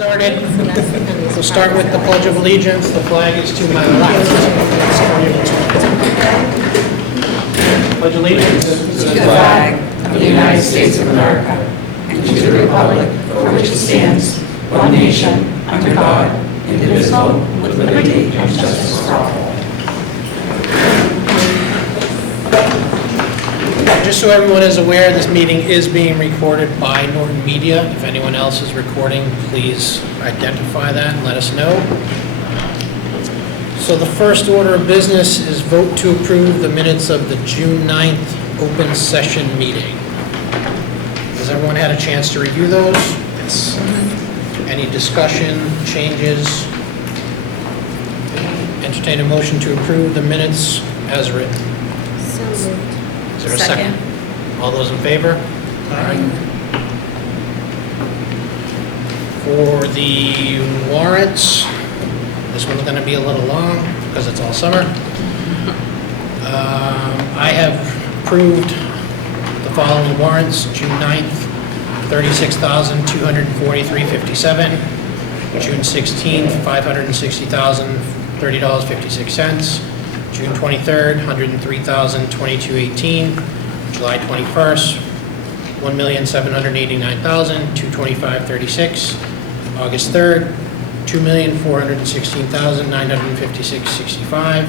started. We'll start with the Pledge of Allegiance. The flag is to my left. Pledge allegiance to the flag of the United States of America and to the republic for which it stands, one nation, under God, indivisible, with liberty and justice for all. Just so everyone is aware, this meeting is being recorded by Norton Media. If anyone else is recording, please identify that and let us know. So the first order of business is vote to approve the minutes of the June 9th open session meeting. Has everyone had a chance to review those? Yes. Any discussion, changes? Entertain a motion to approve the minutes as written. So moved. Is there a second? All those in favor? Aye. For the warrants, this one's going to be a little long because it's all summer. I have approved the following warrants: June 9th, $36,243.57. June 16th, $560,030.56. June 23rd, $103,022.18. July 21st, $1,789,225.36. August 3rd, $2,416,956.65.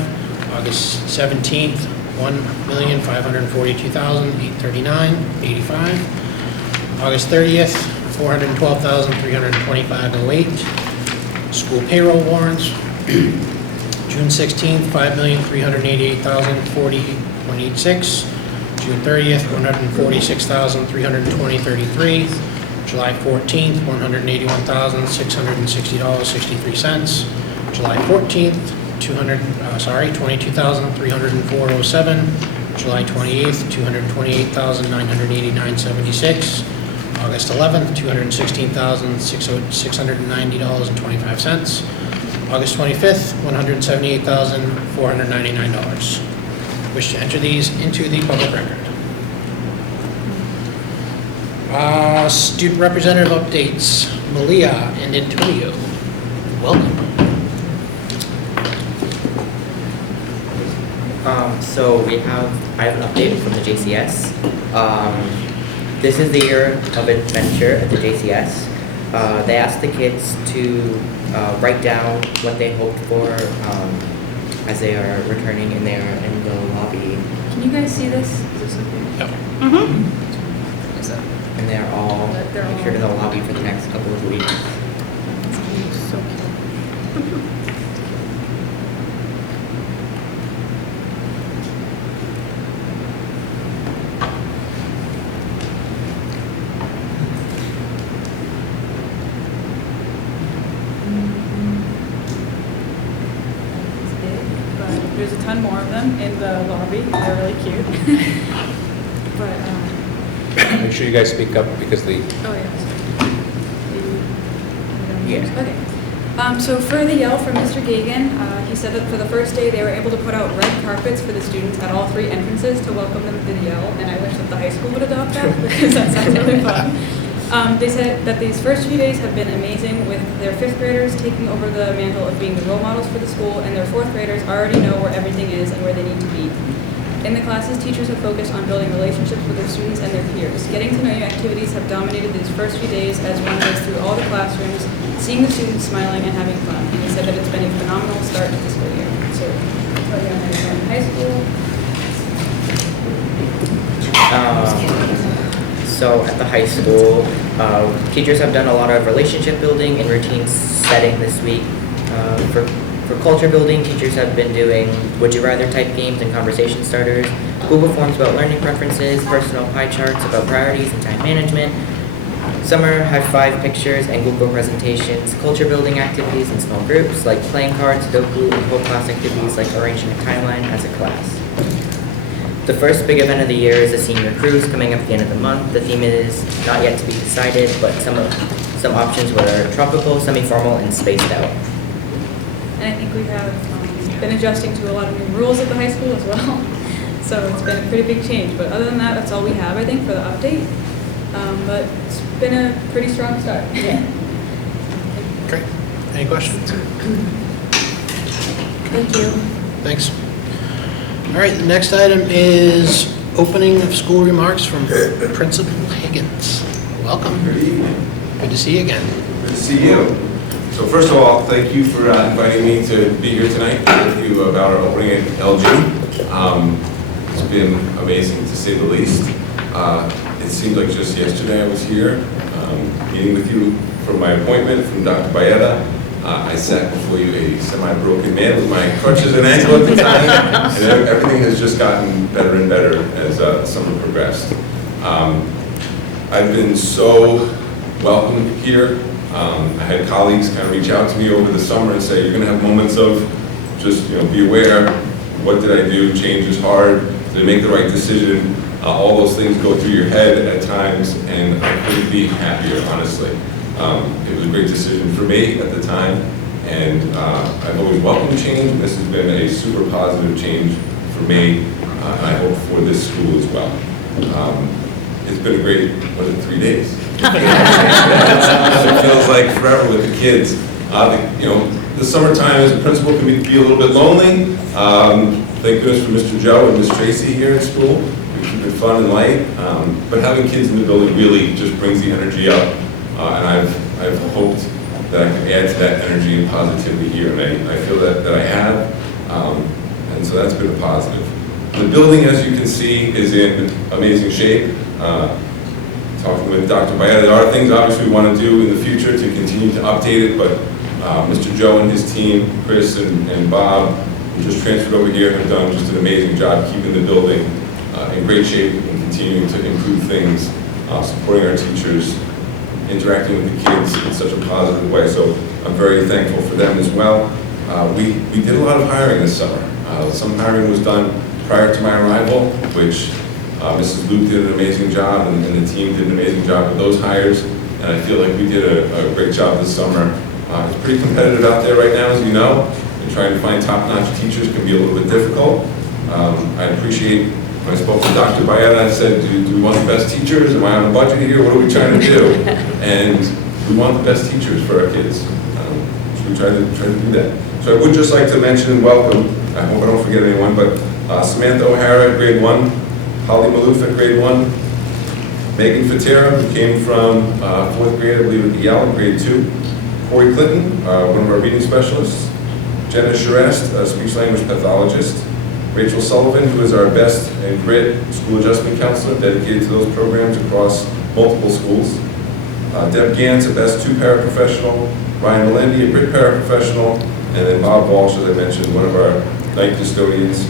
August 17th, $1,542,839.85. August 30th, $412,325.08. School payroll warrants. June 16th, $5,388,040.86. June 30th, $146,320.33. July 14th, $181,660.63. July 14th, $22,304.07. July 28th, $228,989.76. August 11th, $216,690.25. August 25th, $178,499. Wish to enter these into the public record. Student representative updates. Malia and Antonio, welcome. I have an update from the JCS. This is the year of adventure at the JCS. They asked the kids to write down what they hoped for as they are returning in the lobby. Can you guys see this? Is this okay? Yep. Mm-hmm. And they're all pictured in the lobby for the next couple of weeks. So cute. There's a ton more of them in the lobby. They're really cute. But Make sure you guys speak up because the oh Yeah. yeah. Okay. So for the yell from Mr. Gagan, he said that for the first day they were able to put out red carpets for the students at all 3 entrances to welcome them to the yell, and I wish that the high school would adopt that because that sounds really fun. They said that these first few days have been amazing, with their 5th graders taking over the mantle of being the role models for the school, and their 4th graders already know where everything is and where they need to be. In the classes, teachers have focused on building relationships with their students and their peers. Getting to know you activities have dominated these first few days as one goes through all the classrooms, seeing the students smiling and having fun. And he said that it's been a phenomenal start to the school year. So, in high school. So at the high school, teachers have done a lot of relationship building and routine setting this week. For culture building, teachers have been doing would you rather type games and conversation starters, Google Forms about learning preferences, personal pie charts about priorities and time management, summer high five pictures and Google presentations, culture building activities in small groups like playing cards, Sudoku, and whole class activities like arranging a timeline as a class. The first big event of the year is the senior cruise coming up at the end of the month. The theme is not yet to be decided, but some options were tropical, semi-formal, and spaced out. And I think we have been adjusting to a lot of new rules at the high school as well. So it's been a pretty big change. But other than that, that's all we have, I think, for the update. But it's been a pretty strong start. Yeah. Great. Any questions? Thank you. Thanks. All right, the next item is opening of school remarks from Principal Higgins. Welcome. Good evening. Good to see you again. Good to see you. So first of all, thank you for inviting me to be here tonight with you about our opening at LG. It's been amazing to say the least. It seemed like just yesterday I was here meeting with you for my appointment from Dr. Baeta. I sat before you a semi-broken man with my crutches and ankle at the time, and everything has just gotten better and better as summer progressed. I've been so welcomed here. I had colleagues kind of reach out to me over the summer and say, you're going to have moments of just, be aware, what did I do, change is hard, did I make the right decision? All those things go through your head at times, and I couldn't be happier, honestly. It was a great decision for me at the time, and I've always welcomed change. This has been a super positive change for me, and I hope for this school as well. It's been a great, 3 days? It feels like forever with the kids. The summertime as a principal can be a little bit lonely. Thank goodness for Mr. Joe and Miss Tracy here at school. We keep it fun and light, but having kids in the building really just brings the energy up. And I've hoped that I can add to that energy and positivity here, and I feel that I have, and so that's been a positive. The building, as you can see, is in amazing shape. Talking with Dr. Baeta, there are things obviously we want to do in the future to continue to update it, but Mr. Joe and his team, Chris and Bob, who just transferred over here, have done just an amazing job keeping the building in great shape and continuing to improve things, supporting our teachers, interacting with the kids in such a positive way. So I'm very thankful for them as well. We did a lot of hiring this summer. Some hiring was done prior to my arrival, which Mrs. Luke did an amazing job, and the team did an amazing job with those hires. And I feel like we did a great job this summer. It's pretty competitive out there right now, as you know, and trying to find top-notch teachers can be a little bit difficult. I appreciate when I spoke to Dr. Baeta, I said, do we want the best teachers? Am I on a budget here? What are we trying to do? And we want the best teachers for our kids. So we try to do that. So I would just like to mention and welcome, I hope I don't forget anyone, but Samantha O'Hara at grade 1, Holly Maloof at grade 1, Megan Fatera, who came from 4th grade, I believe at the Yale, grade 2, Corey Clinton, one of our reading specialists, Jenna Charest, a speech-language pathologist, Rachel Sullivan, who is our best and grit school adjustment counselor, dedicated to those programs across multiple schools. Deb Gantz, a best 2 paraprofessional, Ryan Melendi, a grit paraprofessional, and then Bob Walsh, as I mentioned, one of our night custodians.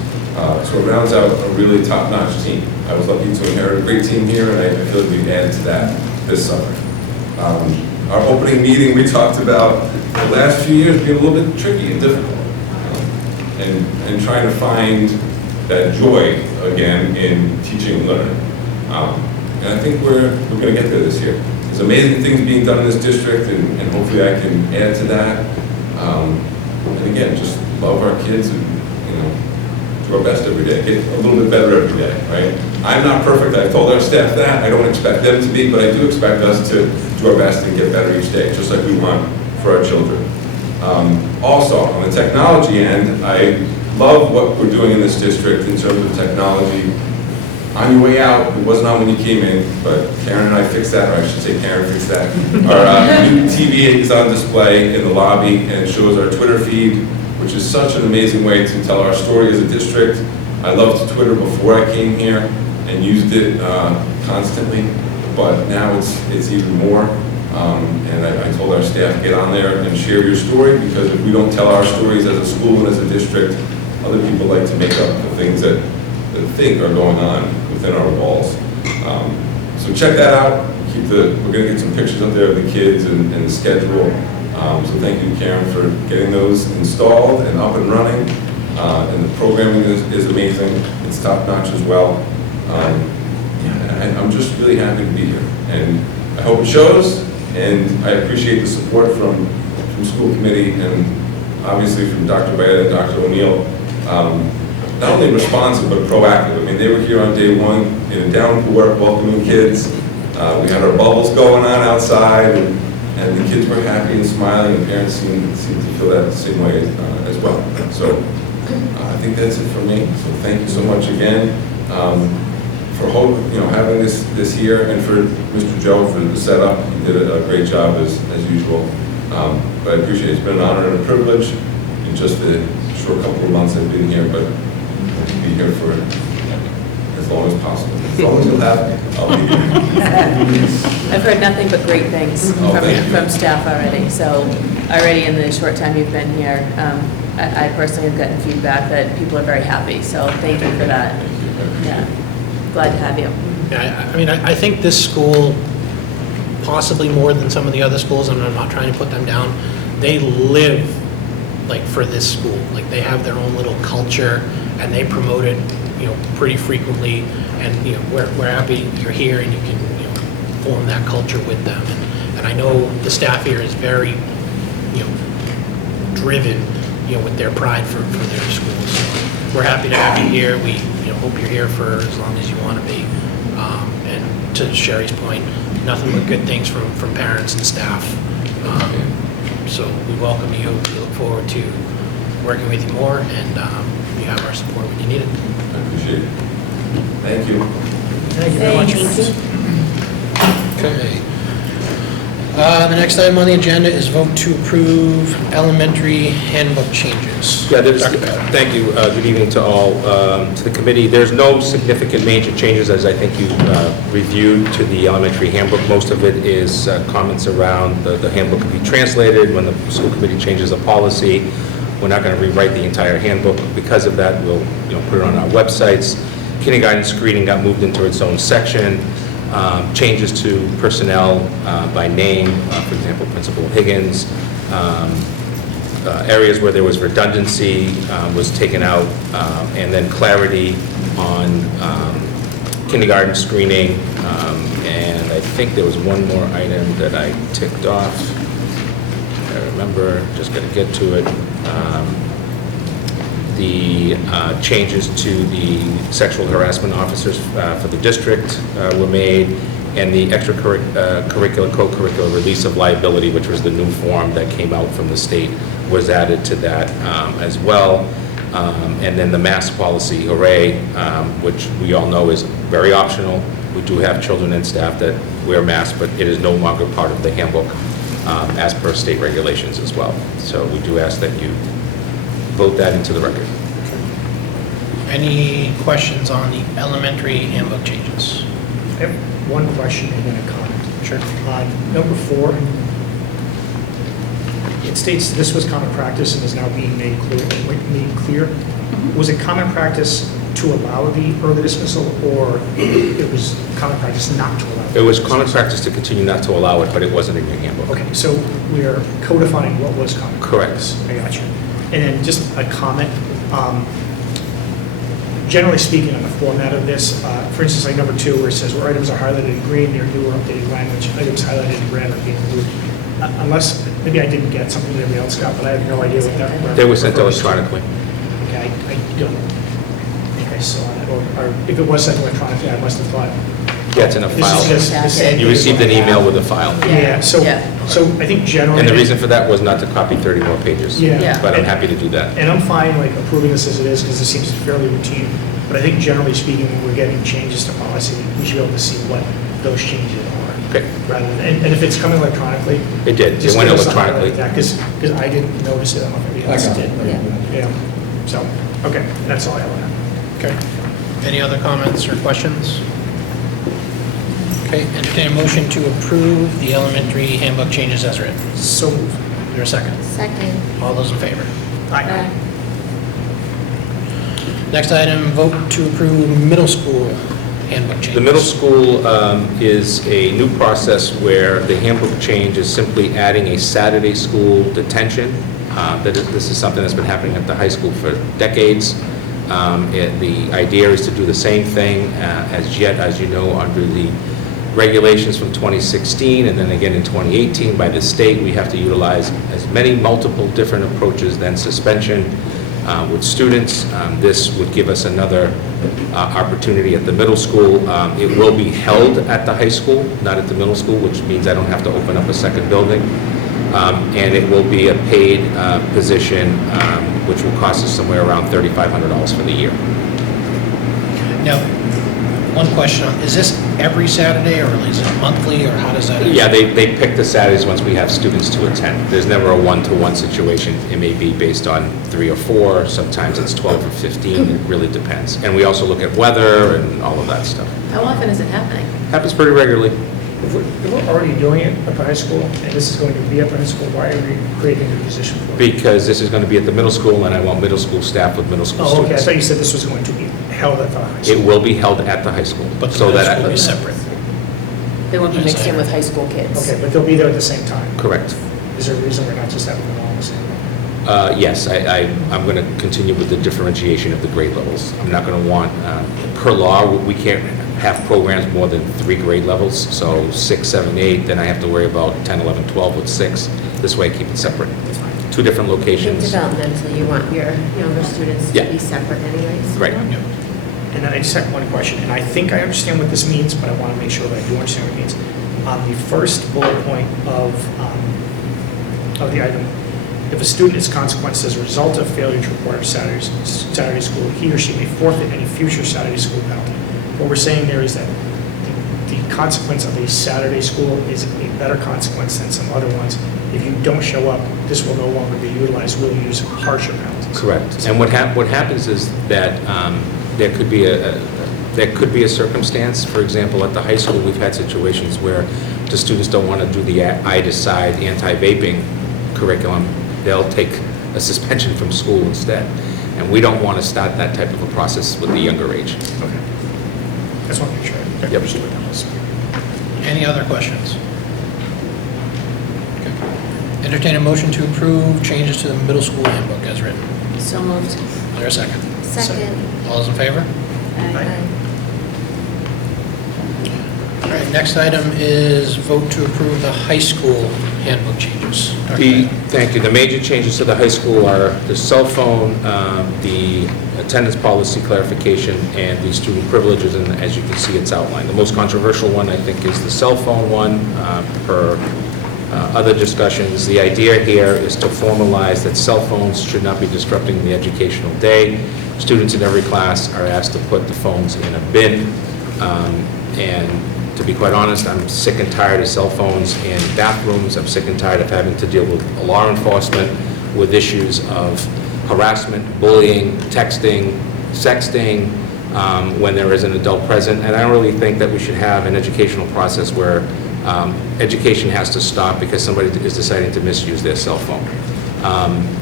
So it rounds out a really top-notch team. I was lucky to inherit a great team here, and I feel like we've added to that this summer. Our opening meeting, we talked about the last few years being a little bit tricky and difficult. And trying to find that joy again in teaching and learning. And I think we're going to get there this year. There's amazing things being done in this district, and hopefully I can add to that. And again, just love our kids and do our best every day. Get a little bit better every day, right? I'm not perfect. I've told our staff that. I don't expect them to be, but I do expect us to do our best and get better each day, just like we want for our children. Also, on the technology end, I love what we're doing in this district in terms of technology. On your way out, it wasn't on when you came in, but Karen and I fixed that, or I should say Karen fixed that. Our new TV is on display in the lobby, and it shows our Twitter feed, which is such an amazing way to tell our story as a district. I loved Twitter before I came here and used it constantly, but now it's even more. And I told our staff, get on there and share your story, because if we don't tell our stories as a school and as a district, other people like to make up the things that they think are going on within our walls. So check that out. We're going to get some pictures up there of the kids and the schedule. So thank you, Karen, for getting those installed and up and running. And the programming is amazing. It's top notch as well. And I'm just really happy to be here. And I hope it shows. And I appreciate the support from school committee and obviously from Dr. Baeta and Dr. O'Neill. Not only responsive, but proactive. I mean, they were here on day 1 in a downpour, welcoming kids. We had our bubbles going on outside, and and the kids were happy and smiling, and parents seemed to feel that the same way as well. So I think that's it for me. So thank you so much again for having this here, and for Mr. Joe for the setup. He did a great job as usual. But I appreciate it. It's been an honor and a privilege in just the short couple of months I've been here, but I'll be here for as long as possible. As long as you'll have me, I'll be here. I've heard nothing but great things Oh, thank you. from staff already. So already in the short time you've been here, I personally have gotten feedback that people are very happy. So thank you for that. Yeah, glad to have you. Yeah, I mean, I think this school, possibly more than some of the other schools, and I'm not trying to put them down, they live like for this school. Like they have their own little culture, and they promote it, pretty frequently. And we're happy you're here, and you can form that culture with them. And I know the staff here is very driven with their pride for their schools. So we're happy to have you here. We hope you're here for as long as you want to be. And to Sherry's point, nothing but good things from parents and staff. So we welcome you. We look forward to working with you more, and you have our support when you need it. I appreciate it. Thank you. Thank you very much. Okay. The next item on the agenda is vote to approve elementary handbook changes. Yeah, there's, Dr. Ballard. thank you. Good evening to all, to the committee. There's no significant major changes, as I think you reviewed, to the elementary handbook. Most of it is comments around the handbook can be translated when the school committee changes a policy. We're not going to rewrite the entire handbook. Because of that, we'll put it on our websites. Kindergarten screening got moved into its own section. Changes to personnel by name, for example, Principal Higgins. Areas where there was redundancy was taken out, and then clarity on kindergarten screening. And I think there was one more item that I ticked off. I remember, just going to get to it. The changes to the sexual harassment officers for the district were made, and the extracurricular, co-curricular release of liability, which was the new form that came out from the state, was added to that as well. And then the mask policy, hooray, which we all know is very optional. We do have children and staff that wear masks, but it is no longer part of the handbook as per state regulations as well. So we do ask that you vote that into the record. Any questions on the elementary handbook changes? I have one question and then a comment. Sure. Number 4, it states this was common practice and is now being made clear. Was it common practice to allow the early dismissal, or it was common practice not to allow it? It was common practice to continue not to allow it, but it wasn't in your handbook. Okay, so we're codifying what was common Correct. practice. I got you. And then just a comment. Generally speaking, on the format of this, for instance, like number 2, where it says where items are highlighted in green, they're new or updated language, items highlighted in red are being removed. Unless, maybe I didn't get something that everybody else got, but I have no idea what that. They were sent refers to. electronically. Okay, I don't think I saw that, or if it was sent electronically, I must have thought. Yeah, it's in a This file. is just the same You thing as received what an I have. email with a file. Yeah, so I think generally. And the reason for that was not to copy 30 more pages. Yeah. But I'm happy to do that. And I'm fine, like, approving this as it is, because this seems fairly routine. But I think generally speaking, when we're getting changes to policy, we should be able to see what those changes are. Okay. Rather than, and if it's coming electronically. It did. It just went give us a highlight of electronically. that, because I didn't notice it, I don't know if anybody else did. Yeah, so, okay, that's all I have on that. Okay. Any other comments or questions? Okay, entertain a motion to approve the elementary handbook changes as written. So moved. Is there a second? Second. All those in favor? Aye. Next item, vote to approve middle school handbook changes. The middle school is a new process where the handbook change is simply adding a Saturday school detention. This is something that's been happening at the high school for decades. The idea is to do the same thing as you know, under the regulations from 2016 and then again in 2018 by the state. We have to utilize as many multiple different approaches than suspension. with students. This would give us another opportunity at the middle school. It will be held at the high school, not at the middle school, which means I don't have to open up a second building. And it will be a paid position, which will cost us somewhere around $3,500 for the year. Now, one question, is this every Saturday, or is it monthly, or how does that? Yeah, they pick the Saturdays once we have students to attend. There's never a one-to-one situation. It may be based on 3 or 4, sometimes it's 12 or 15, it really depends. And we also look at weather and all of that stuff. How often is it happening? Happens pretty regularly. If we're already doing it at the high school, and this is going to be at the high school, why are we creating a position for it? Because this is going to be at the middle school, and I want middle school staff with middle school Oh, okay, I students. thought you said this was going to be held at the high school. It will be held at the high school. But so the that middle school will be separate. They won't be mixed in with high school kids. Okay, but they'll be there at the same time. Correct. Is there a reason we're not just having them all in the same room? Yes, I'm going to continue with the differentiation of the grade levels. I'm not going to want, per law, we can't have programs more than 3 grade levels, so 6, 7, 8, then I have to worry about 10, 11, 12 with 6. This way I keep it separate. 2 different I think locations. developmentally, you want your younger students to Yeah. be separate anyways. Right. And then I just have one question, and I think I understand what this means, but I want to make sure that I do understand what it means. On the first bullet point of the item, if a student is consequenced as a result of failure to report a Saturday school, he or she may forfeit any future Saturday school penalty. What we're saying there is that the consequence of a Saturday school is a better consequence than some other ones. If you don't show up, this will no longer be utilized. We'll use harsher penalties. Correct. And what happens is that there could be a circumstance, for example, at the high school, we've had situations where the students don't want to do the I Decide anti-vaping curriculum. They'll take a suspension from school instead. And we don't want to start that type of a process with the younger age. Okay. I just want to make sure I Yep. understood what that was. Any other questions? Okay. Entertain a motion to approve changes to the middle school handbook as written. So moved. Is there a second? Second. All those in favor? Aye. All right, next item is vote to approve the high school handbook changes. Thank you. The major changes to the high school are the cell phone, the attendance policy clarification, and the student privileges, and as you can see, it's outlined. The most controversial one, I think, is the cell phone one, per other discussions. The idea here is to formalize that cell phones should not be disrupting the educational day. Students in every class are asked to put the phones in a bin, and to be quite honest, I'm sick and tired of cell phones in bathrooms. I'm sick and tired of having to deal with law enforcement, with issues of harassment, bullying, texting, sexting, when there is an adult present. And I don't really think that we should have an educational process where education has to stop because somebody is deciding to misuse their cell phone.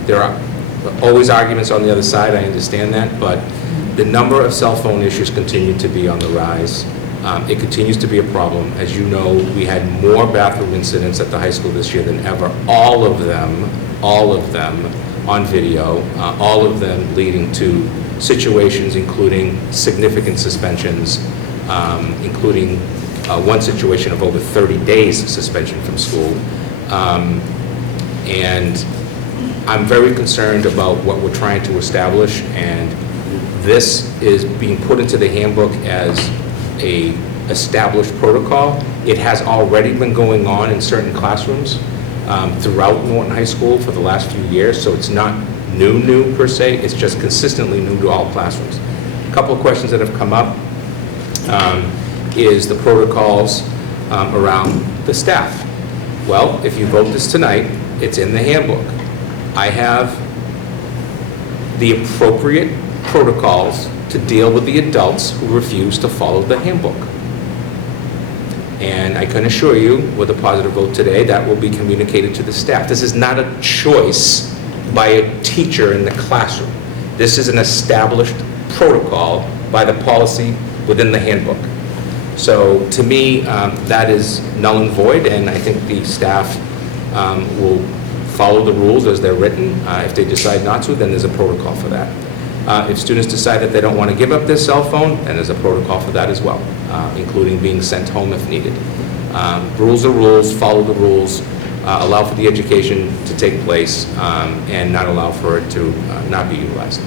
There are always arguments on the other side, I understand that, but the number of cell phone issues continue to be on the rise. It continues to be a problem. As you know, we had more bathroom incidents at the high school this year than ever. All of them on video, all of them leading to situations including significant suspensions, including one situation of over 30 days suspension from school. And I'm very concerned about what we're trying to establish, and this is being put into the handbook as a established protocol. It has already been going on in certain classrooms throughout Norton High School for the last few years, so it's not new per se, it's just consistently new to all classrooms. A couple of questions that have come up is the protocols around the staff. Well, if you vote this tonight, it's in the handbook. I have the appropriate protocols to deal with the adults who refuse to follow the handbook. And I can assure you, with a positive vote today, that will be communicated to the staff. This is not a choice by a teacher in the classroom. This is an established protocol by the policy within the handbook. So to me, that is null and void, and I think the staff will follow the rules as they're written. If they decide not to, then there's a protocol for that. If students decide that they don't want to give up their cell phone, then there's a protocol for that as well, including being sent home if needed. Rules are rules, follow the rules. allow for the education to take place, and not allow for it to not be utilized.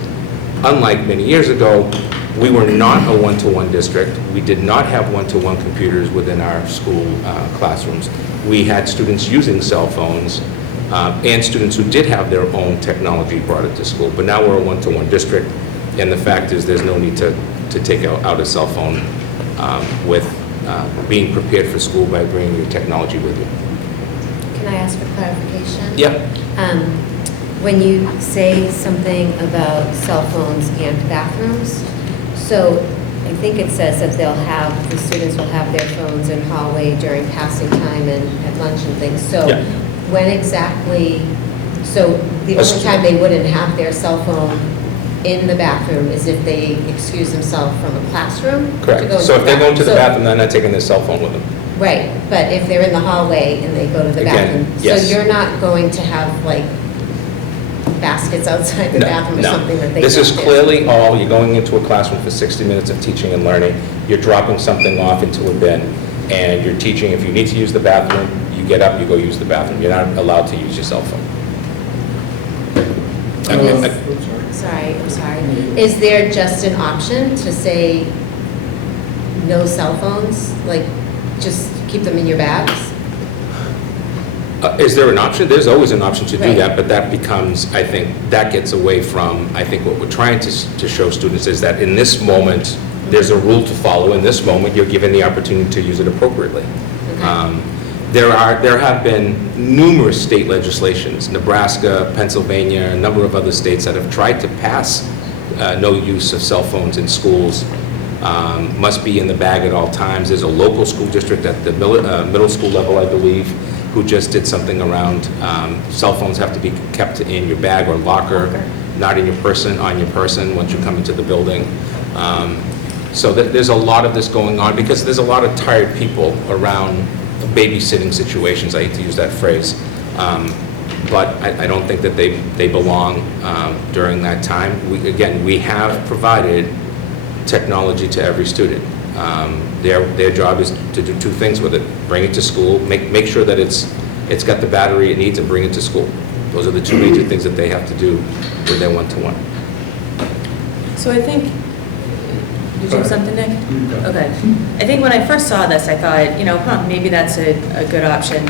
Unlike many years ago, we were not a one-to-one district. We did not have one-to-one computers within our school classrooms. We had students using cell phones, and students who did have their own technology brought it to school. But now we're a one-to-one district, and the fact is there's no need to take out a cell phone with being prepared for school by bringing your technology with you. Can I ask for clarification? Yep. When you say something about cell phones and bathrooms, so I think it says that the students will have their phones in hallway during passing time and at lunch and things. So Yeah. when exactly, so the only time they wouldn't have their cell phone in the bathroom is if they excuse themselves from a classroom? to go Correct. into So if they're going to the So- bathroom, they're not taking their cell phone with them. Right, but if they're in the hallway and they go to the Again, bathroom, yes. so you're not going to have like baskets outside the No, bathroom or no. something that they This is don't do? clearly all, you're going into a classroom for 60 minutes of teaching and learning, you're dropping something off into a bin, and you're teaching, if you need to use the bathroom, you get up, you go use the bathroom. You're not allowed to use your cell phone. I'm sorry. Is there just an option to say no cell phones? Like, just keep them in your bags? Is there an option? There's always an option to do Right. that, but that becomes, I think, that gets away from, I think what we're trying to show students is that in this moment, there's a rule to follow. In this moment, you're given the opportunity to use it appropriately. Okay. There have been numerous state legislations, Nebraska, Pennsylvania, a number of other states that have tried to pass no use of cell phones in schools, must be in the bag at all times. There's a local school district at the middle school level, I believe, who just did something around cell phones have to be kept in your bag or locker, not in your person, on your person once you come into the building. So there's a lot of this going on because there's a lot of tired people around babysitting situations, I hate to use that phrase, but I don't think that they belong during that time. We have provided technology to every student. Their job is to do two things with it: bring it to school, make sure that it's got the battery it needs, and bring it to school. Those are the two major things that they have to do with their one-to-one. So I think, did you have something, Nick? Okay. I think when I first saw this, I thought, maybe that's a good option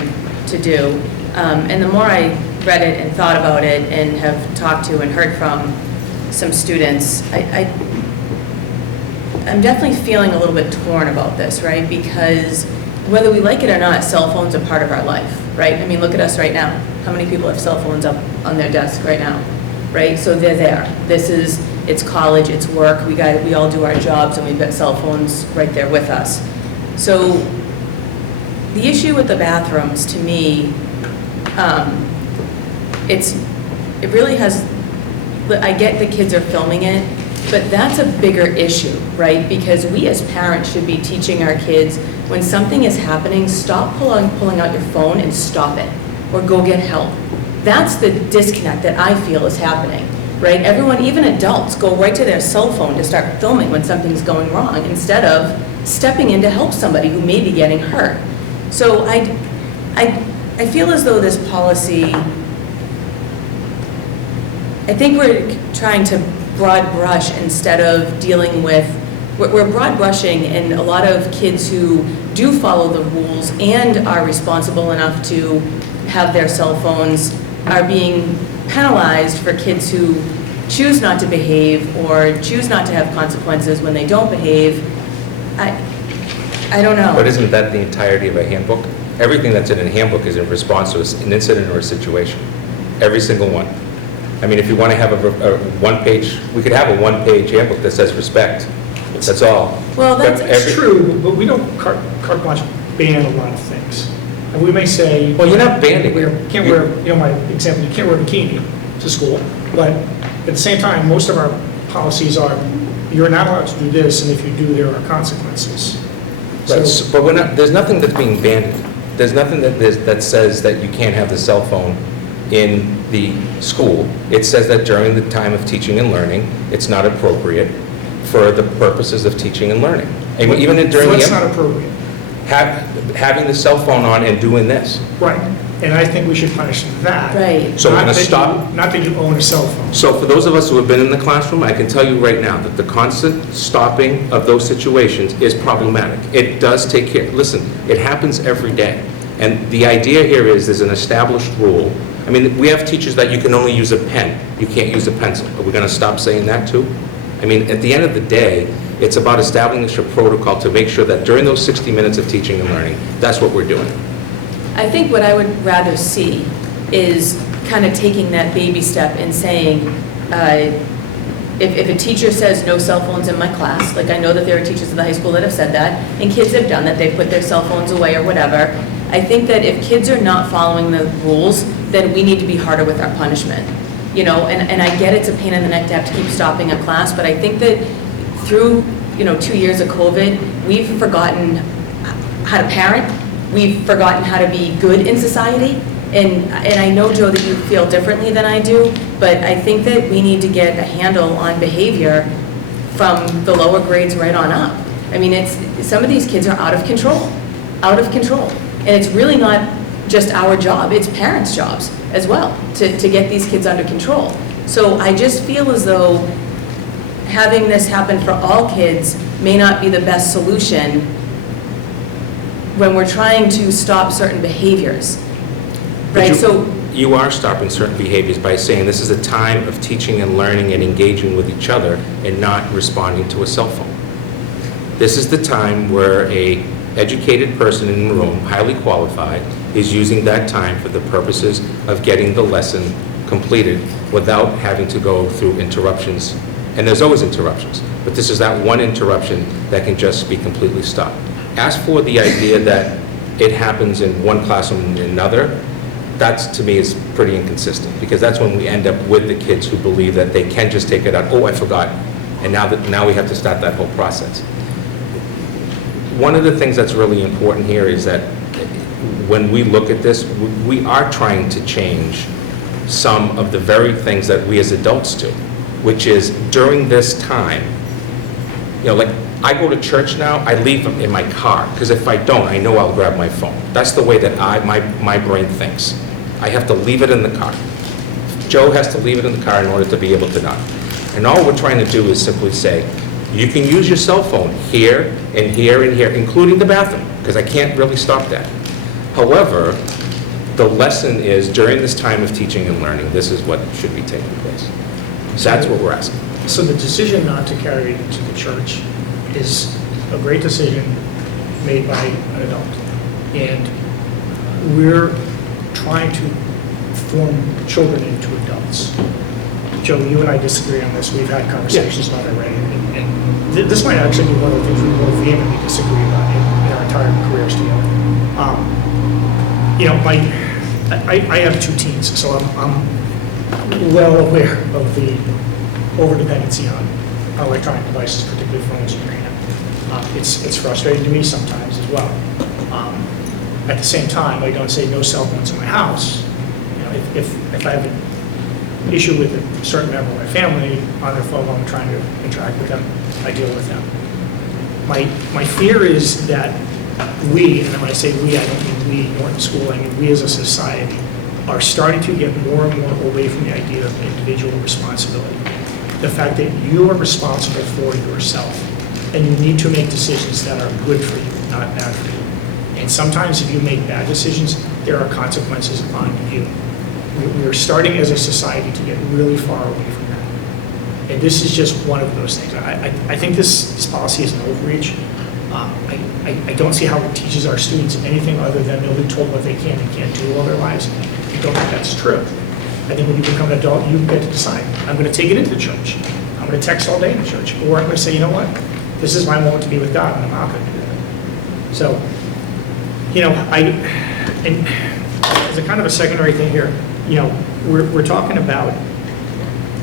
to do. And the more I read it and thought about it and have talked to and heard from some students, I'm definitely feeling a little bit torn about this, right? Because whether we like it or not, cell phones are part of our life, right? I mean, look at us right now. How many people have cell phones up on their desk right now, right? So they're there. It's college, it's work, we all do our jobs, and we've got cell phones right there with us. So the issue with the bathrooms, to me, it really has, I get the kids are filming it, but that's a bigger issue, right? Because we as parents should be teaching our kids, when something is happening, stop pulling out your phone and stop it, or go get help. That's the disconnect that I feel is happening, right? Everyone, even adults, go right to their cell phone to start filming when something's going wrong, instead of stepping in to help somebody who may be getting hurt. So I feel as though this policy, I think we're trying to broad brush instead of dealing with, we're broad brushing, and a lot of kids who do follow the rules and are responsible enough to have their cell phones are being penalized for kids who choose not to behave or choose not to have consequences when they don't behave. I don't know. But isn't that the entirety of a handbook? Everything that's in a handbook is in response to an incident or a situation. Every single one. I mean, if you want to have a one-page, we could have a one-page handbook that says respect. That's all. Well, that's It's true, but we don't carte blanche ban a lot of things. And we may say. Well, you're not banning You it. can't wear, my example, you can't wear a bikini to school, but at the same time, most of our policies are, you're not allowed to do this, and if you do, there are consequences. Right, So, but there's nothing that's being banned. There's nothing that says that you can't have the cell phone in the school. It says that during the time of teaching and learning, it's not appropriate for the purposes of teaching and learning. And even during so it's not appropriate. having the cell phone on and doing this. Right. And I think we should punish that. Right. So we're Not gonna that you- stop? Not that you own a cell phone. So for those of us who have been in the classroom, I can tell you right now that the constant stopping of those situations is problematic. It does take care, listen, it happens every day. And the idea here is there's an established rule. I mean, we have teachers that you can only use a pen, you can't use a pencil. Are we going to stop saying that too? I mean, at the end of the day, it's about establishing a protocol to make sure that during those 60 minutes of teaching and learning, that's what we're doing. I think what I would rather see is kind of taking that baby step and saying, if a teacher says no cell phones in my class, like I know that there are teachers at the high school that have said that, and kids have done that, they've put their cell phones away or whatever. I think that if kids are not following the rules, then we need to be harder with our punishment. You know, and I get it's a pain in the neck to have to keep stopping a class, but I think that through, 2 years of COVID, we've forgotten how to parent, we've forgotten how to be good in society, and I know, Joe, that you feel differently than I do, but I think that we need to get a handle on behavior from the lower grades right on up. I mean, some of these kids are out of control. And it's really not just our job, it's parents' jobs as well, to get these kids under control. So I just feel as though having this happen for all kids may not be the best solution when we're trying to stop certain behaviors, But right? So, you are stopping certain behaviors by saying this is a time of teaching and learning and engaging with each other and not responding to a cell phone. This is the time where a educated person in the room, highly qualified, is using that time for the purposes of getting the lesson completed without having to go through interruptions. And there's always interruptions, but this is that one interruption that can just be completely stopped. As for the idea that it happens in one classroom and another, that's, to me, is pretty inconsistent, because that's when we end up with the kids who believe that they can just take it out, oh, I forgot, and now we have to start that whole process. One of the things that's really important here is that when we look at this, we are trying to change some of the very things that we as adults do, which is during this time, like I go to church now, I leave them in my car, because if I don't, I know I'll grab my phone. That's the way that my brain thinks. I have to leave it in the car. Joe has to leave it in the car in order to be able to not. And all we're trying to do is simply say, you can use your cell phone here and here and here, including the bathroom, because I can't really stop that. However, the lesson is during this time of teaching and learning, this is what should be taking place. So that's what we're asking. So the decision not to carry it to the church is a great decision made by an adult. And we're trying to form children into adults. Joe, you and I disagree on this. We've had conversations about it already. And this might actually be one of the things we more vehemently disagree about in our entire careers together. I have 2 teens, so I'm well aware of the over-dependency on electronic devices, particularly phones in your hand. It's frustrating to me sometimes as well. At the same time, I don't say no cell phones in my house. If I have an issue with a certain member of my family on their phone while I'm trying to interact with them, I deal with them. My fear is that we, and when I say we, I don't mean we, Norton School, I mean we as a society, are starting to get more and more away from the idea of individual responsibility. The fact that you are responsible for yourself, and you need to make decisions that are good for you, not bad for you. And sometimes if you make bad decisions, there are consequences on you. We are starting as a society to get really far away from that. And this is just one of those things. I think this policy is an overreach. I don't see how it teaches our students anything other than they'll be told what they can and can't do all their lives. I don't think that's true. I think when you become an adult, you get to decide, I'm going to take it into church. I'm going to text all day in church. Or I'm going to say, you know what? This is my moment to be with God, and I'm not going to do that. So, and as a kind of a secondary thing here, we're talking about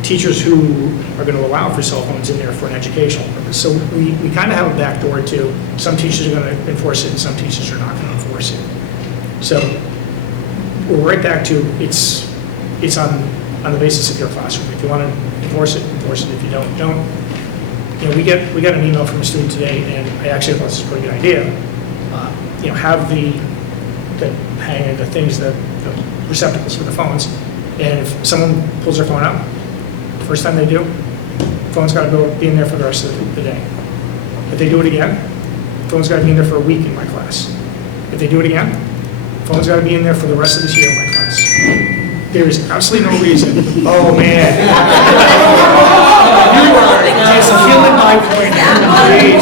teachers who are going to allow for cell phones in there for an educational purpose. So we kind of have a backdoor to some teachers are going to enforce it and some teachers are not going to enforce it. So we're right back to it's on the basis of your classroom. If you want to enforce it, enforce it. If you don't. We got an email from a student today, and I actually thought this was a pretty good idea. Have the things that receptacles for the phones. And if someone pulls their phone out, first time they do, phone's got to be in there for the rest of the day. If they do it again, phone's got to be in there for a week in my class. If they do it again, phone's got to be in there for the rest of this year in my class. There is absolutely no reason. Oh, man. You are just killing my point.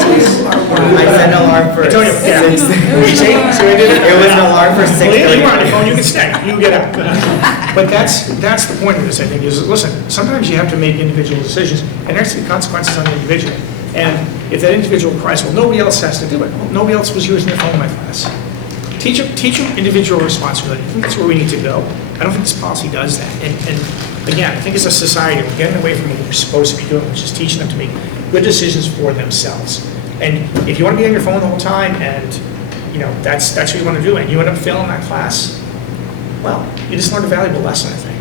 Jesus. I set an alarm for I told you, yeah. 6. See what I did? It was an alarm for 6:30. Well, you were on your phone, you can stay, you can get out. But that's the point of this, I think, is, listen, sometimes you have to make individual decisions, and there's the consequences on the individual. And if that individual cries, well, nobody else has to do it. Well, nobody else was using their phone in my class. Teach them individual responsibility. I think that's where we need to go. I don't think this policy does that. And again, I think as a society, we're getting away from what we're supposed to be doing, which is teaching them to make good decisions for themselves. And if you want to be on your phone the whole time, and that's what you want to do, and you end up failing that class, well, you just learned a valuable lesson, I think.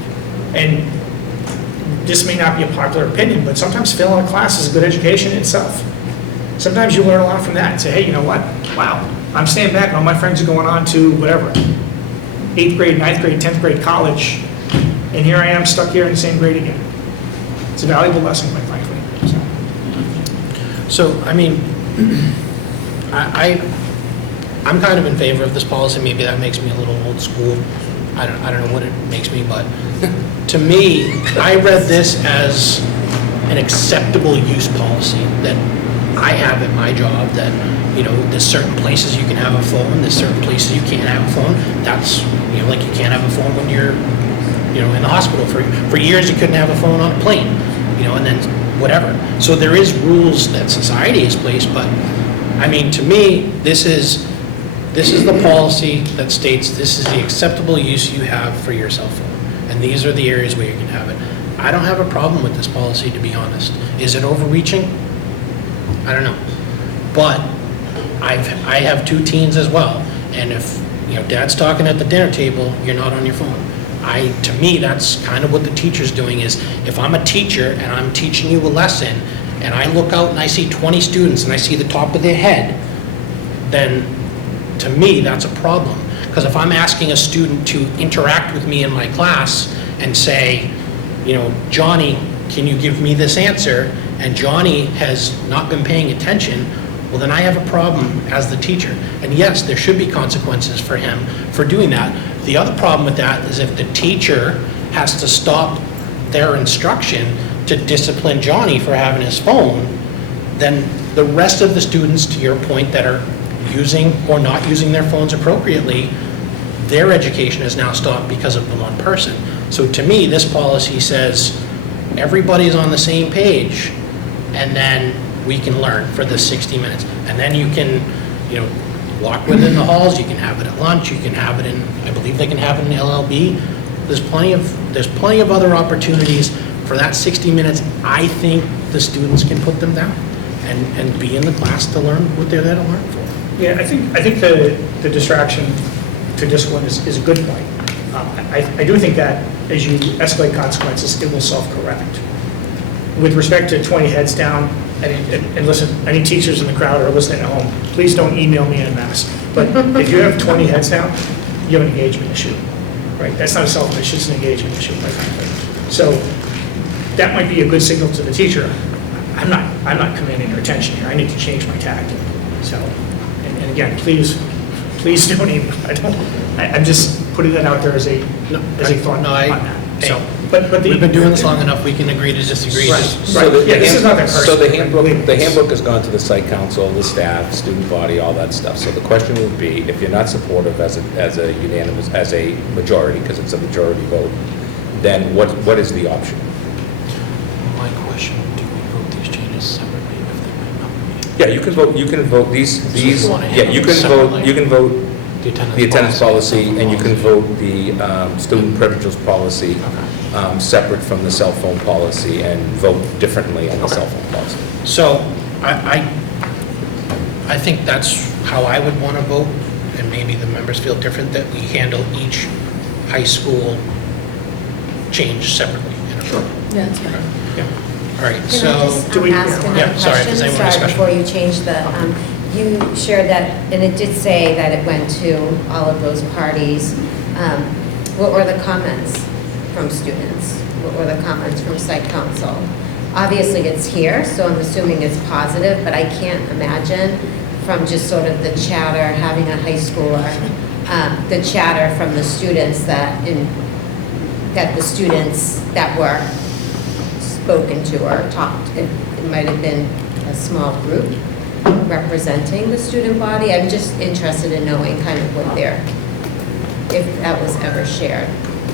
And this may not be a popular opinion, but sometimes failing a class is a good education in itself. Sometimes you learn a lot from that and say, hey, you know what? Wow, I'm staying back, and all my friends are going on to whatever, 8th grade, 9th grade, 10th grade, college, and here I am stuck here in the same grade again. It's a valuable lesson, quite frankly. So, I mean, I'm kind of in favor of this policy. Maybe that makes me a little old school. I don't know what it makes me, but to me, I read this as an acceptable use policy that I have at my job, that, there's certain places you can have a phone, there's certain places you can't have a phone. That's, like you can't have a phone when you're, in the hospital. For years, you couldn't have a phone on a plane, and then whatever. So there is rules that society has placed, but, I mean, to me, this is the policy that states this is the acceptable use you have for your cell phone, and these are the areas where you can have it. I don't have a problem with this policy, to be honest. Is it overreaching? I don't know. But I have 2 teens as well, and if dad's talking at the dinner table, you're not on your phone. To me, that's kind of what the teacher's doing. Is if I'm a teacher and I'm teaching you a lesson, and I look out and I see 20 students and I see the top of their head, then to me, that's a problem. Because if I'm asking a student to interact with me in my class and say, Johnny, can you give me this answer? And Johnny has not been paying attention, well, then I have a problem as the teacher. And yes, there should be consequences for him for doing that. The other problem with that is if the teacher has to stop their instruction to discipline Johnny for having his phone, then the rest of the students, to your point, that are using or not using their phones appropriately, their education is now stopped because of the one person. So to me, this policy says everybody's on the same page, and then we can learn for the 60 minutes. And then you can, walk within the halls, you can have it at lunch, you can have it in, I believe they can have it in LLB. There's plenty of other opportunities for that 60 minutes. I think the students can put them down and be in the class to learn what they're there to learn for. Yeah, I think the distraction to discipline is a good point. I do think that as you escalate consequences, it will self-correct. With respect to 20 heads down, and listen, any teachers in the crowd are listening at home, please don't email me en masse. But if you have 20 heads down, you have an engagement issue, right? That's not a self issue, it's an engagement issue, quite frankly. So that might be a good signal to the teacher. I'm not commanding your attention here. I need to change my tactic. So, and again, please don't email. I'm just putting that out there as a thought on that. So, we've been doing this long enough, we can agree to disagree. Right. So This is not that personal. So the handbook has gone to the site council, the staff, student body, all that stuff. So the question would be, if you're not supportive as a majority, because it's a majority vote, then what is the option? My question, do we vote these changes separately if they might not be? Yeah, you can vote these, you wanna yeah, you can vote The the attendance policy, and you can vote the student privileges policy separate from the cell phone policy, and vote differently on the cell phone policy. So I think that's how I would want to vote, and maybe the members feel different, that we handle each high school change separately. Yeah, that's fine. All right, Can I so, just do we- ask yeah, another sorry, question? does anyone have a Sorry, discussion? before you change the, you shared that, and it did say that it went to all of those parties. What were the comments from students? What were the comments from site council? Obviously, it's here, so I'm assuming it's positive, but I can't imagine from just sort of the chatter, having a high schooler, the chatter from the students that the students that were spoken to or talked, it might have been a small group representing the student body. I'm just interested in knowing kind of what if that was ever shared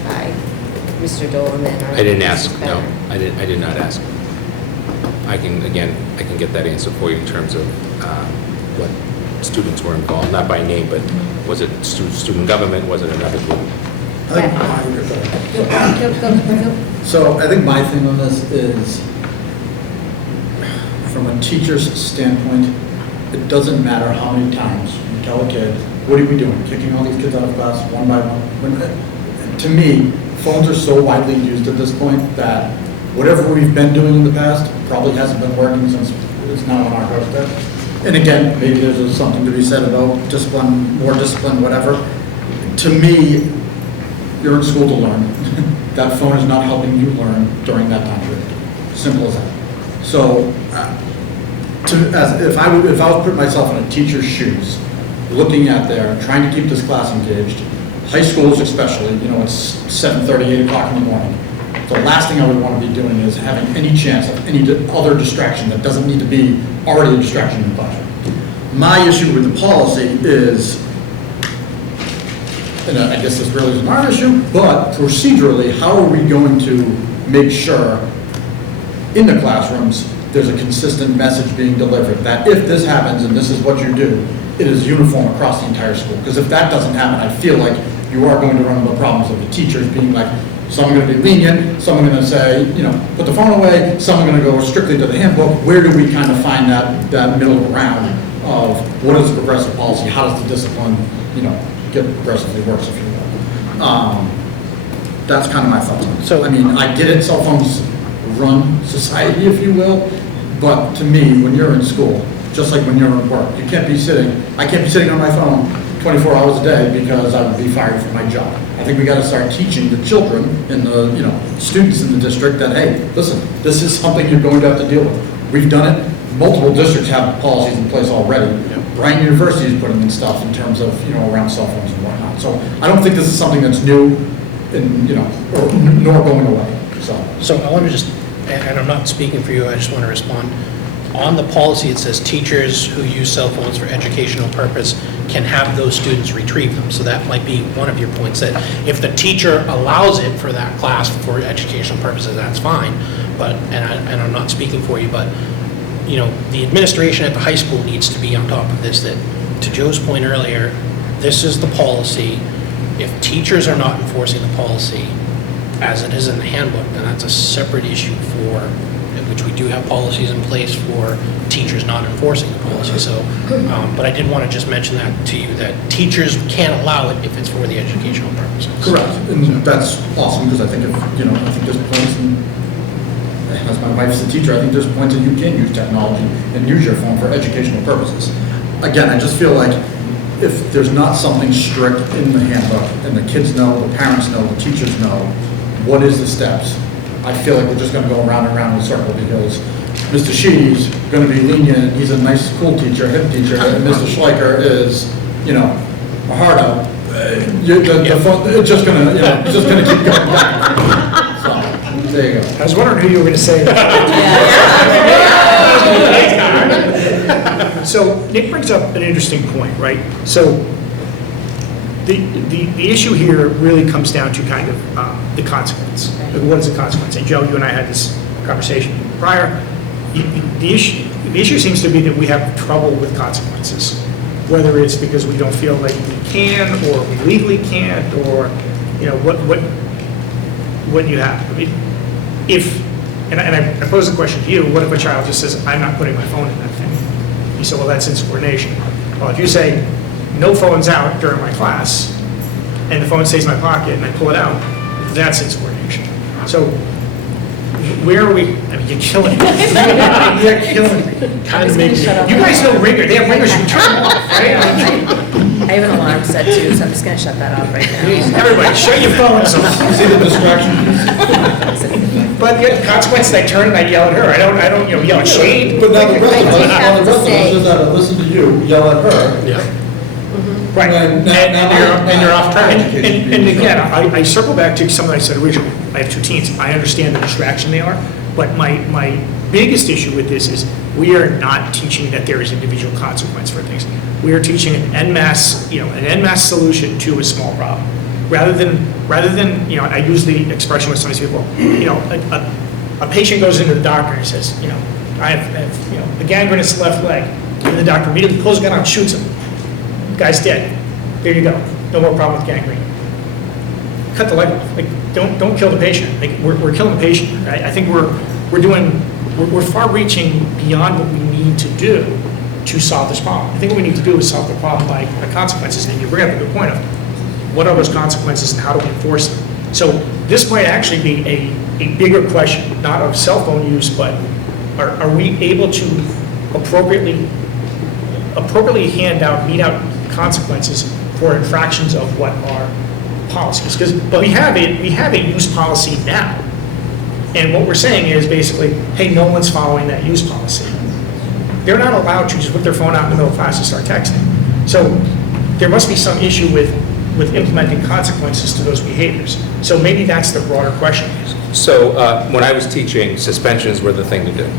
by Mr. Doleman or. I didn't ask, Mrs. no, Benner. I did not ask. I can get that answer for you in terms of what students were involved, not by name, but was it student government, was it another group? Go. So I think my thing on this is, from a teacher's standpoint, it doesn't matter how many times you tell a kid, what are we doing? Kicking all these kids out of class one by one? To me, phones are so widely used at this point that whatever we've been doing in the past probably hasn't been working since it's now on our doorstep. And again, maybe there's something to be said about discipline, more discipline, whatever. To me, you're in school to learn. That phone is not helping you learn during that time period. Simple as that. So, if I was putting myself in a teacher's shoes, looking at there, trying to keep this class engaged, high schools especially, it's 7:30, 8 o'clock in the morning. The last thing I would want to be doing is having any chance of any other distraction that doesn't need to be already a distraction in the classroom. My issue with the policy is, and I guess this really isn't our issue, but procedurally, how are we going to make sure in the classrooms there's a consistent message being delivered that if this happens and this is what you do, it is uniform across the entire school? Because if that doesn't happen, I feel like you are going to run into problems of the teachers being like, some are going to be lenient, some are going to say, put the phone away, some are going to go strictly to the handbook. Where do we kind of find that middle ground of what is the progressive policy? How does the discipline, get progressively worse, if you will? That's kind of my thoughts on it. So, I mean, I get it, cell phones run society, if you will, but to me, when you're in school, just like when you're at work, I can't be sitting on my phone 24 hours a day because I would be fired from my job. I think we got to start teaching the children and the students in the district that, hey, listen, this is something you're going to have to deal with. We've done it. Multiple districts have policies in place already. Bryant University is putting in stuff in terms of around cell phones and whatnot. So I don't think this is something that's new, and nor going away. So I want to just, and I'm not speaking for you, I just want to respond. On the policy, it says teachers who use cell phones for educational purpose can have those students retrieve them. So that might be one of your points, that if the teacher allows it for that class for educational purposes, that's fine. But, and I'm not speaking for you, but the administration at the high school needs to be on top of this, that to Joe's point earlier, this is the policy. If teachers are not enforcing the policy as it is in the handbook, then that's a separate issue which we do have policies in place for teachers not enforcing the policy. So, but I did want to just mention that to you, that teachers can't allow it if it's for the educational purposes. Correct, and that's awesome, because I think I think there's points, and as my wife's a teacher, I think there's points that you can use technology and use your phone for educational purposes. Again, I just feel like if there's not something strict in the handbook, and the kids know, the parents know, the teachers know, what is the steps? I feel like we're just going to go around and around in a circle, because Mr. Sheedy's going to be lenient, he's a nice, cool teacher, hip teacher, and Mr. Schleicher is, a hard out. It's just going to keep going back. So, there you go. I was wondering who you were going to say that. So Nick brings up an interesting point, right? So the issue here really comes down to kind of the consequence. What is the consequence? And Joe, you and I had this conversation prior. The issue seems to be that we have trouble with consequences, whether it's because we don't feel like we can, or we legally can't, or what you have. I mean, and I pose the question to you: what if a child just says, "I'm not putting my phone in that thing"? You say, "Well, that's insubordination." Well, if you say, "No phones out during my class," and the phone stays in my pocket and I pull it out, that's insubordination. So where are we? I mean, you're killing me. You're killing me. Kind of making me. You guys know Ringer. They have Ringers you turn off, right? I have an alarm set too, so I'm just gonna shut that off right now. Everybody, shut your phones off. See the distraction? But the consequences, I turn and I yell at her. I don't, yell at Shane. But now the rest of I us, did have now the to rest of us say- just had to listen to you yell at her. Yeah. Right, And now- and you're off track. Education And being again, I circle back to something I said originally. I have 2 teens. I understand the distraction they are, but my biggest issue with this is we are not teaching that there is individual consequence for things. We are teaching an en masse solution to a small problem. Rather than, I use the expression with some of these people, a patient goes into the doctor and says, I have a gangrenous left leg. And the doctor immediately pulls a gun out and shoots him. Guy's dead. There you go. No more problem with gangrene. Cut the leg off. Like, don't kill the patient. Like, we're killing the patient. Right? I think we're far-reaching beyond what we need to do to solve this problem. I think what we need to do is solve the problem by the consequences. And you bring up a good point of what are those consequences and how do we enforce them. So this might actually be a bigger question, not of cell phone use, but are we able to appropriately mete out consequences for infractions of what are policies? But we have a use policy now. And what we're saying is basically, hey, no one's following that use policy. They're not allowed to just whip their phone out in the middle of class and start texting. So there must be some issue with implementing consequences to those behaviors. So maybe that's the broader question. So when I was teaching, suspensions were the thing to do.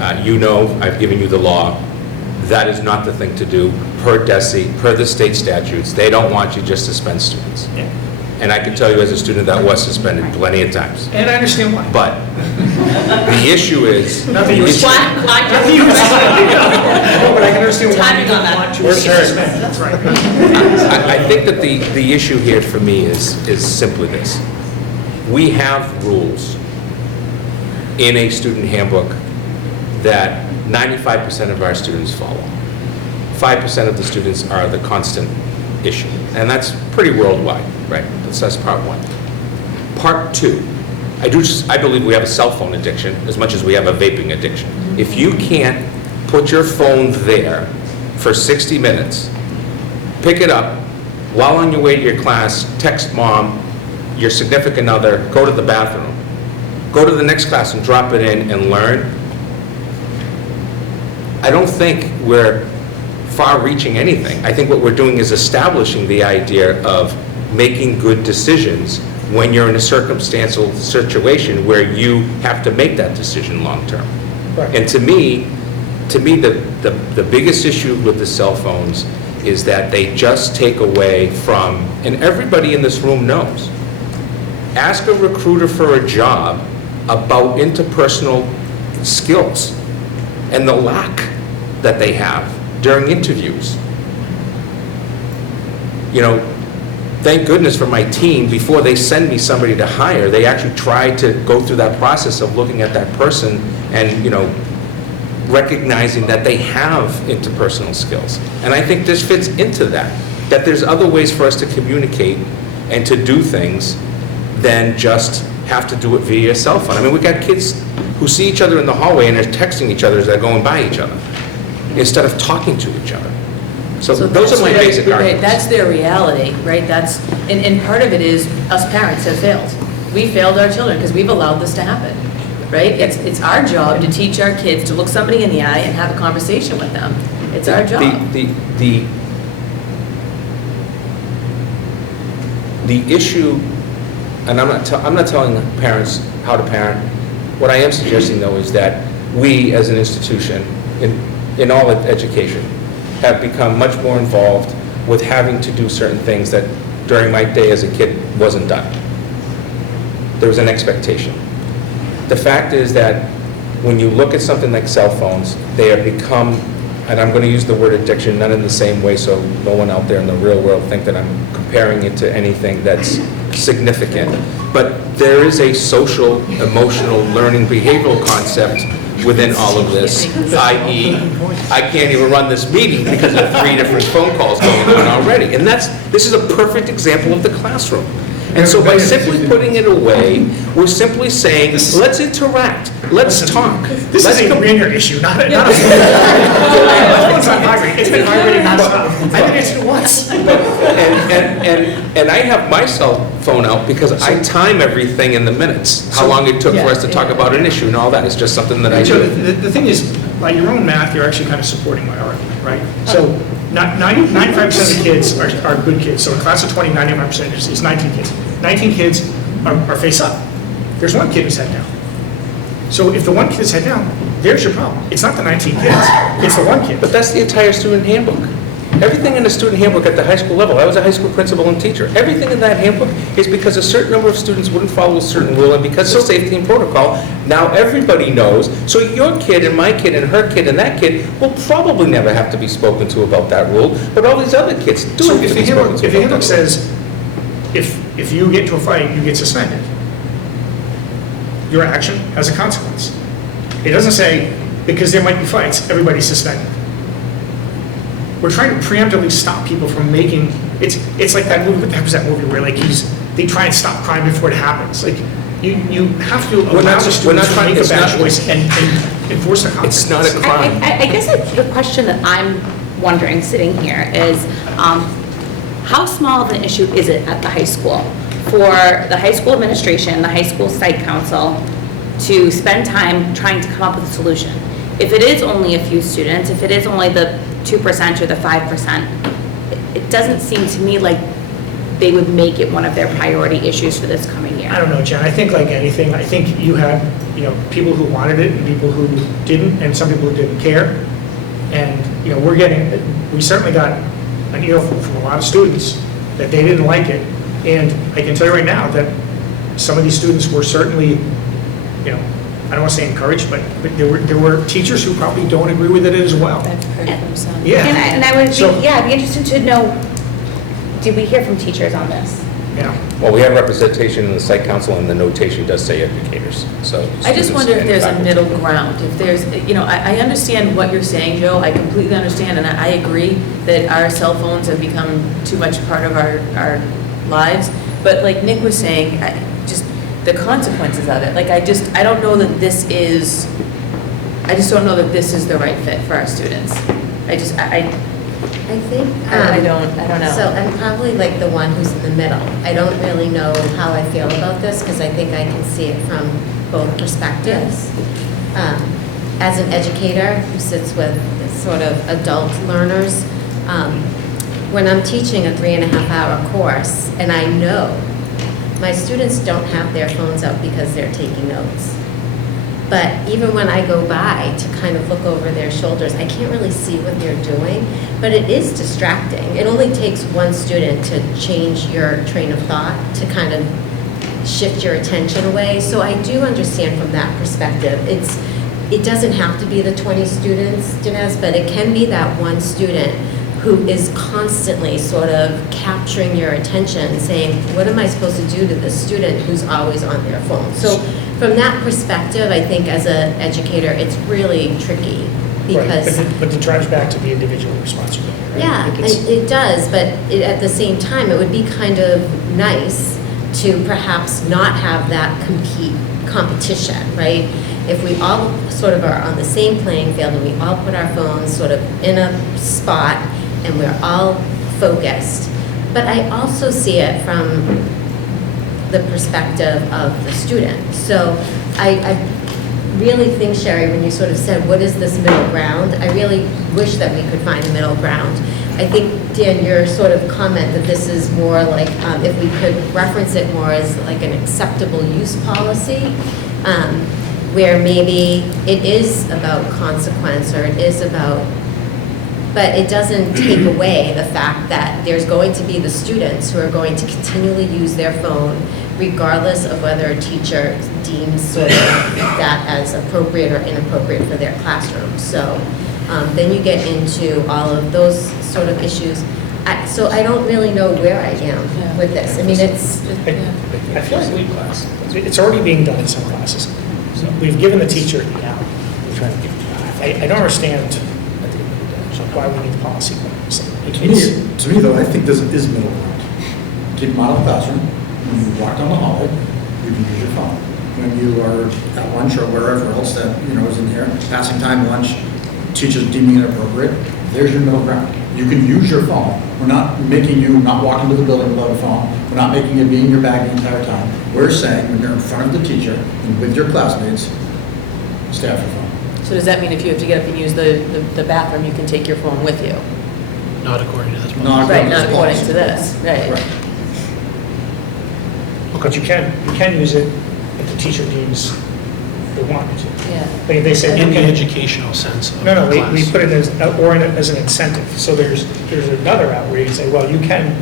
I've given you the law. That is not the thing to do per DESE, per the state statutes. They don't want you just to suspend students. Yeah. And I can tell you as a student that was suspended plenty of times. And I understand why. But the issue is... Nothing you It's- But I can understand why you Timing on don't that. want to suspend. That's right. I think that the issue here for me is simply this. We have rules in a student handbook that 95% of our students follow. 5% of the students are the constant issue. And that's pretty worldwide, right? That's part 1. Part 2, I believe we have a cell phone addiction as much as we have a vaping addiction. If you can't put your phone there for 60 minutes, pick it up, while on your way to your class, text mom, your significant other, go to the bathroom, go to the next class and drop it in and learn, I don't think we're far-reaching anything. I think what we're doing is establishing the idea of making good decisions when you're in a circumstantial situation where you have to make that decision long-term. Right. And to me, the biggest issue with the cell phones is that they just take away from, and everybody in this room knows, ask a recruiter for a job about interpersonal skills and the lack that they have during interviews. Thank goodness for my team, before they send me somebody to hire, they actually try to go through that process of looking at that person and, recognizing that they have interpersonal skills. And I think this fits into that there's other ways for us to communicate and to do things than just have to do it via cell phone. I mean, we got kids who see each other in the hallway and they're texting each other as they're going by each other, instead of talking to each other. So those are my basic arguments. That's their reality, right? And part of it is us parents have failed. We failed our children because we've allowed this to happen, right? It's our job to teach our kids to look somebody in the eye and have a conversation with them. It's our job. The issue, and I'm not telling parents how to parent. What I am suggesting, though, is that we, as an institution, in all education, have become much more involved with having to do certain things that during my day as a kid wasn't done. There was an expectation. The fact is that when you look at something like cell phones, they have become, and I'm going to use the word addiction, not in the same way so no one out there in the real world think that I'm comparing it to anything that's significant. But there is a social, emotional, learning, behavioral concept within all of this, i.e., I can't even run this meeting because of 3 different phone calls going on already. And this is a perfect example of the classroom. And so by simply putting it away, we're simply saying, let's interact, let's talk. This let's is a com- grander issue, not a... My phone's on vibrate. It's been vibrating nonstop. I didn't answer it once. And I have my cell phone out because I time everything in the minutes, how long it took for us to talk about an issue and all that. It's just something that I So do. the thing is, by your own math, you're actually kind of supporting my argument, right? So 95% of the kids are good kids. So a class of 20, 95% is 19 kids. 19 kids are face up. There's one kid who's head down. So if the one kid is head down, there's your problem. It's not the 19 kids, it's the one kid. But that's the entire student handbook. Everything in the student handbook at the high school level, I was a high school principal and teacher. Everything in that handbook is because a certain number of students wouldn't follow a certain rule, and because of safety and protocol, now everybody knows. So your kid and my kid and her kid and that kid will probably never have to be spoken to about that rule, but all these other kids do So have if to the be spoken to handbook about that rule. says, if you get into a fight, you get suspended, your action has a consequence. It doesn't say, because there might be fights, everybody's suspended. We're trying to preemptively stop people from making, it's like that movie, that was that movie where like they try and stop crime before it happens. Like, you have to We're allow not- the we're not students to trying- make a it's bad not- choice and enforce the consequences. It's not a crime. I guess the question that I'm wondering, sitting here, is how small of an issue is it at the high school for the high school administration, the high school site council, to spend time trying to come up with a solution? If it is only a few students, if it is only the 2% or the 5%, it doesn't seem to me like they would make it one of their priority issues for this coming year. I don't know, Jen, I think like anything, I think you had, people who wanted it and people who didn't, and some people who didn't care. And, we certainly got an email from a lot of students that they didn't like it. And I can tell you right now that some of these students were certainly, I don't want to say encouraged, but there were teachers who probably don't agree with it as well. I've heard from some. Yeah. And I would So- be, I'd be interested to know, did we hear from teachers on this? Yeah. Well, we have representation in the site council, and the notation does say educators, so. I just students wonder if and there's a faculty. middle ground, if there's, I understand what you're saying, Joe, I completely understand, and I agree that our cell phones have become too much part of our lives, but like Nick was saying, just the consequences of it, like I don't know that this is the right fit for our students. I think. don't know. So I'm probably like the one who's in the middle. I don't really know how I feel about this because I think I can see it from both perspectives. As an educator who sits with sort of adult learners, when I'm teaching a 3.5-hour course and I know my students don't have their phones out because they're taking notes. But even when I go by to kind of look over their shoulders, I can't really see what they're doing, but it is distracting. It only takes one student to change your train of thought, to kind of shift your attention away. So I do understand from that perspective. It doesn't have to be the 20 students, Dinesh, but it can be that one student who is constantly sort of capturing your attention, saying, what am I supposed to do to this student who's always on their phone? So from that perspective, I think as an educator, it's really tricky because... Right, but it drives back to the individual responsibility, right? Yeah, Like it's- it does, but at the same time, it would be kind of nice to perhaps not have that competition, right? If we all sort of are on the same playing field and we all put our phones sort of in a spot and we're all focused. But I also see it from the perspective of the student. So I really think, Sherry, when you sort of said, what is this middle ground? I really wish that we could find a middle ground. I think, Dan, your sort of comment that this is more like, if we could reference it more as like an acceptable use policy, where maybe it is about consequence or it is about, but it doesn't take away the fact that there's going to be the students who are going to continually use their phone regardless of whether a teacher deems sort of that as appropriate or inappropriate for their classroom. So then you get into all of those sort of issues. So I don't really know where I am with this. I mean, it's... I feel like it's already being done in some classes. So we've given the teacher the out. I don't understand why we need the policy. To me, though, I think this is middle ground. Keep them out of the classroom, when you walk down the hallway, you can use your phone. When you are at lunch or wherever else that, is in here, passing time lunch, teachers deeming it appropriate, there's your middle ground. You can use your phone. We're not making you not walk into the building without a phone. We're not making it be in your bag the entire time. We're saying when you're in front of the teacher and with your classmates, stay off your phone. So does that mean if you have to get up and use the bathroom, you can take your phone with you? Not according to this policy. Not Right, according to not this according policy. to this, right? But you can use it if the teacher deems they want you to. Yeah. Like if they say, In the okay, educational sense of no, we class. put it as an incentive. So there's another route where you say, well, you can,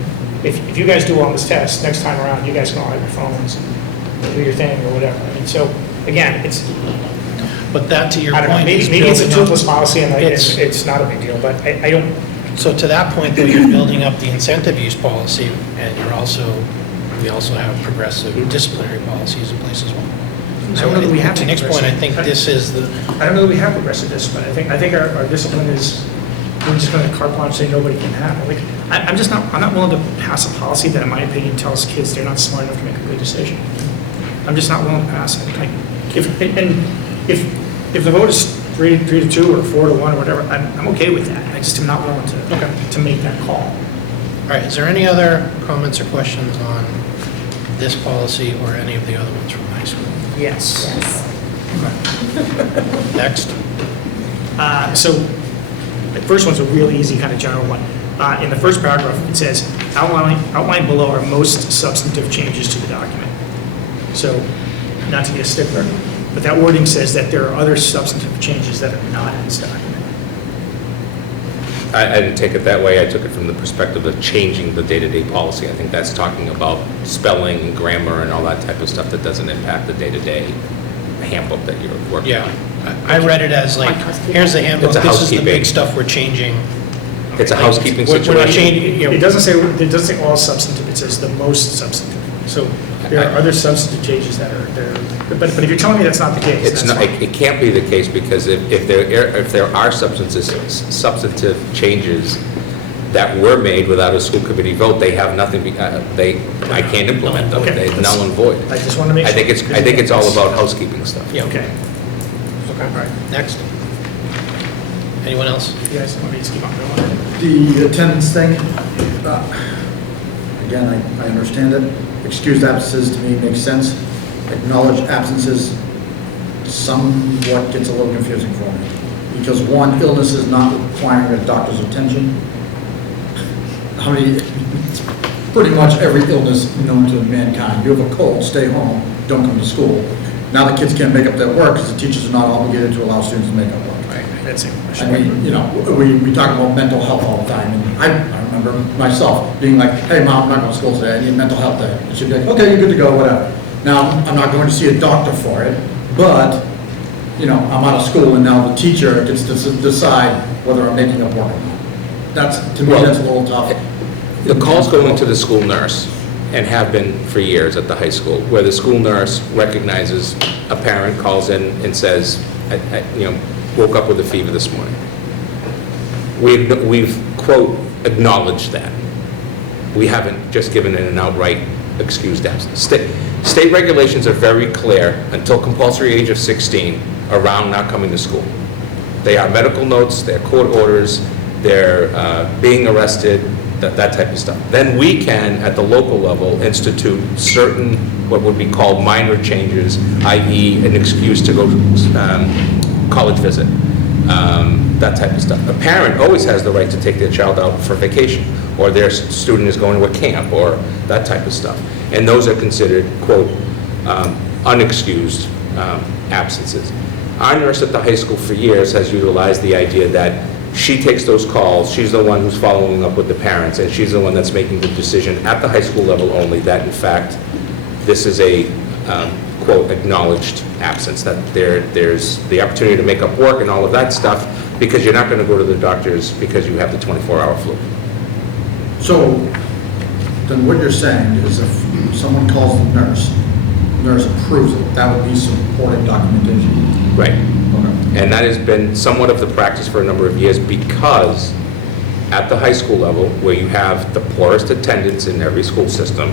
if you guys do well on this test, next time around, you guys can all have your phones and do your thing or whatever. I mean, so again, it's, But that, to your I don't know, point, is maybe it's a building up- toothless policy and It's- it's not a big deal, but I don't, So to that point, though, you're building up the incentive use policy, and we also have progressive disciplinary policies in place as well. I don't know that we have To Nick's point, I think this is the, I don't know that we have progressive discipline. I think our discipline is, we're just going to carte blanche say nobody can have it. Like, I'm not willing to pass a policy that, in my opinion, tells kids they're not smart enough to make a good decision. I'm just not willing to pass it. Like, if the vote is 3-2 or 4-1 or whatever, I'm okay with that. I just am not willing to make that call. all right, is there any other comments or questions on this policy or any of the other ones from high school? Yes. Next. So the first one's a really easy kind of general one. In the first paragraph, it says, outlined below are most substantive changes to the document. So, not to be a stickler, but that wording says that there are other substantive changes that are not in this document. I didn't take it that way. I took it from the perspective of changing the day-to-day policy. I think that's talking about spelling and grammar and all that type of stuff that doesn't impact the day-to-day handbook that you're working on. Yeah, I read it as like, here's the handbook, It's a this is the big housekeeping. stuff we're changing. It's a housekeeping We're not situation. changing, you It know, doesn't say all substantive, it says the most substantive. So there are other substantive changes that are there. But if you're telling me that's not the case, It's that's not, fine. it can't be the case because if there are substantive changes that were made without a school committee vote, they have nothing, I can't implement them. Okay. They're null and void. I just want to make I sure. think it's all about housekeeping stuff. yeah, Okay. okay, all right, next. Anyone else? You guys want me to just keep on going? The attendance thing, again, I understand it. Excused absences to me makes sense. Acknowledged absences somewhat gets a little confusing for me. Because one, illness is not requiring a doctor's attention. How many, pretty much every illness known to mankind. You have a cold, stay home, don't come to school. Now the kids can't make up their work because the teachers are not obligated to allow students to make up work. That's it. I mean, we talk about mental health all the time, and I remember myself being like, hey, Mom, I'm not going to school today, I need a mental health day. And she'd be like, okay, you're good to go, whatever. Now, I'm not going to see a doctor for it, but, I'm out of school, and now the teacher gets to decide whether I'm making up work or not. To me, Well, that's a little tough. The call's going to the school nurse, and have been for years at the high school, where the school nurse recognizes a parent, calls in and says, woke up with a fever this morning. We've, quote, acknowledged that. We haven't just given it an outright excused absence. State regulations are very clear until compulsory age of 16 around not coming to school. They are medical notes, they're court orders, they're being arrested, that type of stuff. Then we can, at the local level, institute certain, what would be called minor changes, i.e. an excuse to go college visit, that type of stuff. A parent always has the right to take their child out for vacation, or their student is going to a camp, or that type of stuff. And those are considered, quote, unexcused absences. Our nurse at the high school for years has utilized the idea that she takes those calls, she's the one who's following up with the parents, and she's the one that's making the decision at the high school level only that, in fact, this is a, quote, acknowledged absence, that there's the opportunity to make up work and all of that stuff, because you're not going to go to the doctors because you have the 24-hour flu. So, then what you're saying is if someone calls the nurse approves it, that would be supporting documentation. Right. Okay. And that has been somewhat of the practice for a number of years, because at the high school level, where you have the poorest attendance in every school system,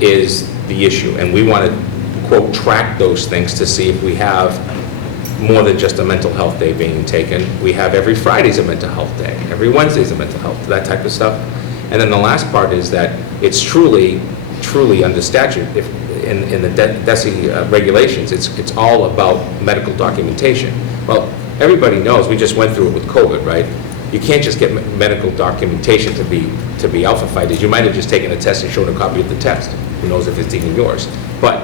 is the issue. And we want to, quote, track those things to see if we have more than just a mental health day being taken. We have every Friday's a mental health day, every Wednesday's a mental health, that type of stuff. And then the last part is that it's truly under statute. If in the DESE regulations, it's all about medical documentation. Well, everybody knows, we just went through it with COVID, right? You can't just get medical documentation to be alpha-fighted. You might have just taken a test and shown a copy of the test. Who knows if it's even yours? But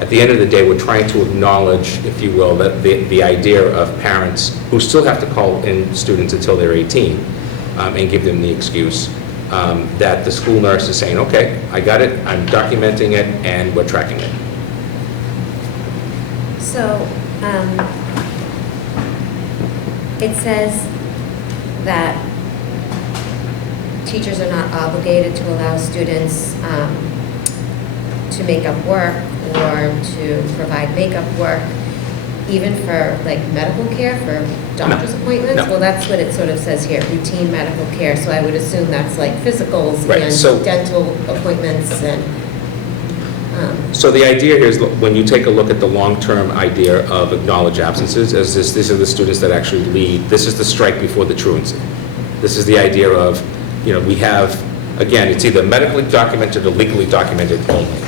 at the end of the day, we're trying to acknowledge, if you will, that the idea of parents who still have to call in students until they're 18 and give them the excuse that the school nurse is saying, okay, I got it, I'm documenting it, and we're tracking it. So, it says that teachers are not obligated to allow students to make up work or to provide makeup work, even for like medical care, for doctor's appointments? No. Well, that's what it sort of says here, routine medical care, so I would assume that's like physicals Right, and so- dental appointments and, So the idea here is, when you take a look at the long-term idea of acknowledged absences, as these are the students that actually lead, this is the strike before the truancy. This is the idea of, we have, again, it's either medically documented or legally documented only.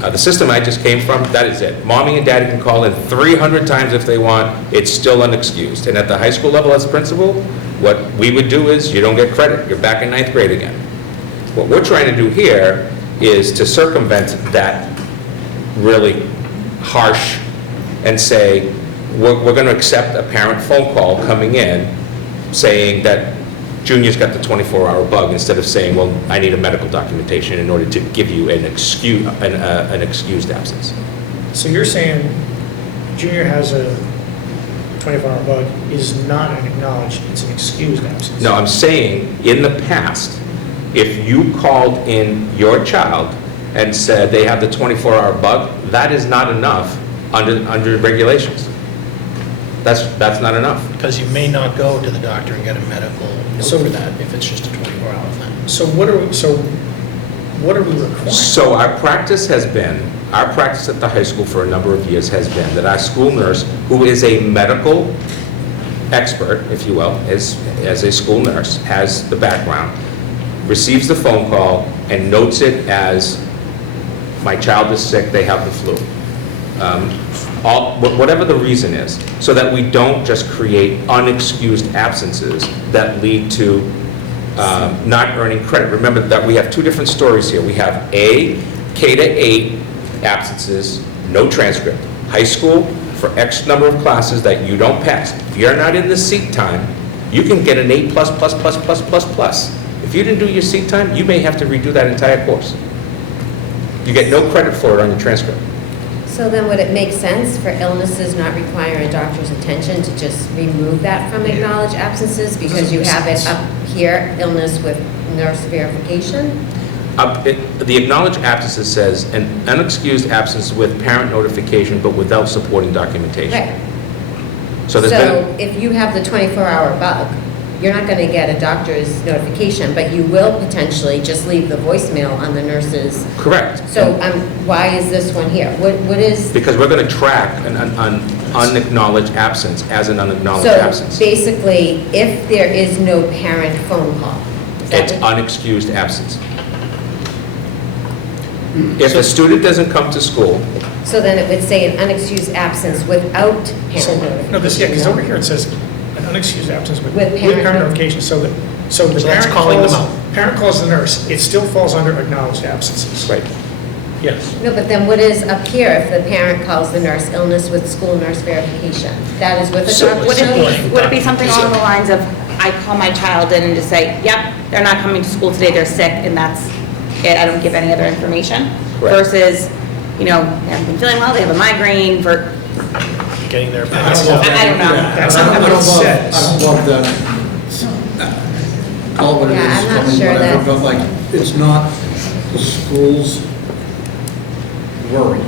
The system I just came from, that is it. Mommy and daddy can call in 300 times if they want, it's still unexcused. And at the high school level as principal, what we would do is, you don't get credit, you're back in 9th grade again. What we're trying to do here is to circumvent that really harsh and say, we're going to accept a parent phone call coming in saying that Junior's got the 24-hour bug, instead of saying, well, I need a medical documentation in order to give you an excused absence. So you're saying Junior has a 24-hour bug is not an acknowledged, it's an excused absence? No, I'm saying, in the past, if you called in your child and said they have the 24-hour bug, that is not enough under regulations. That's not enough. Because you may not go to the doctor and get a medical note for that if it's just a 24-hour thing. So what are we requiring? So our practice at the high school for a number of years has been that our school nurse, who is a medical expert, if you will, as a school nurse, has the background, receives the phone call and notes it as, my child is sick, they have the flu. Whatever the reason is, so that we don't just create unexcused absences that lead to not earning credit. Remember that we have two different stories here. We have K-8 absences, no transcript. High school, for X number of classes that you don't pass. If you're not in the seat time, you can get an A+++++++. If you didn't do your seat time, you may have to redo that entire course. You get no credit for it on your transcript. so then would it make sense for illnesses not requiring a doctor's attention to just remove that from acknowledged absences? Because you have it up here, illness with nurse verification? The acknowledged absences says an unexcused absence with parent notification but without supporting documentation. Right. So there's So been, if you have the 24-hour bug, you're not going to get a doctor's notification, but you will potentially just leave the voicemail on the nurse's. correct. So why is this one here? What is? Because we're going to track an unacknowledged absence as an unacknowledged So absence. basically, if there is no parent phone call. is that It's what- unexcused absence. If a student doesn't come to school, So then it would say an unexcused absence without So, parent notification. no, this, yeah, because over here it says an unexcused absence with With parent parent notification, so the So that's parent calling them calls, out. parent calls the nurse, it still falls under acknowledged absences. right, Yes. No, but then what is up here if the parent calls the nurse illness with school nurse verification? That is with a So doctor's Would it note? be, would it be something along the lines of, I call my child in and just say, yep, they're not coming to school today, they're sick, and that's it, I don't give any other information? Correct. Versus, they haven't been feeling well, they have a migraine, Getting their I don't know. That's I not what it don't says. love that. Call it what it Yeah, is, I'm not call me sure whatever, that- but like, it's not the school's worry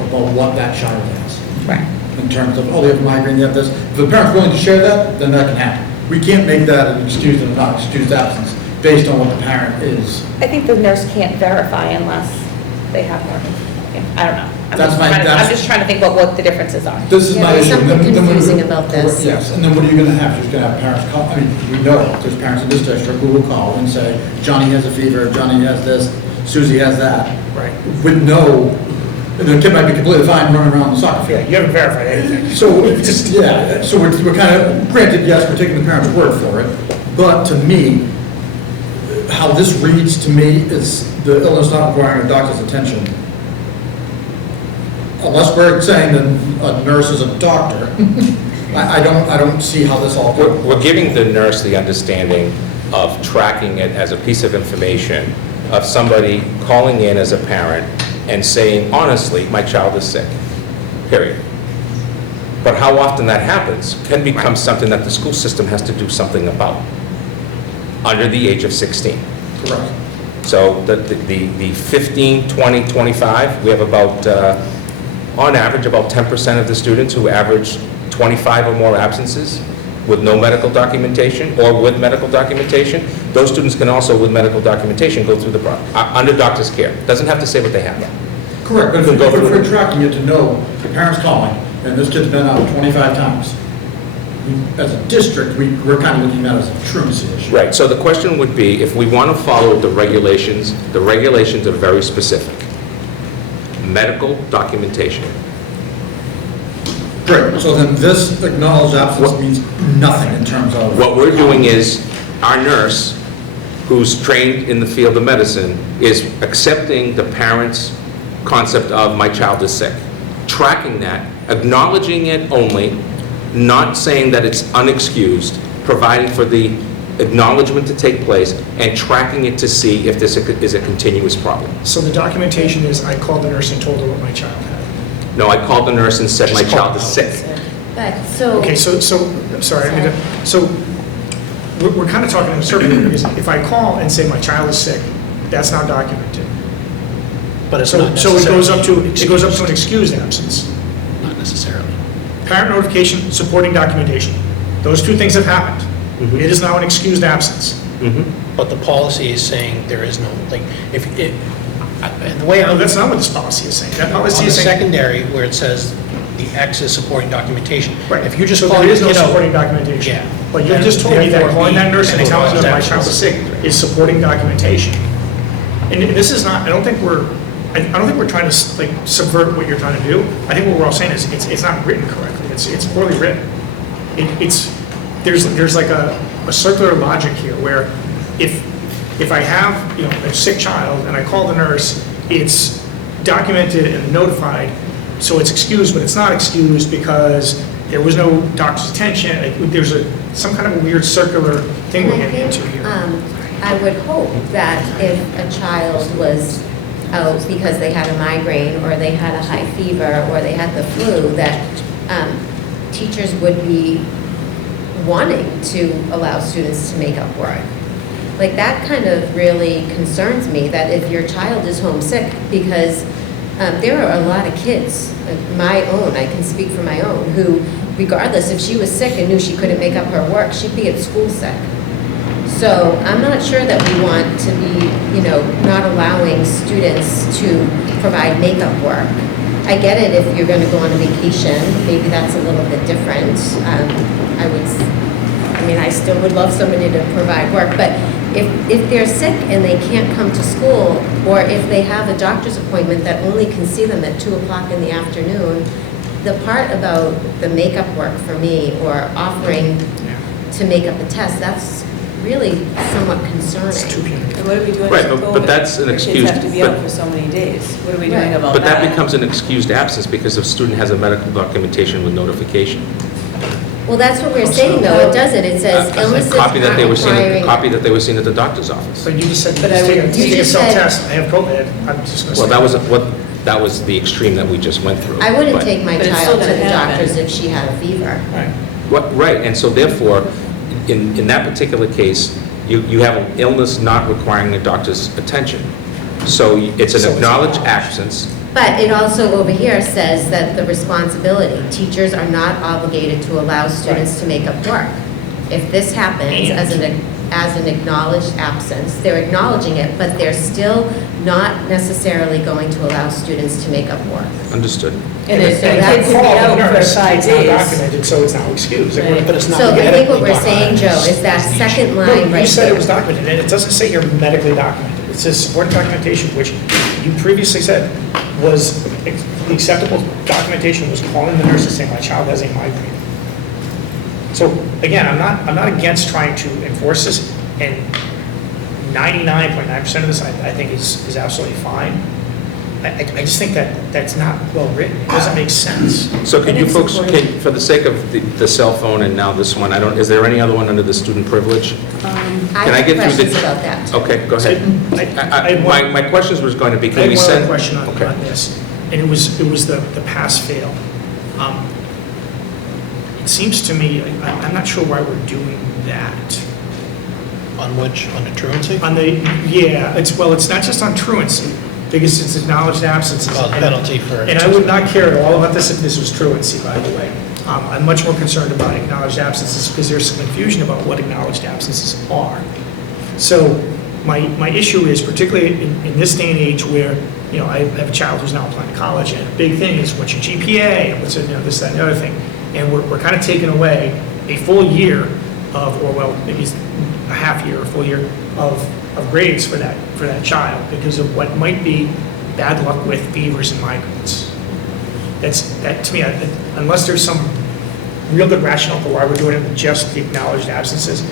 about what that child has. Right. In terms of, oh, they have a migraine, they have this. If the parent's willing to share that, then that can happen. We can't make that an excused and not excused absence based on what the parent is. I think the nurse can't verify unless they have more. I don't know. I'm just trying to think about what the differences are. This is Yeah, my there's issue. something Then we- confusing about this. Yes, and then what are you gonna have? You're gonna have parents call, I mean, we know there's parents in this district who will call and say, Johnny has a fever, Johnny has this, Susie has that. Right. With no, and the kid might be completely fine running around the soccer Yeah, field. you haven't verified anything. So, it's just, yeah, so we're kind of, granted, yes, we're taking the parent's word for it, but to me, how this reads to me is the illness not requiring a doctor's attention. Unless we're saying that a nurse is a doctor, I don't see how this all goes. We're giving the nurse the understanding of tracking it as a piece of information of somebody calling in as a parent and saying, honestly, my child is sick, period. But how often that happens can become something that the school system has to do something about under the age of 16. Correct. So the 15, 20, 25, we have about, on average, about 10% of the students who average 25 or more absences with no medical documentation or with medical documentation. Those students can also, with medical documentation, go through the, under doctor's care. Doesn't have to say what they have. Correct, but Can go if through we're it. tracking it to know the parent's calling, and this kid's been out 25 times, as a district, we're kind of looking at it as a truancy issue. Right, so the question would be, if we want to follow the regulations are very specific. Medical documentation. Great, so then this acknowledged absence means nothing in terms of. What we're doing is, our nurse, who's trained in the field of medicine, is accepting the parent's concept of my child is sick, tracking that, acknowledging it only, not saying that it's unexcused, providing for the acknowledgement to take place, and tracking it to see if this is a continuous problem. So the documentation is, I called the nurse and told her what my child had. No, I called the nurse and said my Just call child is them. sick. But, so. Okay, so, I'm sorry, so we're kind of talking in a circle here, because if I call and say my child is sick, that's now documented. But it's So not so it goes up to, necessarily an excused absence. Not necessarily. Parent notification, supporting documentation. Those two things have happened. Mhm. It is now an excused absence. But the policy is saying there is no, like, if it, and the way No, I'm. that's not what this policy is saying. That On policy the is saying. secondary, where it says the X is supporting documentation. Right. If you just So call there the is no kid out. supporting documentation. Yeah. But you just told me that Therefore, calling that nurse and medical telling them that my child absence. is sick is supporting documentation. And this is not, I don't think we're trying to like subvert what you're trying to do. I think what we're all saying is it's not written correctly. It's poorly written. There's like a circular logic here where if I have, a sick child and I call the nurse, it's documented and notified, so it's excused, but it's not excused because there was no doctor's attention. Like, there's some kind of a weird circular thing we're And I getting into think, here. I would hope that if a child was out because they had a migraine, or they had a high fever, or they had the flu, that teachers would be wanting to allow students to make up work. Like, that kind of really concerns me, that if your child is homesick, because there are a lot of kids, my own, I can speak for my own, who, regardless, if she was sick and knew she couldn't make up her work, she'd be at school sick. So I'm not sure that we want to be, not allowing students to provide makeup work. I get it if you're going to go on a vacation, maybe that's a little bit different. I still would love somebody to provide work, but if they're sick and they can't come to school, or if they have a doctor's appointment that only can see them at 2 o'clock in the afternoon, the part about the makeup work for me, or offering to make up a test, that's really somewhat concerning. It's too punitive. And what are we doing Right, with but COVID? that's an Where excuse, Kids have to be out but- for so many days. What are we Right. doing about But that? that becomes an excused absence because the student has a medical documentation with notification. Well, that's what we're saying, though, it doesn't, it says A illnesses copy that not they were seen, requiring. copy that they were seen at the doctor's office. So you just said, But I would- take You a just said- self-test, I have COVID, I'm just going to say. Well, that was the extreme that we just went through. I wouldn't But- take my But it's child to still the gonna happen. doctors if she had a fever. Right. Right, and so therefore, in that particular case, you have an illness not requiring a doctor's attention. So it's an acknowledged absence. But it also over here says that the responsibility, teachers are not obligated to allow students to make up work. If this happens as an as an acknowledged absence. They're acknowledging it, but they're still not necessarily going to allow students to make up work. Understood. And So the that's kids will be out for It's 5 not days. documented, so it's not excused. Right. But it's not So I think what we're medically saying, Joe, documented. is that second No, line right you said it was there. documented, and it doesn't say you're medically documented. It says supporting documentation, which you previously said was, the acceptable documentation was calling the nurse and saying, my child has a migraine. So again, I'm not against trying to enforce this, and 99.9% of this, I think is absolutely fine. I just think that that's not well written. It doesn't make sense. So can And you it's folks, supported. for the sake of the cell phone and now this one, is there any other one under the student privilege? I Can I have get through questions the- about that. Okay, go ahead. I had one- My questions was going to be, I can we have one send? other question on Okay. this, and it was the pass-fail. It seems to me, I'm not sure why we're doing that. On which, on the truancy? On the, yeah, it's not just on truancy, because it's acknowledged absences. Well, penalty for. And I would not care at all about this if this was truancy, by the way. I'm much more concerned about acknowledged absences, because there's some confusion about what acknowledged absences are. So my issue is, particularly in this day and age where, I have a child who's now applying to college, and a big thing is what's your GPA, and what's, this, that, and the other thing. And we're kind of taking away a full year of, or well, maybe a half year, a full year of grades for that child because of what might be bad luck with fevers and migraines. That to me, unless there's some real good rationale for why we're doing it with just the acknowledged absences,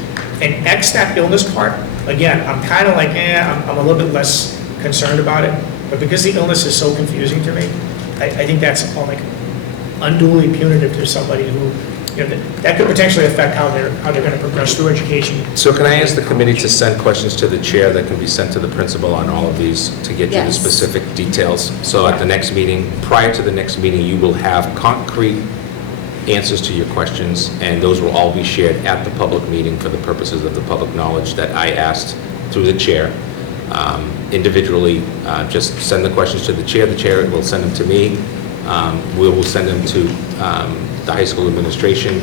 and X that illness part, again, I'm kind of like, I'm a little bit less concerned about it, but because the illness is so confusing to me, I think that's all like unduly punitive to somebody who, that could potentially affect how they're going to progress through education. So can I ask the committee to send questions to the chair that can be sent to the principal on all of these to get you the Yes. specific details? So at the next meeting, prior to the next meeting, you will have concrete answers to your questions, and those will all be shared at the public meeting for the purposes of the public knowledge that I asked through the chair. Individually, just send the questions to the chair will send them to me. We will send them to the high school administration.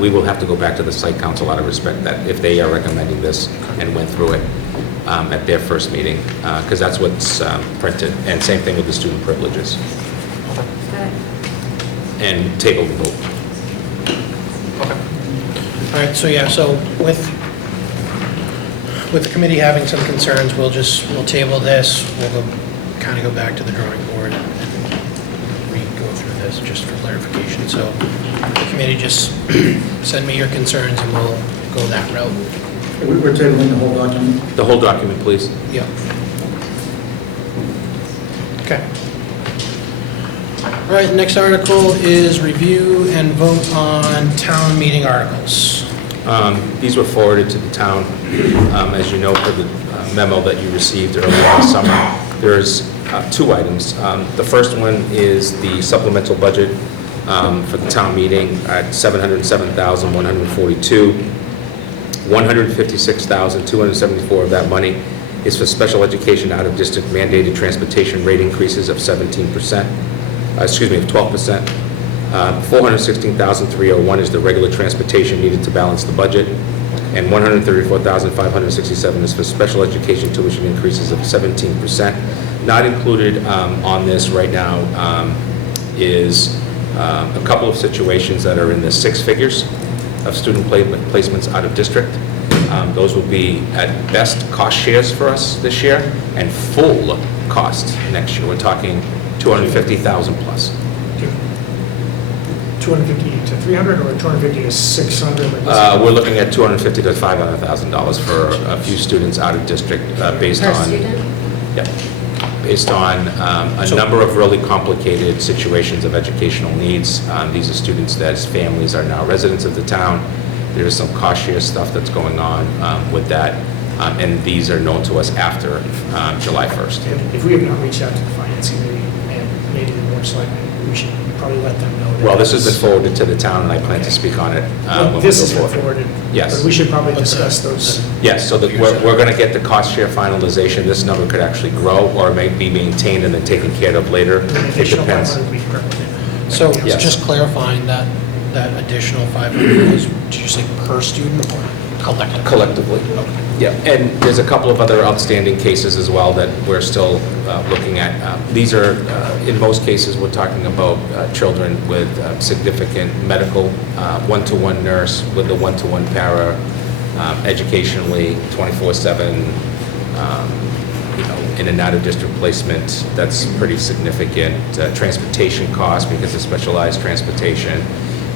We will have to go back to the site council out of respect that if they are recommending this and went through it at their first meeting, because that's what's printed. And same thing with the student privileges. And table the vote. All right, so yeah, so with the committee having some concerns, we'll table this, we'll kind of go back to the drawing board and go through this just for clarification. So the committee just send me your concerns and we'll go that route. We're tabling the whole document. The whole document, please. Yeah. Okay. All right, next article is review and vote on town meeting articles. These were forwarded to the town, as you know, for the memo that you received earlier in the summer. There's two items. The first one is the supplemental budget for the town meeting at $707,142. $156,274 of that money is for special education out-of-district mandated transportation rate increases of 12%. $416,301 is the regular transportation needed to balance the budget, and $134,567 is for special education tuition increases of 17%. Not included on this right now is a couple of situations that are in the six figures of student placements out of district. Those will be at best cost shares for us this year and full cost next year. We're talking $250,000 plus. 250 to 300 or 250 to 600? We're looking at $250,000 to $500,000 for a few students out of district based Per on. student? Yep. Based on a number of really complicated situations of educational needs. These are students that families are now residents of the town. There is some cost share stuff that's going on with that. And these are known to us after July 1st. If we have not reached out to the finance committee and maybe the board of selectmen, we should probably let them know that. Well, this has been forwarded to the town, and I plan to speak on it when we This go has been forward. forwarded. Yes. But we should probably discuss those. Yes, so that we're going to get the cost share finalization. This number could actually grow or may be maintained and then taken care of later. An It additional depends. 500 would be perfect. So Yes. just clarifying that additional 500 is, did you say per student or collectively. Yeah, and there's a couple of other outstanding cases as well that we're still looking at. These are, in most cases, we're talking about children with significant medical, one-to-one nurse with the one-to-one para, educationally, 24/7, in and out of district placement. That's pretty significant. Transportation costs because of specialized transportation.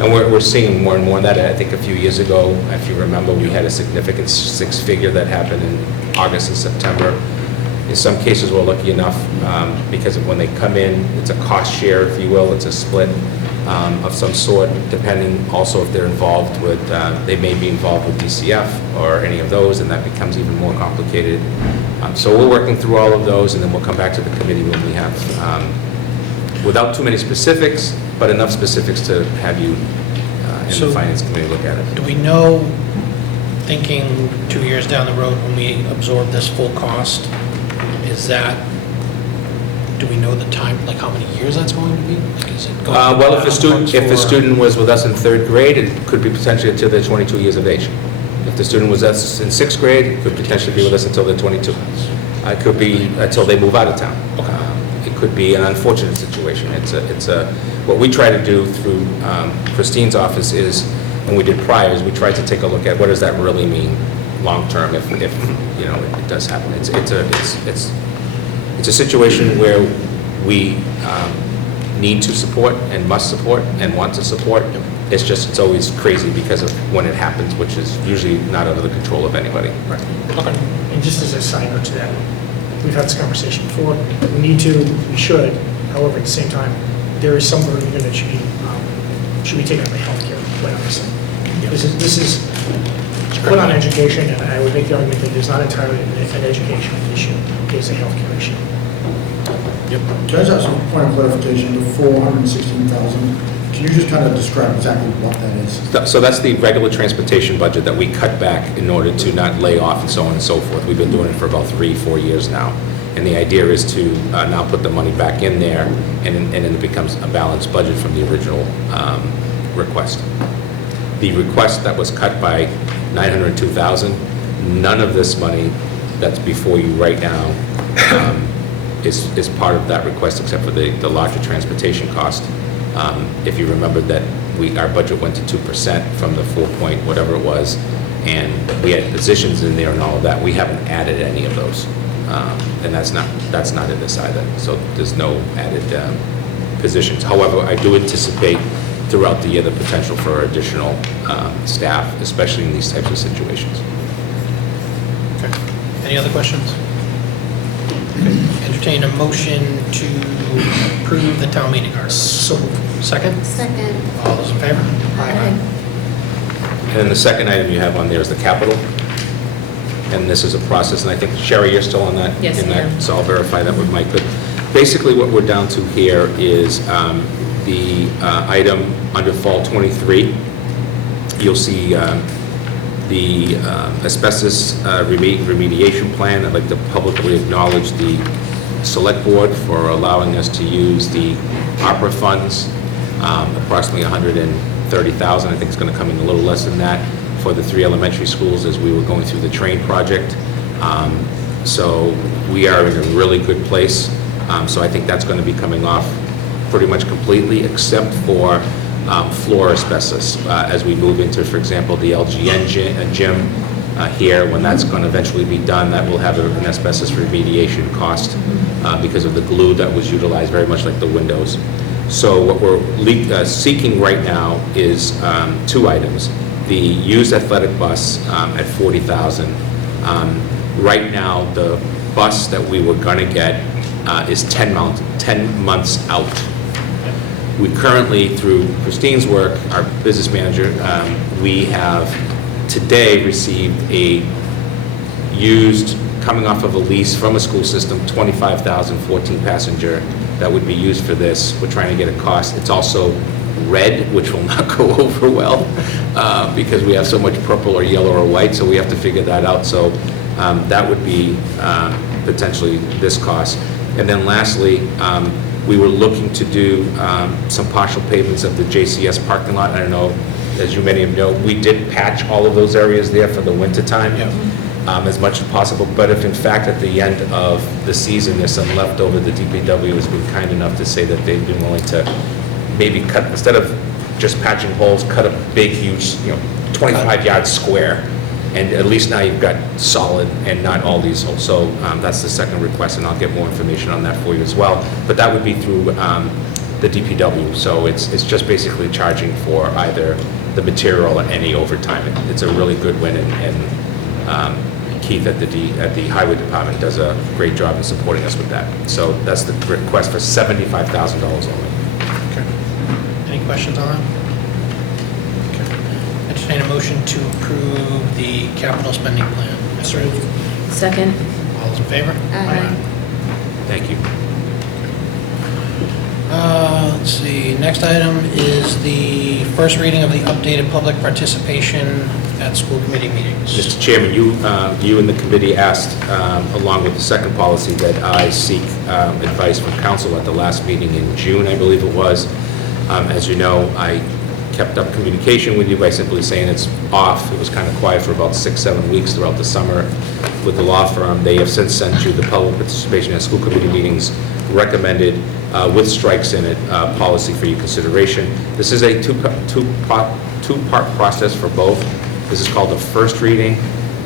And we're seeing more and more of that. I think a few years ago, if you remember, we had a significant six-figure that happened in August and September. In some cases, we're lucky enough, because of when they come in, it's a cost share, if you will. It's a split of some sort, depending also if they're involved with, they may be involved with DCF or any of those, and that becomes even more complicated. So we're working through all of those, and then we'll come back to the committee when we have, without too many specifics, but enough specifics to have you in So, the Finance Committee look at it. Do we know, thinking 2 years down the road when we absorb this full cost, do we know the time, like how many years that's going to be? Like, is it going to be Well, if a for- student was with us in third grade, it could be potentially until they're 22 years of age. If the student was with us in sixth grade, it could potentially be with us until they're 22. It could be until they move out of town. It could be an unfortunate situation. What we try to do through Christine's office is, and we did prior, is we tried to take a look at what does that really mean long-term if it does happen. It's a situation where we need to support and must support and want to support. It's always crazy because of when it happens, which is usually not under the control of anybody. Right. Okay. And just as a side note to that, we've had this conversation before. We should, however, at the same time, there is some burden here that should be taken up by healthcare, quite honestly. This is put on education, and I would make the argument that it's not entirely an educational issue, it's a healthcare issue. Yep. Can I just ask a point of clarification, the 416,000, can you just kind of describe exactly what that is? So that's the regular transportation budget that we cut back in order to not lay off and so on and so forth. We've been doing it for about 3-4 years now. And the idea is to now put the money back in there, and then it becomes a balanced budget from the original request. The request that was cut by 902,000, none of this money that's before you right now is part of that request except for the larger transportation cost. If you remember that our budget went to 2% from the 4 point whatever it was, and we had positions in there and all of that. We haven't added any of those, and that's not in this either. So there's no added positions. However, I do anticipate throughout the year the potential for additional staff, especially in these types of situations. Okay. Any other questions? Entertain a motion to approve the town meeting articles. So, second? Second. All those in favor? Aye. And then the second item you have on there is the capital. And this is a process, and I think, Sherry, you're still on that? Yes, in I that, am. So I'll verify that with Mike. But basically what we're down to here is the item under fall 23. You'll see the asbestos remediation plan. I'd like to publicly acknowledge the select board for allowing us to use the ARPA funds, approximately $130,000. I think it's going to come in a little less than that for the 3 elementary schools as we were going through the train project. So we are in a really good place. So I think that's going to be coming off pretty much completely, except for floor asbestos. As we move into, for example, the LGN gym here, when that's going to eventually be done, that will have an asbestos remediation cost because of the glue that was utilized, very much like the windows. So what we're seeking right now is 2 items. The used athletic bus at $40,000. Right now, the bus that we were going to get is 10 months out. We currently, through Christine's work, our business manager, we have today received a used, coming off of a lease from a school system, 25,000 14-passenger that would be used for this. We're trying to get a cost. It's also red, which will not go over well because we have so much purple or yellow or white, so we have to figure that out. So that would be potentially this cost. And then lastly, we were looking to do some partial pavements of the JCS parking lot. I don't know as you many of know, we did patch all of those areas there for the winter time. Yeah. As much as possible, but if in fact at the end of the season there's some leftover, the DPW has been kind enough to say that they've been willing to maybe cut, instead of just patching holes, cut a big, huge, 25-yard square, and at least now you've got solid and not all these holes. So that's the second request, and I'll get more information on that for you as well. But that would be through the DPW, so it's just basically charging for either the material or any overtime. It's a really good win, and Keith at the Highway Department does a great job in supporting us with that. So that's the request for $75,000 only. Okay. Any questions on that? Okay. Entertain a motion to approve the capital spending plan. Ms. Ray? Second? All those in favor? Aye. Thank you. Let's see, next item is the first reading of the updated public participation at school committee meetings. Mr. Chairman, you and the committee asked, along with the second policy, that I seek advice from council at the last meeting in June, I believe it was. As you know, I kept up communication with you by simply saying it's off. It was kind of quiet for about 6-7 weeks throughout the summer with the law firm. They have since sent you the public participation at school committee meetings recommended with strikes in it, policy for your consideration. This is a two-part process for both. This is called the first reading,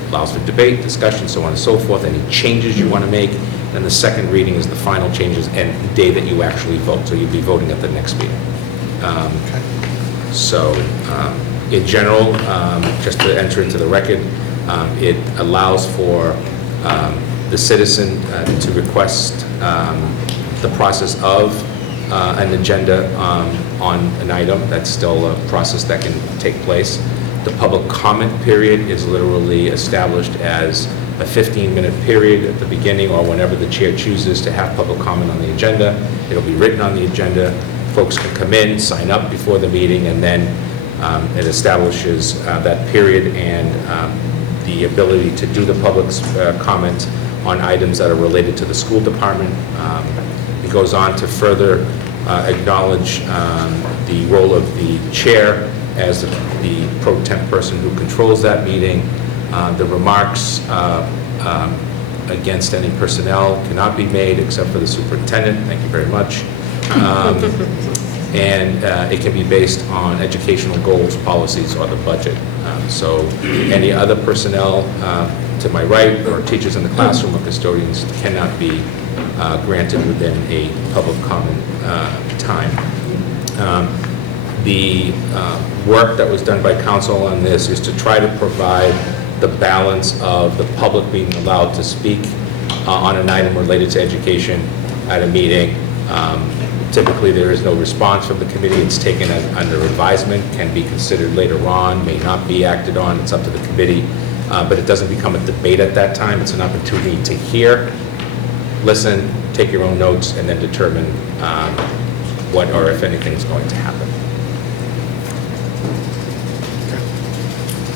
allows for debate, discussion, so on and so forth, any changes you want to make. Then the second reading is the final changes and day that you actually vote, so you'll be voting at the next meeting. So in general, just to enter into the record, it allows for the citizen to request the process of an agenda on an item. That's still a process that can take place. The public comment period is literally established as a 15-minute period at the beginning or whenever the chair chooses to have public comment on the agenda. It'll be written on the agenda. Folks can come in, sign up before the meeting, and then it establishes that period and the ability to do the public's comment on items that are related to the school department. It goes on to further acknowledge the role of the chair as the pro temp person who controls that meeting. The remarks against any personnel cannot be made except for the superintendent. Thank you very much. And it can be based on educational goals, policies, or the budget. So any other personnel to my right, or teachers in the classroom or custodians, cannot be granted within a public comment time. The work that was done by council on this is to try to provide the balance of the public being allowed to speak on an item related to education at a meeting. Typically, there is no response from the committee. It's taken under advisement, can be considered later on, may not be acted on. It's up to the committee, but it doesn't become a debate at that time. It's an opportunity to hear, listen, take your own notes, and then determine what or if anything is going to happen.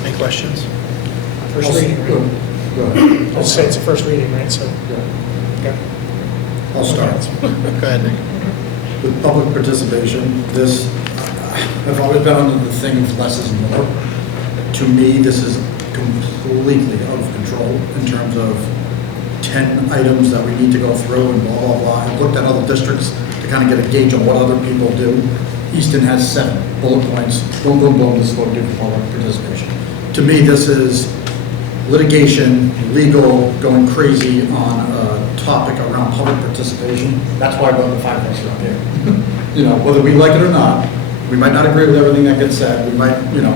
Any questions? First reading, right? Go ahead. I'll say it's a first reading, right, so. Okay. I'll start. Go ahead, Nick. With public participation, this, I've always been under the thing of less is more. To me, this is completely out of control in terms of 10 items that we need to go through and blah, blah, blah. I've looked at other districts to kind of get a gauge on what other people do. Easton has 7 bullet points, boom, boom, boom, this is what we do for public participation. To me, this is litigation, legal, going crazy on a topic around public participation. That's why I brought the 5 of us up here. You know, whether we like it or not, we might not agree with everything that gets said. We might, you know,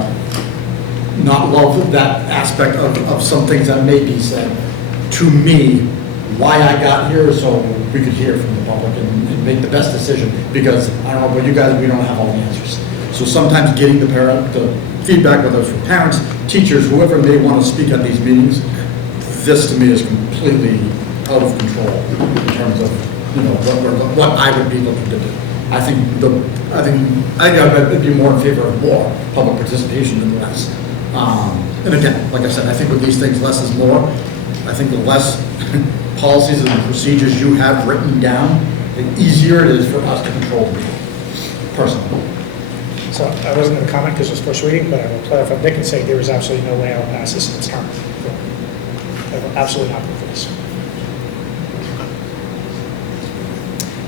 not love that aspect of some things that may be said. To me, why I got here is so we could hear from the public and make the best decision, because I don't know about you guys, we don't have all the answers. So sometimes getting the feedback, whether it's from parents, teachers, whoever may want to speak at these meetings, this to me is completely out of control in terms of, you know, what I would be looking to do. I think I'd be more in favor of more public participation than less. And again, like I said, I think with these things, less is more. I think the less policies and procedures you have written down, the easier it is for us to control the meeting, personally. So So I wasn't going to comment because it was first reading, but I will clarify. Nick can say there is absolutely no way I will pass this in its current form. I will absolutely not vote for this.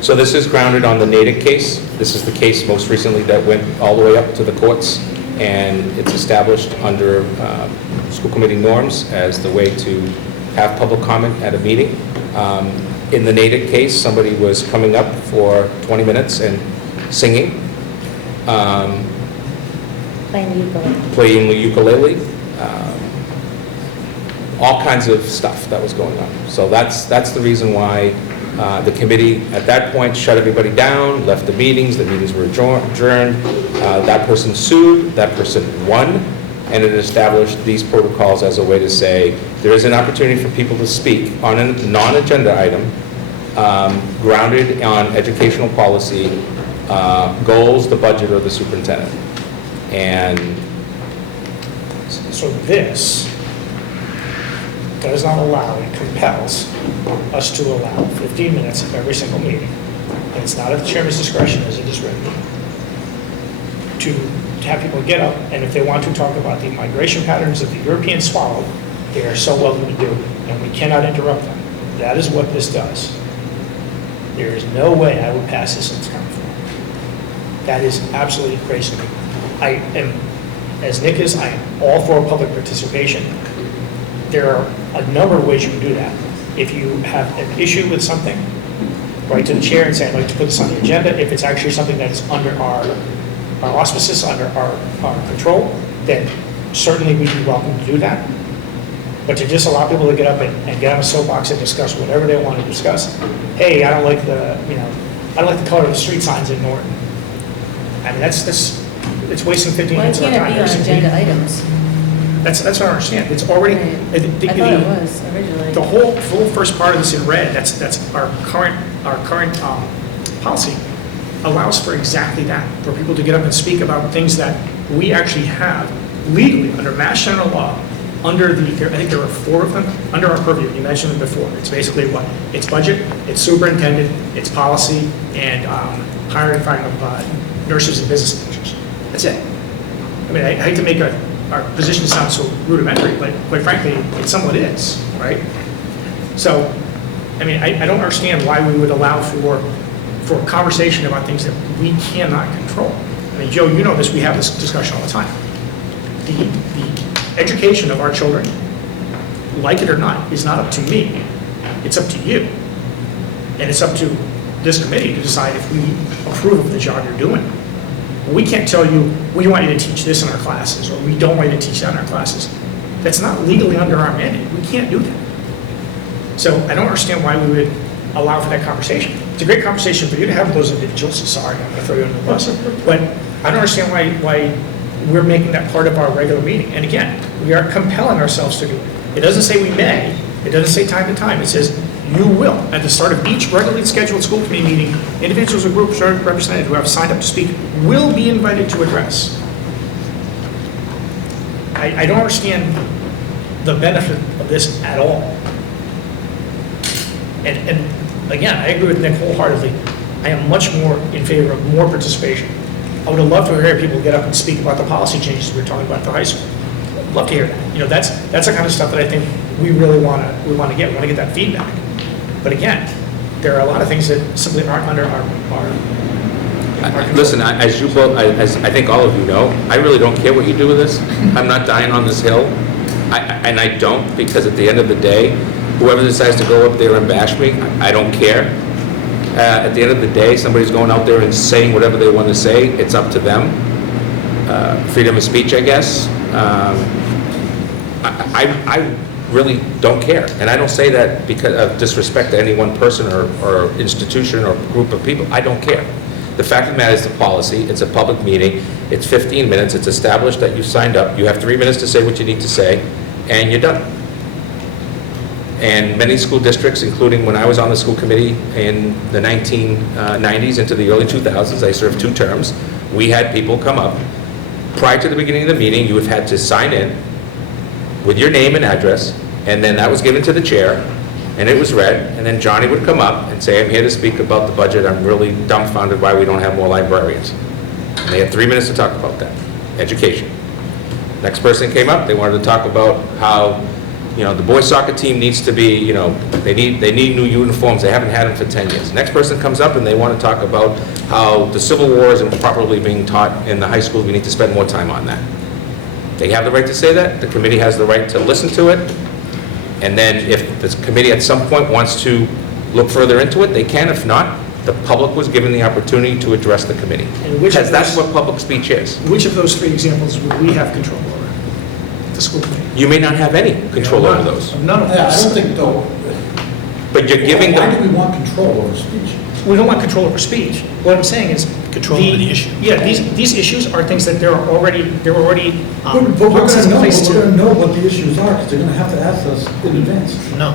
So this is grounded on the Natick case. This is the case most recently that went all the way up to the courts, and it's established under school committee norms as the way to have public comment at a meeting. In the Natick case, somebody was coming up for 20 minutes and singing, playing the ukulele, all kinds of stuff that was going on. So that's the reason why the committee at that point shut everybody down, left the meetings were adjourned. That person sued, that person won, and it established these protocols as a way to say there is an opportunity for people to speak on a non-agenda item grounded on educational policy, goals, the budget, or the superintendent. And So this does not allow, it compels us to allow 15 minutes of every single meeting. And it's not at the chairman's discretion, as it is written, to have people get up, and if they want to talk about the migration patterns of the European swallow, they are so welcome to do, and we cannot interrupt them. That is what this does. There is no way I would pass this in its current form. That is absolutely crazy. I am, as Nick is, I am all for public participation. There are a number of ways you can do that. If you have an issue with something, write to the chair and say, I'd like to put this on the agenda. If it's actually something that is under our auspices, under our control, then certainly we'd be welcome to do that. But to just allow people to get up and get on a soapbox and discuss whatever they want to discuss, hey, I don't like the color of the street signs in Norton. I mean, it's wasting 15 minutes of our time. Why can't it be on agenda items? That's what I understand. It's already. I thought it was originally. The whole first part of this in red, that's our current policy, allows for exactly that, for people to get up and speak about things that we actually have legally under Mass General Law, under I think there are 4 of them, under our purview. You mentioned them before. It's basically what? It's budget, it's superintendent, it's policy, and hiring and firing of nurses and business managers. That's it. I mean, I hate to make our position sound so rudimentary, but quite frankly, it somewhat is, right? So, I mean, I don't understand why we would allow for conversation about things that we cannot control. I mean, Joe, you know this, we have this discussion all the time. The education of our children, like it or not, is not up to me. It's up to you. And it's up to this committee to decide if we approve of the job you're doing. We can't tell you, we want you to teach this in our classes, or we don't want you to teach that in our classes. That's not legally under our mandate. We can't do that. So I don't understand why we would allow for that conversation. It's a great conversation for you to have with those individuals. Sorry, I'm going to throw you under the bus. But I don't understand why we're making that part of our regular meeting. And again, we are compelling ourselves to do it. It doesn't say we may. It doesn't say time to time. It says you will. At the start of each regularly scheduled school committee meeting, individuals or groups represented who have signed up to speak will be invited to address. I don't understand the benefit of this at all. And again, I agree with Nick wholeheartedly. I am much more in favor of more participation. I would have loved to hear people get up and speak about the policy changes we were talking about at the high school. I'd love to hear that. You know, that's the kind of stuff that I think we really want to get. We want to get that feedback. But again, there are a lot of things that simply aren't under our control. Listen, as I think all of you know, I really don't care what you do with this. I'm not dying on this hill. And I don't, because at the end of the day, whoever decides to go up there and bash me, I don't care. At the end of the day, somebody's going out there and saying whatever they want to say. It's up to them. Freedom of speech, I guess. I really don't care. And I don't say that because of disrespect to any one person or institution or group of people. I don't care. The fact of the matter is the policy. It's a public meeting. It's 15 minutes. It's established that you've signed up. You have 3 minutes to say what you need to say, and you're done. And many school districts, including when I was on the school committee in the 1990s into the early 2000s, I served 2 terms, we had people come up. Prior to the beginning of the meeting, you have had to sign in with your name and address, and then that was given to the chair, and it was read, and then Johnny would come up and say, I'm here to speak about the budget. I'm really dumbfounded why we don't have more librarians. And they had 3 minutes to talk about that, education. Next person came up, they wanted to talk about how, the boys soccer team needs to be, they need new uniforms, they haven't had them for 10 years. Next person comes up and they want to talk about how the Civil War isn't properly being taught in the high school, we need to spend more time on that. They have the right to say that, the committee has the right to listen to it, and then if the committee at some point wants to look further into it, they can. If not, the public was given the opportunity to address the committee. And which of Because that's those- what public speech is. Which of those 3 examples would we have control over? The school committee? You may not have any control over those, None of I don't those. think though, but you're giving why do them, we want control over speech? We don't want control over speech. What I'm saying is. Control over the issue. Yeah, these issues are things that there are already But we're policies in place gonna to. know what the issues are, because they're gonna have to ask us in advance. No.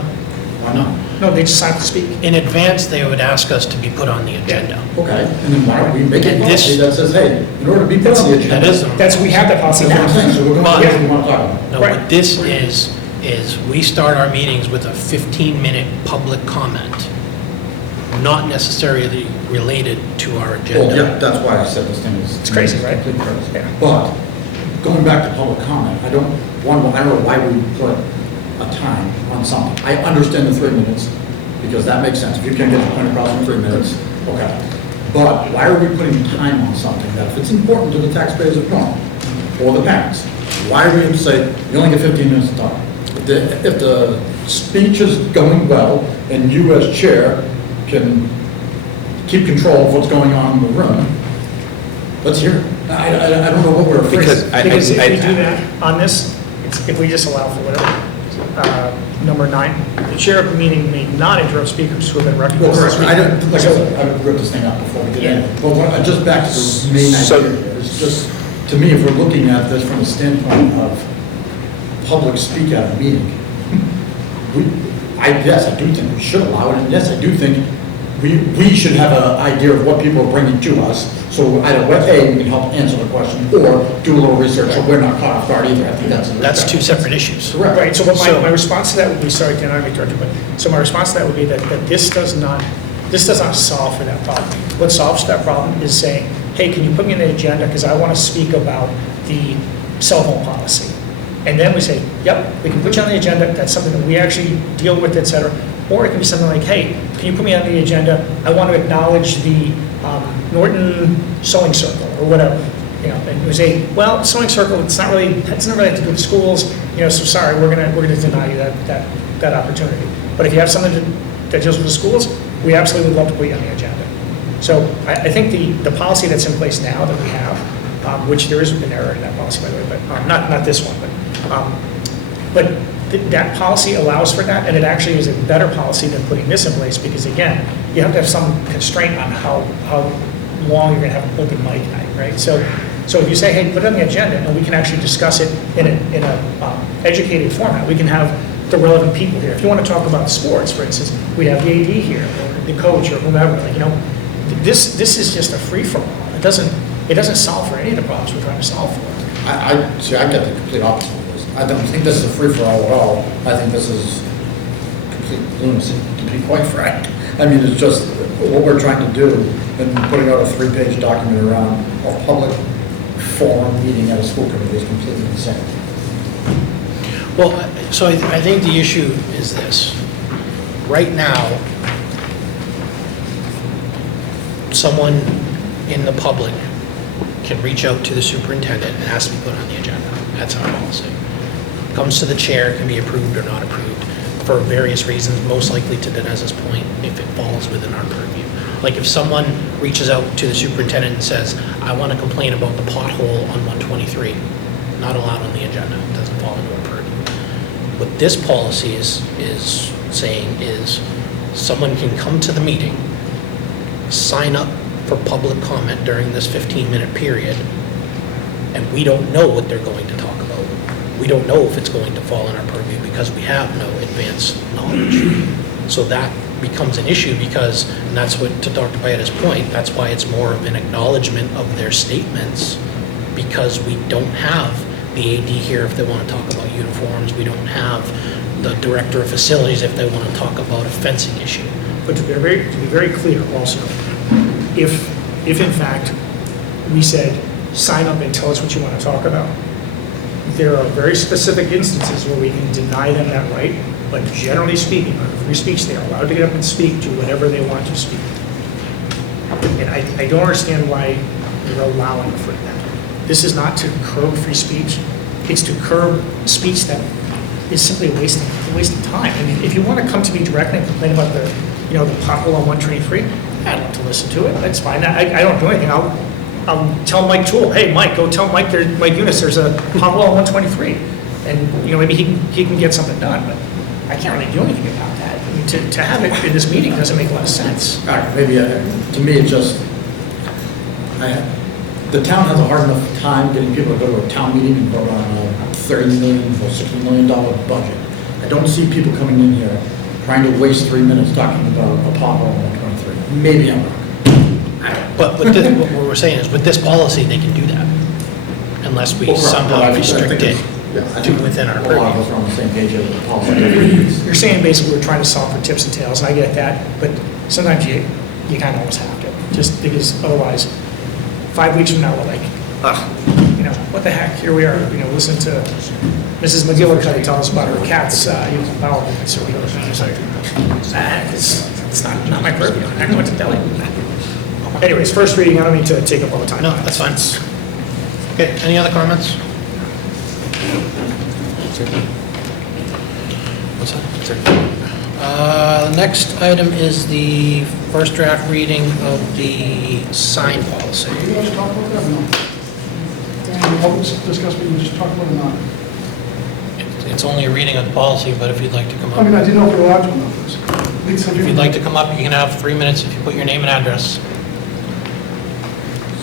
Why not? No, they just have to speak. In advance, they would ask us to be put on the agenda. Okay, and then why don't we make a And this- policy that says, hey, in order to be put on the agenda. That is, We have that policy That's what I'm saying, now. so we're gonna, But- what we wanna talk about. no, Right. what this is we start our meetings with a 15-minute public comment, not necessarily related to our Well, agenda. yeah, that's why I said this thing is. It's crazy, right? Complete crazy. Yeah. But, going back to public comment, I don't know why we put a time on something. I understand the 3 minutes, because that makes sense. If you can't get the point across in 3 minutes, okay. But why are we putting time on something that if it's important to the taxpayers of Norton, or the parents, why are we going to say, you only get 15 minutes to talk? If the speech is going well, and you as chair can keep control of what's going on in the room, let's hear it. I don't know what we're afraid Because of. Because if we do that on this, if we just allow for whatever, number 9, the chair of the meeting may not interrupt speakers who have been Well, recognized. correct. I don't, like I said, I would rip this thing up before we get in. Yeah. But just back to the main So- idea, it's just, to me, if we're looking at this from the standpoint of public speak at a meeting, yes, I do think we should allow it, and yes, I do think we should have an idea of what people are bringing to us, so either way, we can help answer the question, or do a little research, so we're not caught off guard either. I think That's 2 separate issues. Correct. Right, so So- my response to that would be, sorry, can I interrupt you, but, so my response to that would be that this does not solve for that problem. What solves that problem is saying, hey, can you put me on the agenda, because I want to speak about the cell phone policy. And then we say, yep, we can put you on the agenda, that's something that we actually deal with, et cetera. Or it can be something like, hey, can you put me on the agenda, I want to acknowledge the Norton Sewing Circle, or whatever. And we say, well, Sewing Circle, it's not really have to do with schools, so sorry, we're gonna deny you that opportunity. But if you have something that deals with the schools, we absolutely would love to put you on the agenda. So I think the policy that's in place now that we have, which there is an error in that policy, by the way, but not this one, but that policy allows for that, and it actually is a better policy than putting this in place, because again, you have to have some constraint on how long you're gonna have an open mic night, right? So if you say, hey, put it on the agenda, and we can actually discuss it in a educated format, we can have the relevant people here. If you want to talk about sports, for instance, we'd have the AD here, or the coach, or whomever, this is just a free-for-all. It doesn't solve for any of the problems we're trying to solve for. I get the complete opposite of this. I don't think this is a free-for-all at all. I think this is complete lunacy, to be quite frank. I mean, it's just what we're trying to do, and putting out a 3-page document around a public forum meeting at a school committee is completely insane. Well, so I think the issue is this. Right now, someone in the public can reach out to the superintendent and ask to be put on the agenda. That's our policy. Comes to the chair, can be approved or not approved for various reasons, most likely to Dinez's point, if it falls within our purview. Like if someone reaches out to the superintendent and says, I want to complain about the pothole on 123, not allowed on the agenda, it doesn't fall into our purview. What this policy is saying is someone can come to the meeting, sign up for public comment during this 15-minute period, and we don't know what they're going to talk about. We don't know if it's going to fall in our purview because we have no advanced knowledge. So that becomes an issue because, and that's what, to Dr. Bayetta's point, that's why it's more of an acknowledgement of their statements, because we don't have the AD here if they want to talk about uniforms. We don't have the director of facilities if they want to talk about a fencing issue. But to be very clear also, if in fact we said, sign up and tell us what you want to talk about. There are very specific instances where we can deny them that right, but generally speaking, on free speech, they are allowed to get up and speak to whatever they want to speak. And I don't understand why you're allowing for that. This is not to curb free speech, it's to curb speech that is simply a waste of time. I mean, if you want to come to me directly and complain about the pothole on 123, I'd love to listen to it, that's fine. I don't do anything, I'll tell Mike Toole, hey, Mike, go tell Mike Eunice there's a pothole on 123. And, maybe he can get something done, but I can't really do anything about that. I mean, to have it in this meeting doesn't make a lot of sense. All right, maybe, to me, it's just, the town has a hard enough time getting people to go to a town meeting and vote on a $30 million or $60 million budget. I don't see people coming in here trying to waste 3 minutes talking about a pothole on 123. Maybe I'm wrong. But what we're saying is, with this policy, they can do that, unless we somehow restrict it to within our A lot of purview. us are on the same page as the policy. You're saying basically we're trying to solve for tips and tails, and I get that, but sometimes you kind of almost have to, just because otherwise, 5 weeks from now, we're like, what the heck, here we are, listen to Mrs. McGillicuddy tell us about her cat's using bowel movements, so we go to things like, it's not my purview, I don't know what to tell you. Anyways, first reading, I don't need to take up all the time. No, that's fine. Okay, any other comments? What's that? The next item is the first draft reading of the sign policy. You guys talk about that or no? Can we always discuss what you just talked about or not? It's only a reading of the policy, but if you'd like to come I mean, I up, didn't know if you were allowed to or not. if you'd like to come up, you can have 3 minutes if you put your name and address.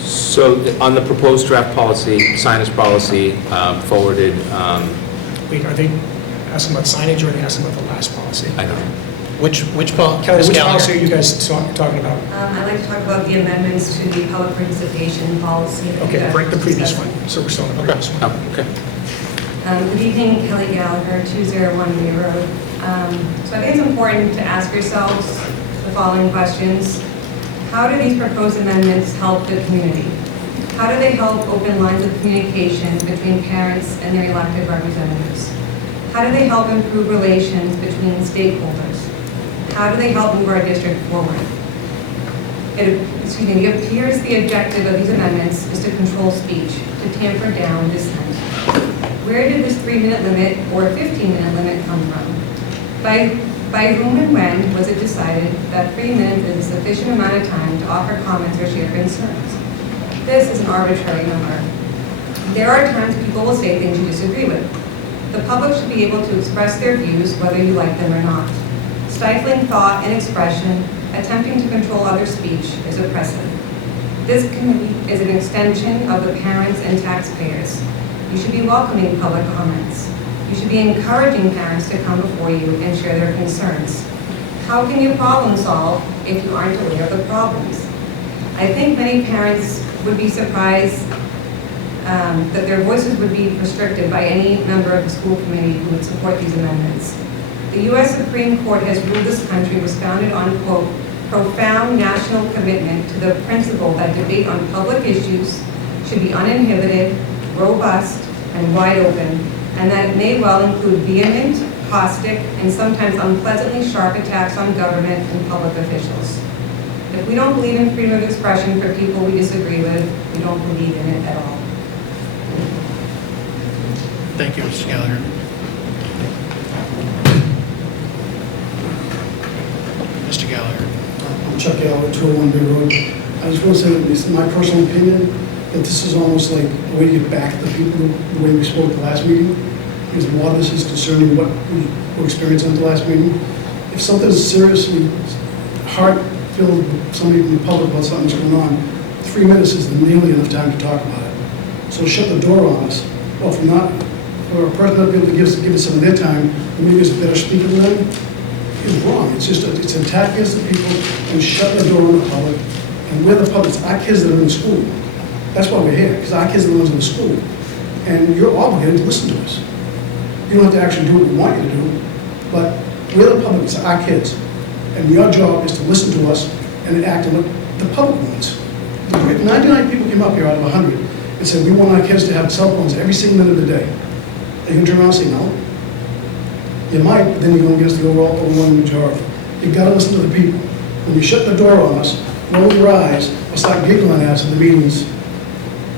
So on the proposed draft policy, signage policy forwarded, Wait, are they asking about signage or are they asking about the last policy? I don't know. Which Kelly, Ms. which Gallagher? policy are you guys talking about? I'd like to talk about the amendments to the public participation policy. Okay, break the previous one, so we're still on the previous one. Oh, okay. Good evening, Kelly Gallagher, 201 Lee Road. So I think it's important to ask yourselves the following questions. How do these proposed amendments help the community? How do they help open lines of communication between parents and their elected representatives? How do they help improve relations between stakeholders? How do they help move our district forward? It appears the objective of these amendments is to control speech, to tamper down dissent. Where did this 3-minute limit or 15-minute limit come from? By whom and when was it decided that 3 minutes is a sufficient amount of time to offer comments or share concerns? This is an arbitrary number. There are times people will say things you disagree with. The public should be able to express their views whether you like them or not. Stifling thought and expression, attempting to control other speech is oppressive. This committee is an extension of the parents and taxpayers. You should be welcoming public comments. You should be encouraging parents to come before you and share their concerns. How can you problem solve if you aren't aware of the problems? I think many parents would be surprised that their voices would be restricted by any member of the school committee who would support these amendments. The U.S. Supreme Court has ruled this country was founded on, quote, profound national commitment to the principle that debate on public issues should be uninhibited, robust, and wide open, and that it may well include vehement, caustic, and sometimes unpleasantly sharp attacks on government and public officials. If we don't believe in freedom of expression for people we disagree with, we don't believe in it at all. Thank you, Mr. Gallagher. Mr. Gallagher. I'm Chuck Gallagher, 201 Bay Road. I just want to say that this is my personal opinion, that this is almost like a way to get back at the people the way we spoke the last meeting, because a lot of this is concerning what we experienced at the last meeting. If something is seriously heart-filled with somebody in the public about something that's going on, 3 minutes is nearly enough time to talk about it. So shut the door on us. Well, for a person not be able to give us some of their time, maybe it's a better speaker than them, is wrong. It's just it's an attack against the people and shut the door on the public. And we're the public. It's our kids that are in the school. That's why we're here, because our kids are the ones in the school. And you're obligated to listen to us. You don't have to actually do what we want you to do, but we're the public. It's our kids. And your job is to listen to us and act on what the public wants. If 99 people came up here out of 100 and said, we want our kids to have cell phones every single minute of the day, are you gonna turn around and say no? You might, but then you're gonna get us the overwhelming majority. You gotta listen to the people. When you shut the door on us, roll your eyes, or start giggling at us in the meetings,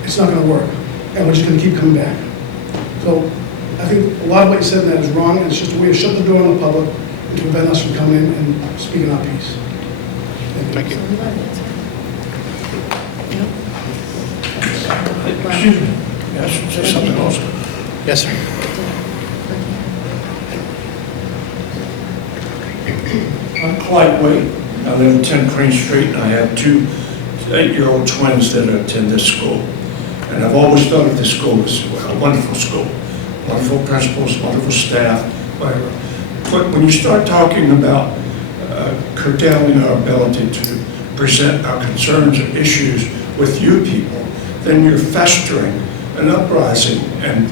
it's not gonna work. And we're just gonna keep coming back. So I think a lot of what you said in that is wrong, and it's just a way to shut the door on the public and to prevent us from coming in and speaking our piece. Thank you. Excuse me, may I say something also? Yes, sir. I'm Clyde Wade. I live at 10 Crane Street, and I have two 8-year-old twins that attend this school. And I've always thought of this school as a wonderful school. Wonderful principals, wonderful staff, whatever. But when you start talking about curtailing our ability to present our concerns or issues with you people, then you're festering an uprising and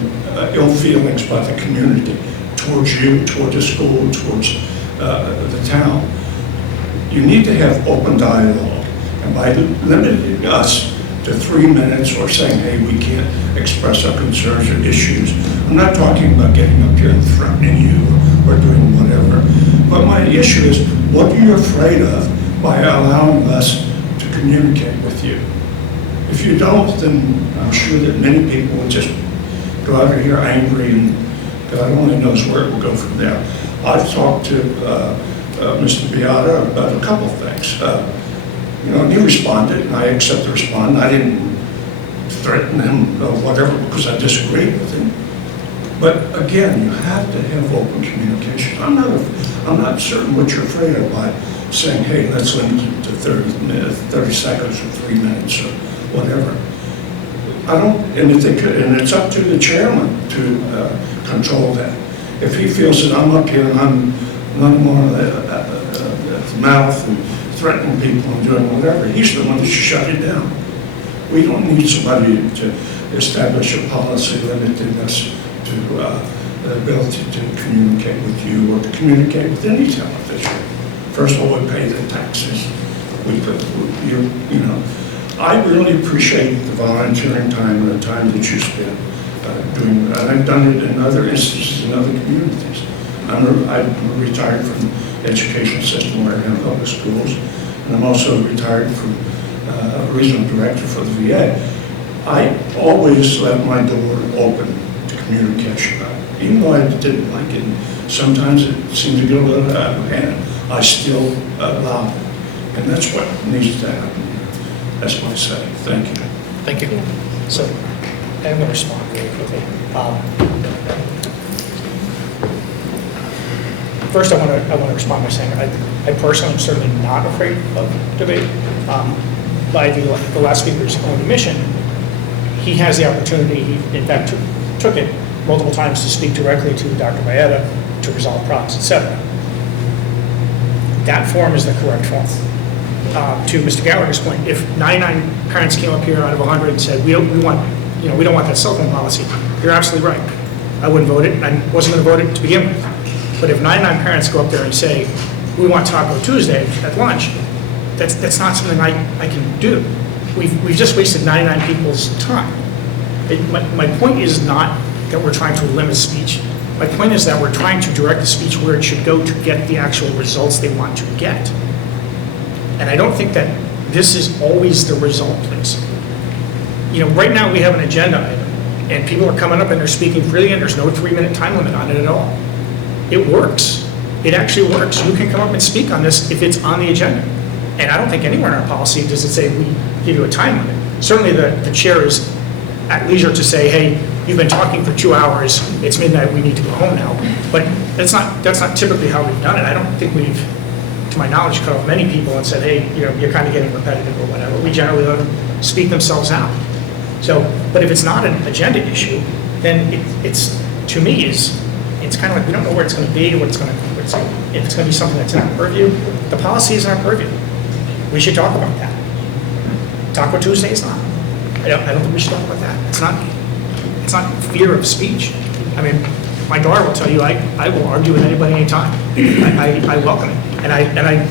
ill feelings by the community towards you, towards the school, towards the town. You need to have open dialogue, and by limiting us to 3 minutes or saying, hey, we can't express our concerns or issues. I'm not talking about getting up here and threatening you or doing whatever, but my issue is, what are you afraid of by allowing us to communicate with you? If you don't, then I'm sure that many people will just go out of here angry, and God only knows where it will go from there. I've talked to Mr. Beata about a couple things. And he responded, and I accept the response. I didn't threaten him or whatever because I disagreed with him. But again, you have to have open communication. I'm not certain what you're afraid of by saying, hey, let's limit it to 30 seconds or 3 minutes or whatever. I don't, and it's up to the chairman to control that. If he feels that I'm up here and I'm none more at the mouth and threatening people and doing whatever, he's the one that should shut it down. We don't need somebody to establish a policy limiting us to the ability to communicate with you or to communicate with any town official. First of all, we pay the taxes. I really appreciate the volunteering time and the time that you spend doing that. I've done it in other instances in other communities. I'm retired from the education system where I have public schools, and I'm also retired from regional director for the VA. I always left my door open to communication, even though I didn't like it. And sometimes it seemed to get a little out of hand. I still allow it, and that's what needs to happen. That's my say. Thank you. Thank you. So I'm going to respond really quickly. First, I want to respond by saying I personally am certainly not afraid of debate. By the last speaker's own admission, he has the opportunity, he in fact took it multiple times to speak directly to Dr. Baeta to resolve problems, etc. That form is the correct form. To Mr. Gallagher's point, if 99 parents came up here out of 100 and said, we don't want that cell phone policy, you're absolutely right. I wouldn't vote it, and I wasn't going to vote it to begin with. But if 99 parents go up there and say, we want Taco Tuesday at lunch, that's not something I can do. We've just wasted 99 people's time. My point is not that we're trying to limit speech. My point is that we're trying to direct the speech where it should go to get the actual results they want to get. And I don't think that this is always the result, please. Right now we have an agenda item, and people are coming up and they're speaking freely, and there's no 3-minute time limit on it at all. It works. It actually works. You can come up and speak on this if it's on the agenda. And I don't think anywhere in our policy does it say we give you a time limit. Certainly the chair is at leisure to say, hey, you've been talking for 2 hours, it's midnight, we need to go home now. But that's not typically how we've done it. I don't think we've, to my knowledge, cut off many people and said, hey, you're kind of getting repetitive or whatever. We generally let them speak themselves out. So, but if it's not an agenda issue, then it's to me, it's kind of like we don't know where it's going to be, if it's going to be something that's in our purview. The policy is in our purview. We should talk about that. Taco Tuesday is not. I don't think we should talk about that. It's not fear of speech. I mean, my daughter will tell you I will argue with anybody anytime. I welcome it, and I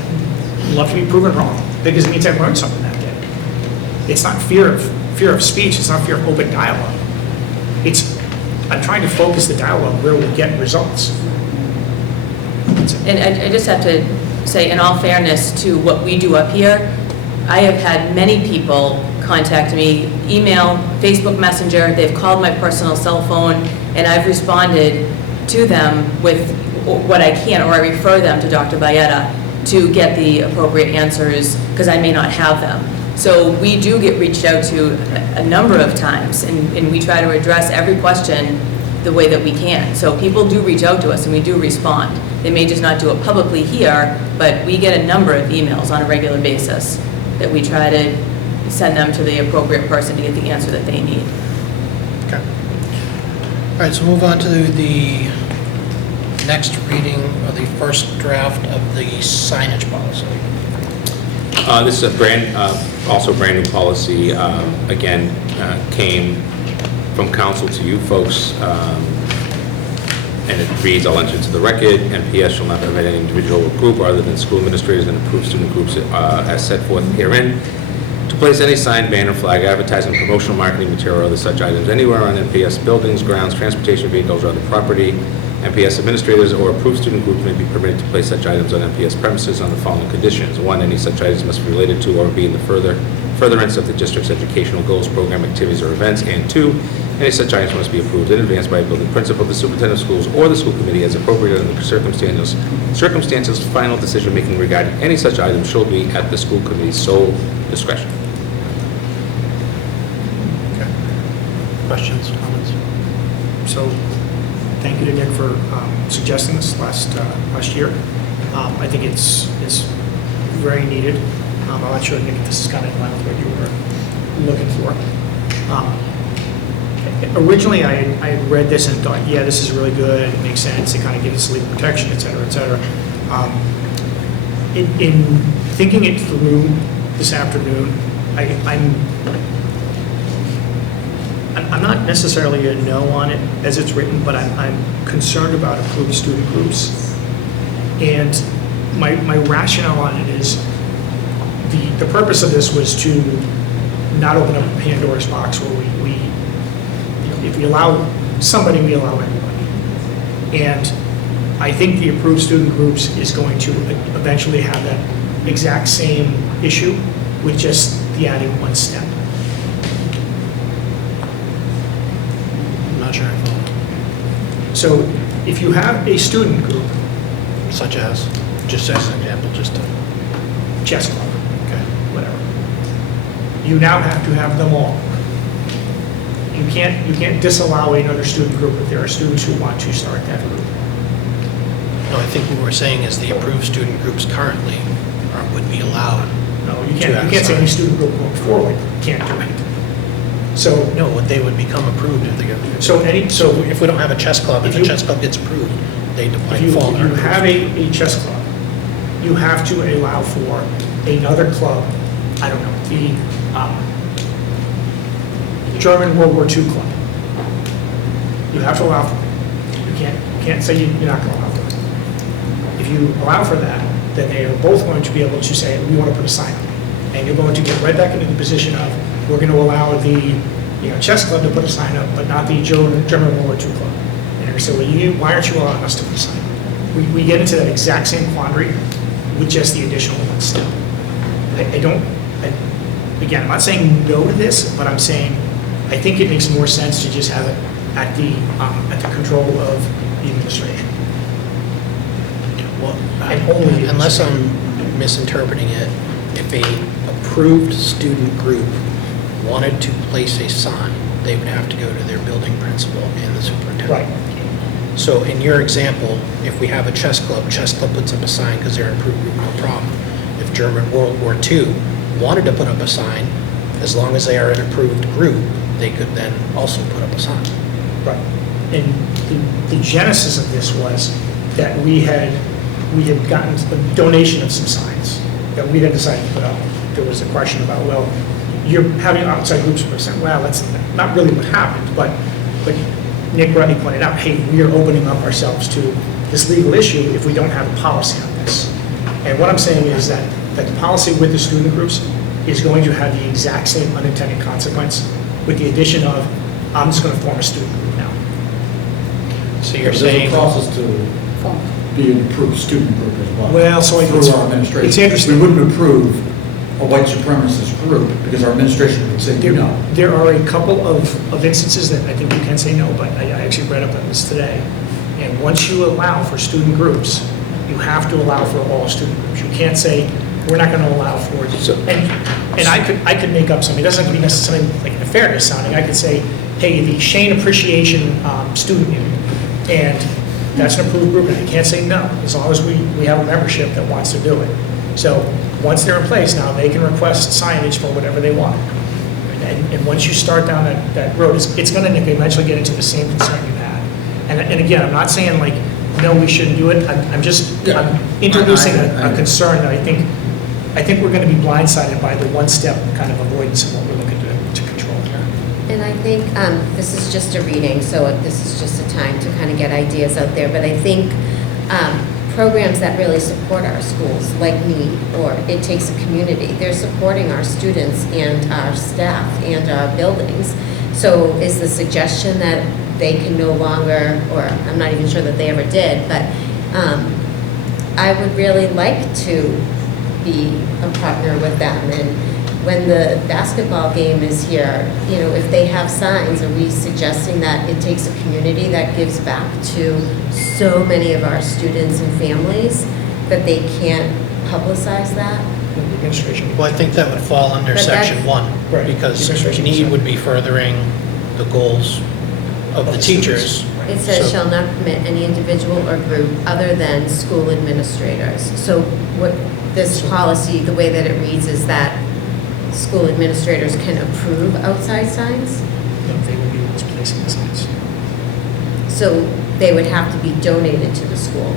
love to be proven wrong because it means I learned something that day. it's not fear of speech, it's not fear of open dialogue. I'm trying to focus the dialogue where we get results. And I just have to say, in all fairness to what we do up here, I have had many people contact me, email, Facebook Messenger, they've called my personal cell phone, and I've responded to them with what I can, or I refer them to Dr. Bayetta to get the appropriate answers, because I may not have them. So we do get reached out to a number of times, and we try to address every question the way that we can. So people do reach out to us, and we do respond. They may just not do it publicly here, but we get a number of emails on a regular basis that we try to send them to the appropriate person to get the answer that they need. Okay. All right, so move on to the next reading of the first draft of the signage policy. This is also a brand new policy. Again, came from council to you folks, and it reads, I'll enter into the record, MPS shall not permit any individual or group other than school administrators and approved student groups as set forth herein to place any sign, banner, flag, advertising, promotional marketing material, or other such items anywhere on MPS buildings, grounds, transportation vehicles, or other property. MPS administrators or approved student groups may be permitted to place such items on MPS premises on the following conditions. 1, any such items must be related to or be in the furtherance of the district's educational goals, program, activities, or events. And 2, any such items must be approved in advance by a building principal, the superintendent of schools, or the school committee as appropriate under the circumstances. Final decision-making regarding any such items shall be at the school committee's sole discretion. Okay. Questions, comments? So, thank you to Nick for suggesting this last year. I think it's very needed. I'm not sure, Nick, if this is kind of in line with what you were looking for. Originally, I had read this and thought, yeah, this is really good, it makes sense, it kind of gives us legal protection, et cetera, et cetera. In thinking it through this afternoon, I'm not necessarily a no on it as it's written, but I'm concerned about approved student groups. And my rationale on it is the purpose of this was to not open up a Pandora's box where we if we allow somebody, we allow everybody. And I think the approved student groups is going to eventually have that exact same issue with just the added one step. I'm not sure I follow. So if you have a student group, Such as, just as an example, just to, chess club, okay. whatever, you now have to have them all. You can't disallow another student group if there are students who want to start that group. No, I think what we're saying is the approved student groups currently would be allowed. No, you can't say any student group going forward can't do it. So, No, they would become approved if they get. so If we don't have a chess club, if the chess club gets approved, they if you fall under. have a chess club, you have to allow for another club, I don't know, the German World War II club. You have to allow for it. You can't say you're not going to allow for it. If you allow for that, then they are both going to be able to say, we want to put a sign up. And you're going to get right back into the position of, we're going to allow the chess club to put a sign up, but not the German World War II club. And they say, well, why aren't you allowing us to put a sign up? We get into that exact same quandary with just the additional one step. Again, I'm not saying no to this, but I'm saying I think it makes more sense to just have it at the control of the administration. Well, And only unless I'm misinterpreting it, if a approved student group wanted to place a sign, they would have to go to their building principal and the superintendent. Right. So in your example, if we have a chess club puts up a sign because they're an approved group, no problem. If German World War II wanted to put up a sign, as long as they are an approved group, they could then also put up a sign. Right. And the genesis of this was that we had gotten a donation of some signs that we had decided to put up. There was a question about, well, you're having outside groups put a sign. Well, that's not really what happened, but Nick rightly pointed out, hey, we are opening up ourselves to this legal issue if we don't have a policy on this. And what I'm saying is that the policy with the student groups is going to have the exact same unintended consequence with the addition of, I'm just going to form a student group now. So you're There's saying, a process to be an approved student group as well. Well, so Through our administration. it's interesting. We wouldn't approve a white supremacist group because our administration would say no. There are a couple of instances that I think you can say no, but I actually read up on this today. And once you allow for student groups, you have to allow for all student groups. You can't say, we're not going to allow for it. And I could make up something. It doesn't have to be necessarily like nefarious sounding. I could say, hey, the Shane Appreciation Student Union, and that's an approved group, and I can't say no, as long as we have a membership that wants to do it. So once they're in place now, they can request signage for whatever they want. And once you start down that road, it's going to eventually get into the same concern you had. And again, I'm not saying like, no, we shouldn't do it. I'm introducing a concern that I think we're going to be blindsided by the one-step kind of avoidance of what we're looking to control here. And I think this is just a reading, so this is just a time to kind of get ideas out there. But I think programs that really support our schools, like NEED or It Takes a Community, they're supporting our students and our staff and our buildings. So is the suggestion that they can no longer, or I'm not even sure that they ever did, but I would really like to be a partner with them. And when the basketball game is here, you know, if they have signs, are we suggesting that It Takes a Community that gives back to so many of our students and families that they can't publicize that? The administration. well, I think that would fall under But section that's- 1, Right. because Administration need consent. would be furthering the goals of the teachers. It says So- shall not permit any individual or group other than school administrators. So what this policy, the way that it reads is that school administrators can approve outside signs? No, they would be the ones placing the signs. So they would have to be donated to the school.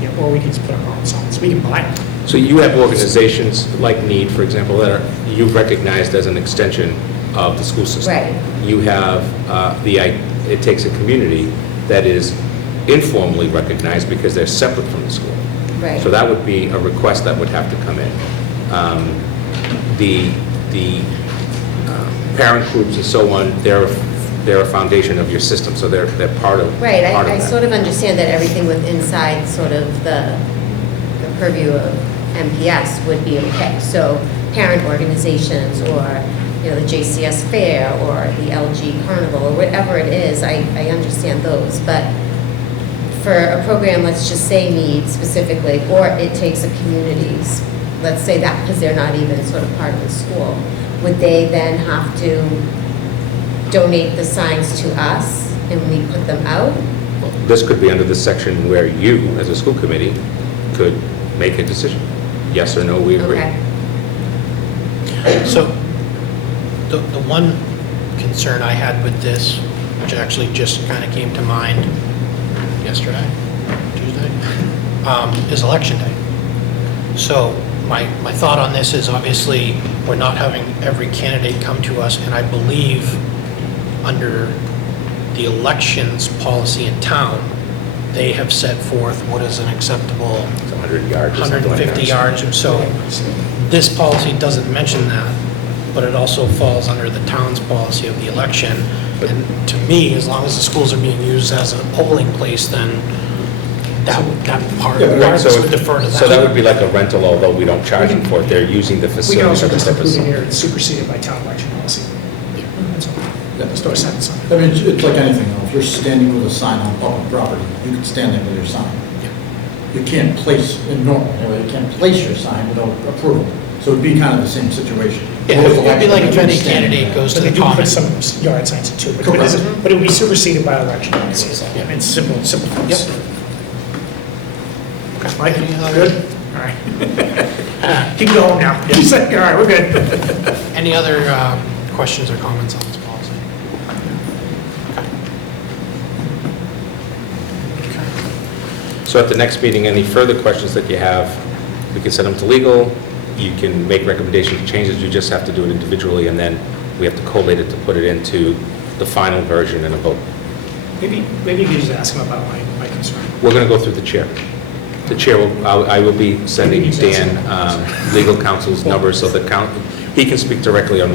Yeah, or we can just put our own signs. We can buy them. So you have organizations like NEED, for example, that are, you've recognized as an extension of the school system. Right. You have It Takes a Community that is informally recognized because they're separate from the school. Right. So that would be a request that would have to come in. The parent groups and so on, they're a foundation of your system, so they're part of Right, part I that. sort of understand that everything with inside sort of the purview of MPS would be okay. So parent organizations or, you know, the JCS Fair or the LG Carnival or whatever it is, I understand those. But for a program, let's just say NEED specifically, or It Takes a Communities, let's say that because they're not even sort of part of the school, would they then have to donate the signs to us and we put them out? This could be under the section where you, as a school committee, could make a decision. Yes or no, we agree. Okay. So, the one concern I had with this, which actually just kind of came to mind yesterday, Tuesday, is election day. So, my thought on this is obviously, we're not having every candidate come to us, and I believe under the elections policy in town, they have set forth what is an acceptable It's 100 yards or something like that. 150 yards or so. This policy doesn't mention that, but it also falls under the town's policy of the election. And to me, as long as the schools are being used as a polling place, then that part Yeah, but of this so, would defer to that. so that would be like a rental, although we don't charge them for it, they're using the We can facility. also for just the include in facility. here, it's superseded by town election policy. That's all. Just throw a sentence on it. I mean, it's like anything, though. If you're standing with a sign on public property, you can stand there with your sign. You can't place, in normal, you can't place your sign without approval. So it'd be kind of the same situation. Yeah, it would be like if any candidate But goes to they the do put common. some yard signs in too, but Correct. it would be superseded by election policies. I mean, simple things. Yep. Okay, Mike, Any other- good? All right. Keep going now. All right, we're good. Any other questions or comments on this policy? So at the next meeting, any further questions that you have, we can send them to legal, you can make recommendations, changes, you just have to do it individually, and then we have to collate it to put it into the final version and a vote. Maybe you could just ask him about my concern. We're going to go through the chair. The chair will, I will be sending Dan legal counsel's number, so the he can speak directly on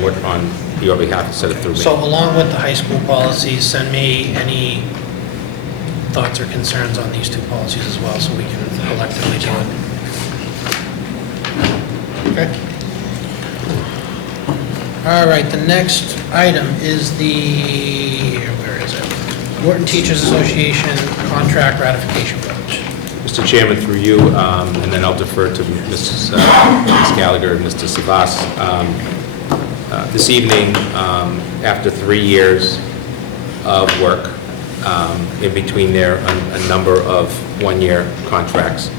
your behalf instead of through me. So along with the high school policies, send me any thoughts or concerns on these two policies as well, so we can collectively do it. Okay. All right, the next item is where is it? Wharton Teachers Association contract ratification vote. Mr. Chairman, through you, and then I'll defer to Ms. Gallagher and Mr. Savas. This evening, after 3 years of work, in between there, a number of one-year contracts,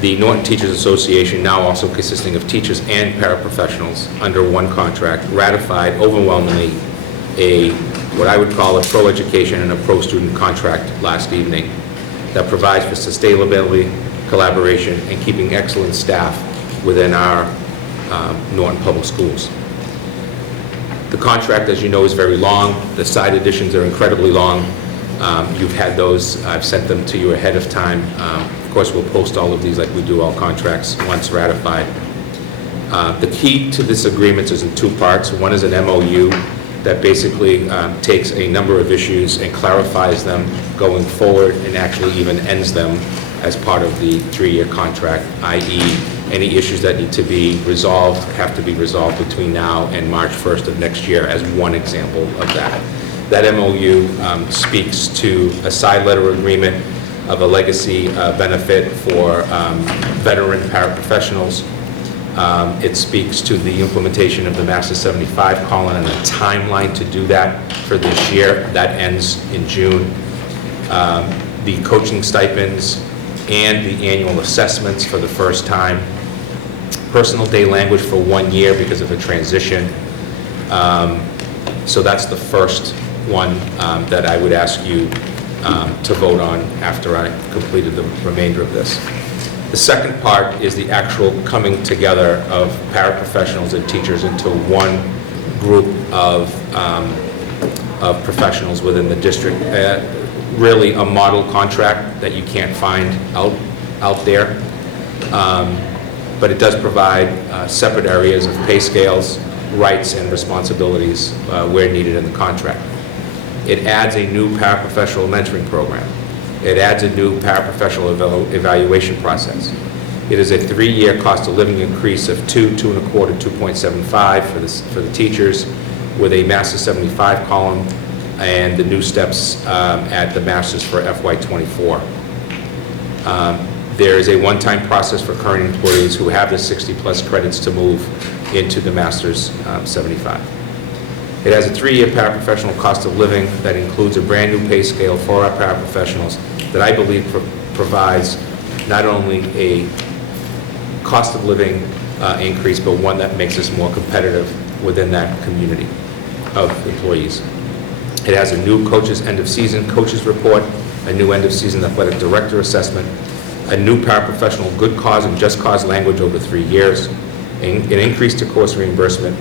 the Norton Teachers Association, now also consisting of teachers and paraprofessionals under one contract, ratified overwhelmingly what I would call a pro-education and a pro-student contract last evening that provides for sustainability, collaboration, and keeping excellent staff within our Norton Public Schools. The contract, as you know, is very long. The side editions are incredibly long. You've had those. I've sent them to you ahead of time. Of course, we'll post all of these like we do all contracts once ratified. The key to this agreement is in two parts. One is an MOU that basically takes a number of issues and clarifies them going forward and actually even ends them as part of the 3-year contract, i.e. any issues that need to be resolved have to be resolved between now and March 1st of next year as one example of that. That MOU speaks to a side letter agreement of a legacy benefit for veteran paraprofessionals. It speaks to the implementation of the Master 75 column and a timeline to do that for this year. That ends in June. The coaching stipends and the annual assessments for the first time. Personal day language for 1 year because of a transition. So that's the first one that I would ask you to vote on after I completed the remainder of this. The second part is the actual coming together of paraprofessionals and teachers into one group of professionals within the district. Really a model contract that you can't find out there. But it does provide separate areas of pay scales, rights, and responsibilities where needed in the contract. It adds a new paraprofessional mentoring program. It adds a new paraprofessional evaluation process. It is a 3-year cost of living increase of 2.25, 2.75 for the teachers, with a Master 75 column and the new steps at the Masters for FY24. There is a one-time process for current employees who have the 60-plus credits to move into the Masters 75. It has a 3-year paraprofessional cost of living that includes a brand-new pay scale for our paraprofessionals that I believe provides not only a cost of living increase, but one that makes us more competitive within that community of employees. It has a new coaches end-of-season coaches report, a new end-of-season athletic director assessment, a new paraprofessional good cause and just cause language over 3 years, an increase to course reimbursement,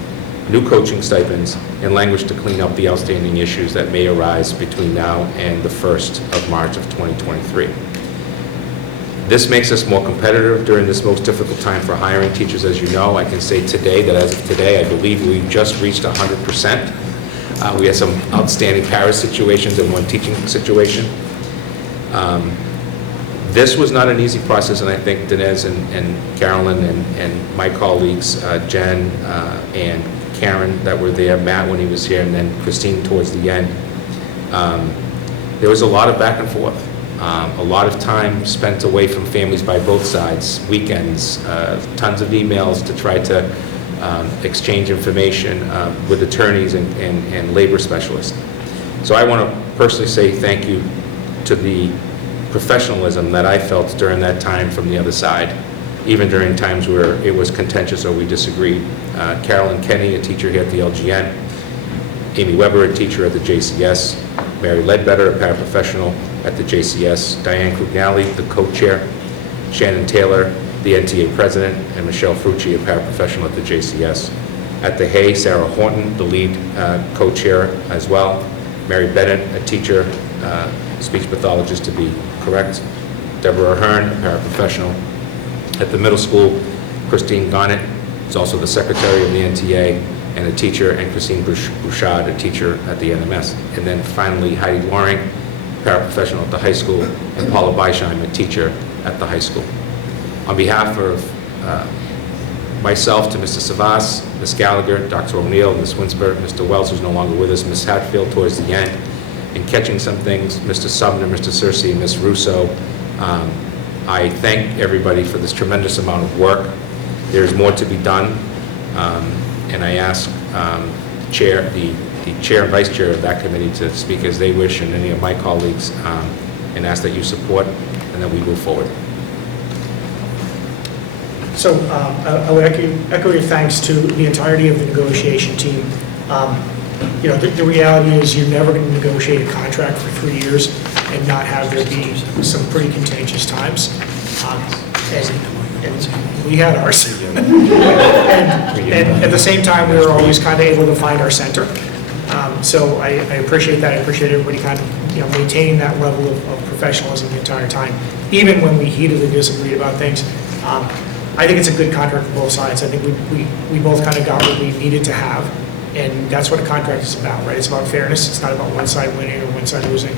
new coaching stipends, and language to clean up the outstanding issues that may arise between now and the 1st of March of 2023. This makes us more competitive during this most difficult time for hiring teachers. As you know, I can say today that as of today, I believe we've just reached 100%. We had some outstanding para situations and one teaching situation. This was not an easy process, and I think Dinesh and Carolyn and my colleagues, Jen and Karen that were there, Matt when he was here, and then Christine towards the end. There was a lot of back and forth. A lot of time spent away from families by both sides, weekends, tons of emails to try to exchange information with attorneys and labor specialists. So I want to personally say thank you to the professionalism that I felt during that time from the other side, even during times where it was contentious or we disagreed. Carolyn Kenny, a teacher here at the LGN, Amy Weber, a teacher at the JCS, Mary Ledbetter, a paraprofessional at the JCS, Diane Cugnali, the co-chair, Shannon Taylor, the NTA president, and Michelle Frucci, a paraprofessional at the JCS. At the Hay, Sarah Horton, the lead co-chair as well, Mary Bennett, a teacher, speech pathologist to be correct, Deborah Ahern, a paraprofessional. At the middle school, Christine Garnett, who's also the secretary of the NTA, and a teacher, and Christine Bouchard, a teacher at the NMS. And then finally, Heidi Loring, paraprofessional at the high school, and Paula Beisheim, a teacher at the high school. On behalf of myself to Mr. Savas, Ms. Gallagher, Dr. O'Neill, Ms. Winsberg, Mr. Wells, who's no longer with us, Ms. Hatfield towards the end, and catching some things, Mr. Sumner, Mr. Searcy, Ms. Russo, I thank everybody for this tremendous amount of work. There's more to be done, and I ask the chair and vice chair of that committee to speak as they wish, and any of my colleagues, and ask that you support and that we move forward. So I would echo your thanks to the entirety of the negotiation team. You know, the reality is you're never going to negotiate a contract for 3 years and not have there be some pretty contentious times. And we had ours. And at the same time, we were always kind of able to find our center. So I appreciate that. I appreciate everybody kind of, you know, maintaining that level of professionalism the entire time, even when we heatedly disagreed about things. I think it's a good contract for both sides. I think we both kind of got what we needed to have, and that's what a contract is about, right? It's about fairness. It's not about one side winning or one side losing.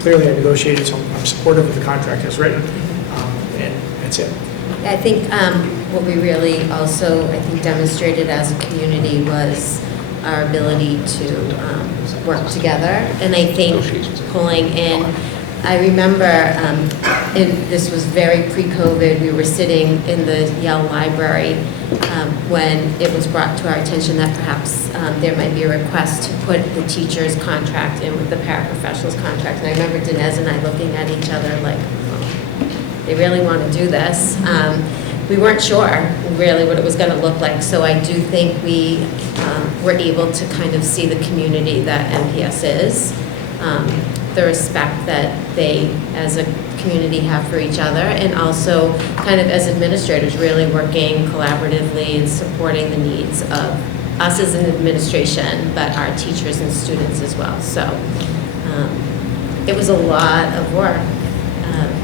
Clearly, I negotiated, so I'm supportive of the contract as written, and that's it. I think what we really also, I think, demonstrated as a community was our ability to work together. And I think pulling in, I remember, and this was very pre-COVID, we were sitting in the Yale Library when it was brought to our attention that perhaps there might be a request to put the teacher's contract in with the paraprofessional's contract. And I remember Dinesh and I looking at each other like, they really want to do this. We weren't sure really what it was going to look like, so I do think we were able to kind of see the community that MPS is, the respect that they as a community have for each other, and also kind of as administrators really working collaboratively and supporting the needs of us as an administration, but our teachers and students as well. So it was a lot of work,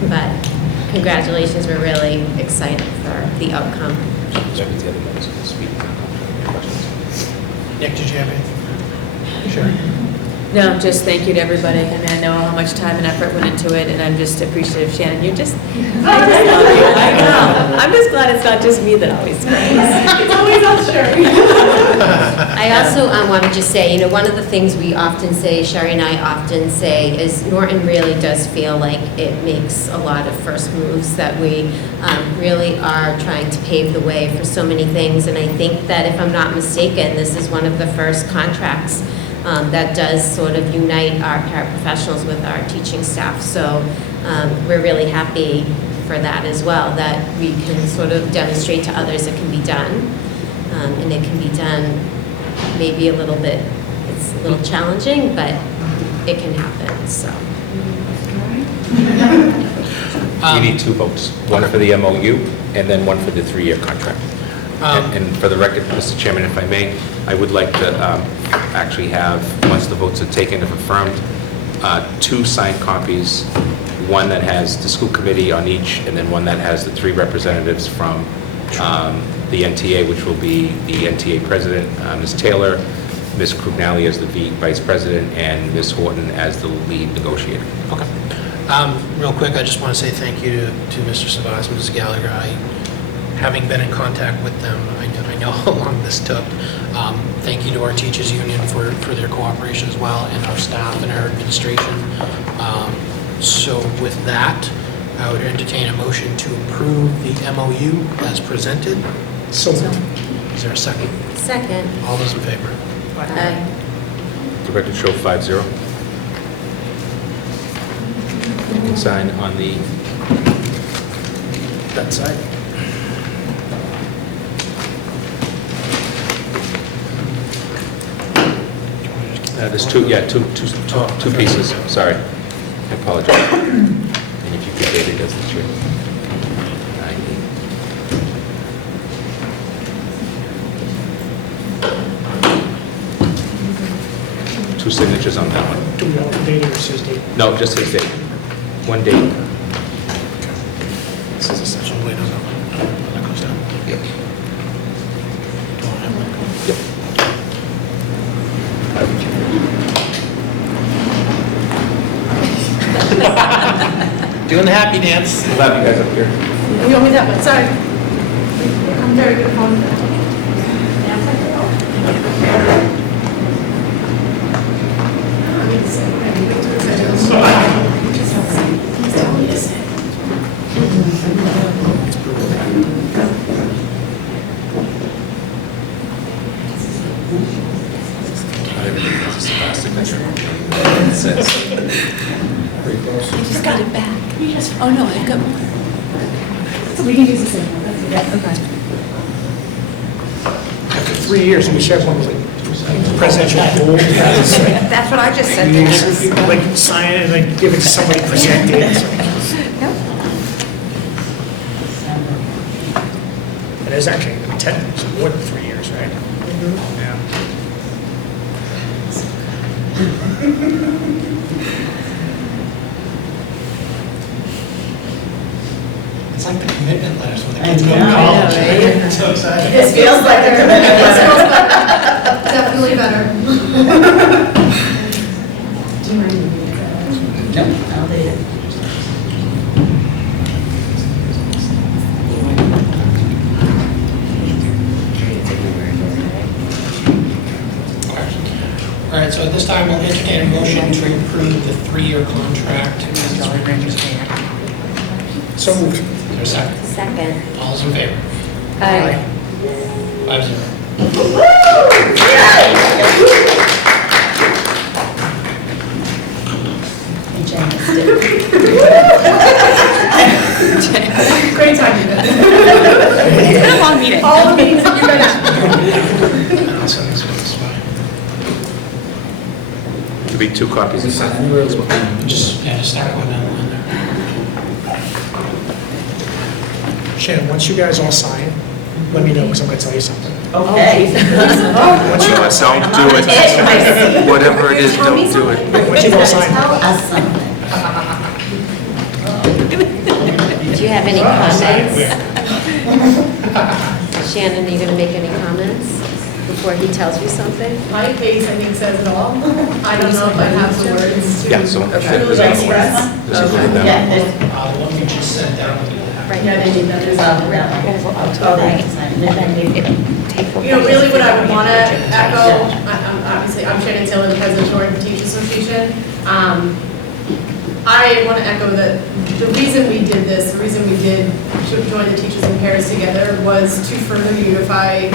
but congratulations, we're really excited for the outcome. Nick, did you have anything? Sure. No, just thank you to everybody. I mean, I know how much time and effort went into it, and I'm just appreciative. Shannon, I just love you. I know. I'm just glad it's not just me that always cries. It's always us, Sherry. I also want to just say, you know, one of the things we often say, Sherry and I often say, is Norton really does feel like it makes a lot of first moves, that we really are trying to pave the way for so many things. And I think that, if I'm not mistaken, this is one of the first contracts that does sort of unite our paraprofessionals with our teaching staff. So we're really happy for that as well, that we can sort of demonstrate to others it can be done. And it can be done maybe a little bit, it's a little challenging, but it can happen, so. You need two votes, one for the MOU and then one for the 3-year contract. And for the record, Mr. Chairman, if I may, I would like to actually have, once the votes are taken, if affirmed, 2 signed copies, one that has the school committee on each, and then one that has the 3 representatives from the NTA, which will be the NTA president, Ms. Taylor, Ms. Krugnali as the vice president, and Ms. Horton as the lead negotiator. Okay. Real quick, I just want to say thank you to Mr. Savas, Mrs. Gallagher. Having been in contact with them, I know how long this took. Thank you to our teachers union for their cooperation as well, and our staff and our administration. So with that, I would entertain a motion to approve the MOU as presented. So Is there a second? Second. All those in favor? Aye. The record show 5-0. You can sign on that side. There's two pieces, sorry. I apologize. And if you could date it as the chair. Two signatures on that one. Do we know the date or his date? No, just his date. One date. This is a session. Wait on that one. That goes down. Yeah. Doing the happy dance. We'll have you guys up here. You want me that one? Sorry. I'm very good at home. I just got it back. Oh, no, I've got more. We can use the same one. Okay. After 3 years, we should have one like presidential gold. That's what I just said. Like sign it and like give it to somebody, present it. It is actually 10, it's more than 3 years, right? Yeah. It's like the commitment letters when the kids go to college. They're so excited. This feels like a commitment letter. Definitely better. Do you mind reading it? No, I'll read it. All right, so at this time, we'll entertain a motion to approve the 3-year contract as Jolly Ranchers Camp. So moved. Is there a second? Second. All's in favor? Aye. 5-0. Great time, you guys. It's been a long meeting. All the meetings that you guys. So this one's fine. There'll be 2 copies of that. Just stack one down the line there. Shannon, once you guys all sign, let me know, because I'm going to tell you something. Okay. Once you all sign, Don't do it. Whatever it is, don't do it. once you've all signed. us something. Do you have any comments? Shannon, are you going to make any comments before he tells you something? My face, I think, says it all. I don't know if I have the words to. Yeah, so Okay. there's another one. This is written down. The one we just sent out. Right. Yeah, they need that. There's Take You know, really what I would want to echo, obviously, I'm Shannon Taylor, the president of the Oregon Teachers Association. I want to echo that the reason we did this, the reason we did join the teachers in pairs together was to further unify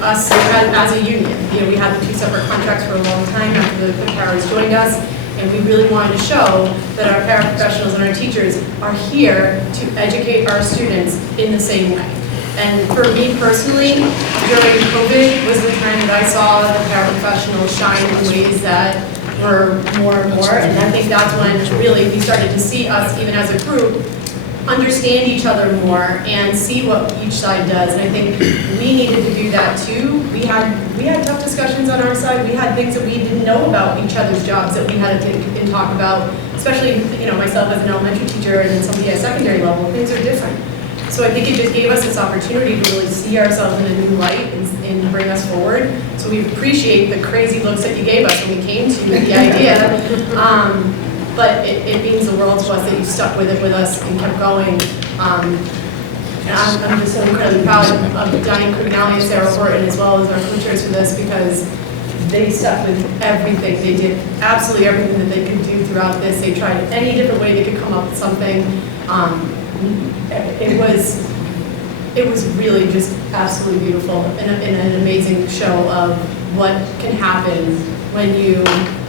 us as a union. You know, we had the 2 separate contracts for a long time after the paras joined us, and we really wanted to show that our paraprofessionals and our teachers are here to educate our students in the same way. And for me personally, during COVID was the time that I saw the paraprofessionals shine in ways that were more and more, and I think that's when really we started to see us, even as a group, understand each other more and see what each side does. And I think we needed to do that too. We had tough discussions on our side. We had things that we didn't know about each other's jobs that we had to take and talk about, especially, you know, myself as an elementary teacher and then somebody at secondary level, things are different. So I think it just gave us this opportunity to really see ourselves in a new light and bring us forward. So we appreciate the crazy looks that you gave us when we came to you with the idea. But it means the world to us that you stuck with it with us and kept going. And I'm just so incredibly proud of Diane Crignelli and Sarah Horton, as well as our co-chairs for this, because they stuck with everything. They did absolutely everything that they could do throughout this. They tried any different way they could come up with something. It was really just absolutely beautiful and an amazing show of what can happen when you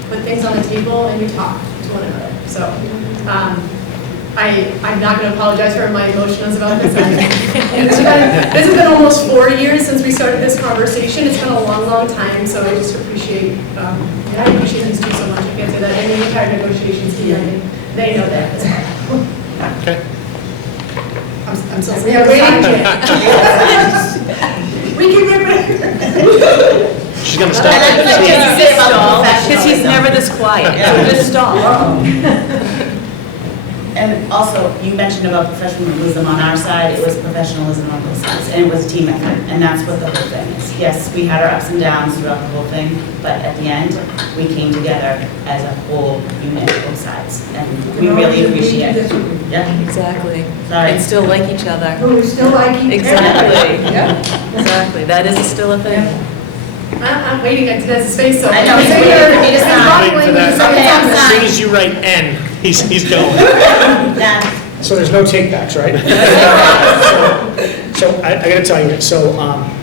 put things on the table and you talk to one another. So I'm not going to apologize for my emotions about this. This has been almost 4 years since we started this conversation. It's been a long, long time, so I just appreciate, I appreciate these two so much. I can't say that. And the entire negotiations team, they know that as well. Okay. I'm still waiting. We can get ready. She's going to stop. Because he's never this quiet, so just stop. And also, you mentioned about professionalism on our side, it was professionalism on both sides, and it was a team effort, and that's what the whole thing is. Yes, we had our ups and downs throughout the whole thing, but at the end, we came together as a whole unit, both sides, and we really appreciate it. Yeah, Exactly. Sorry. And still like each other. Who still like each other. Exactly. Yeah. Exactly. That is still a thing. I'm waiting to get his face so. I know, he's waiting for me to sign. Waiting for that. Okay, I'm As soon signed. as you write N, he's going. Done. So there's no takebacks, right? So I gotta tell you, so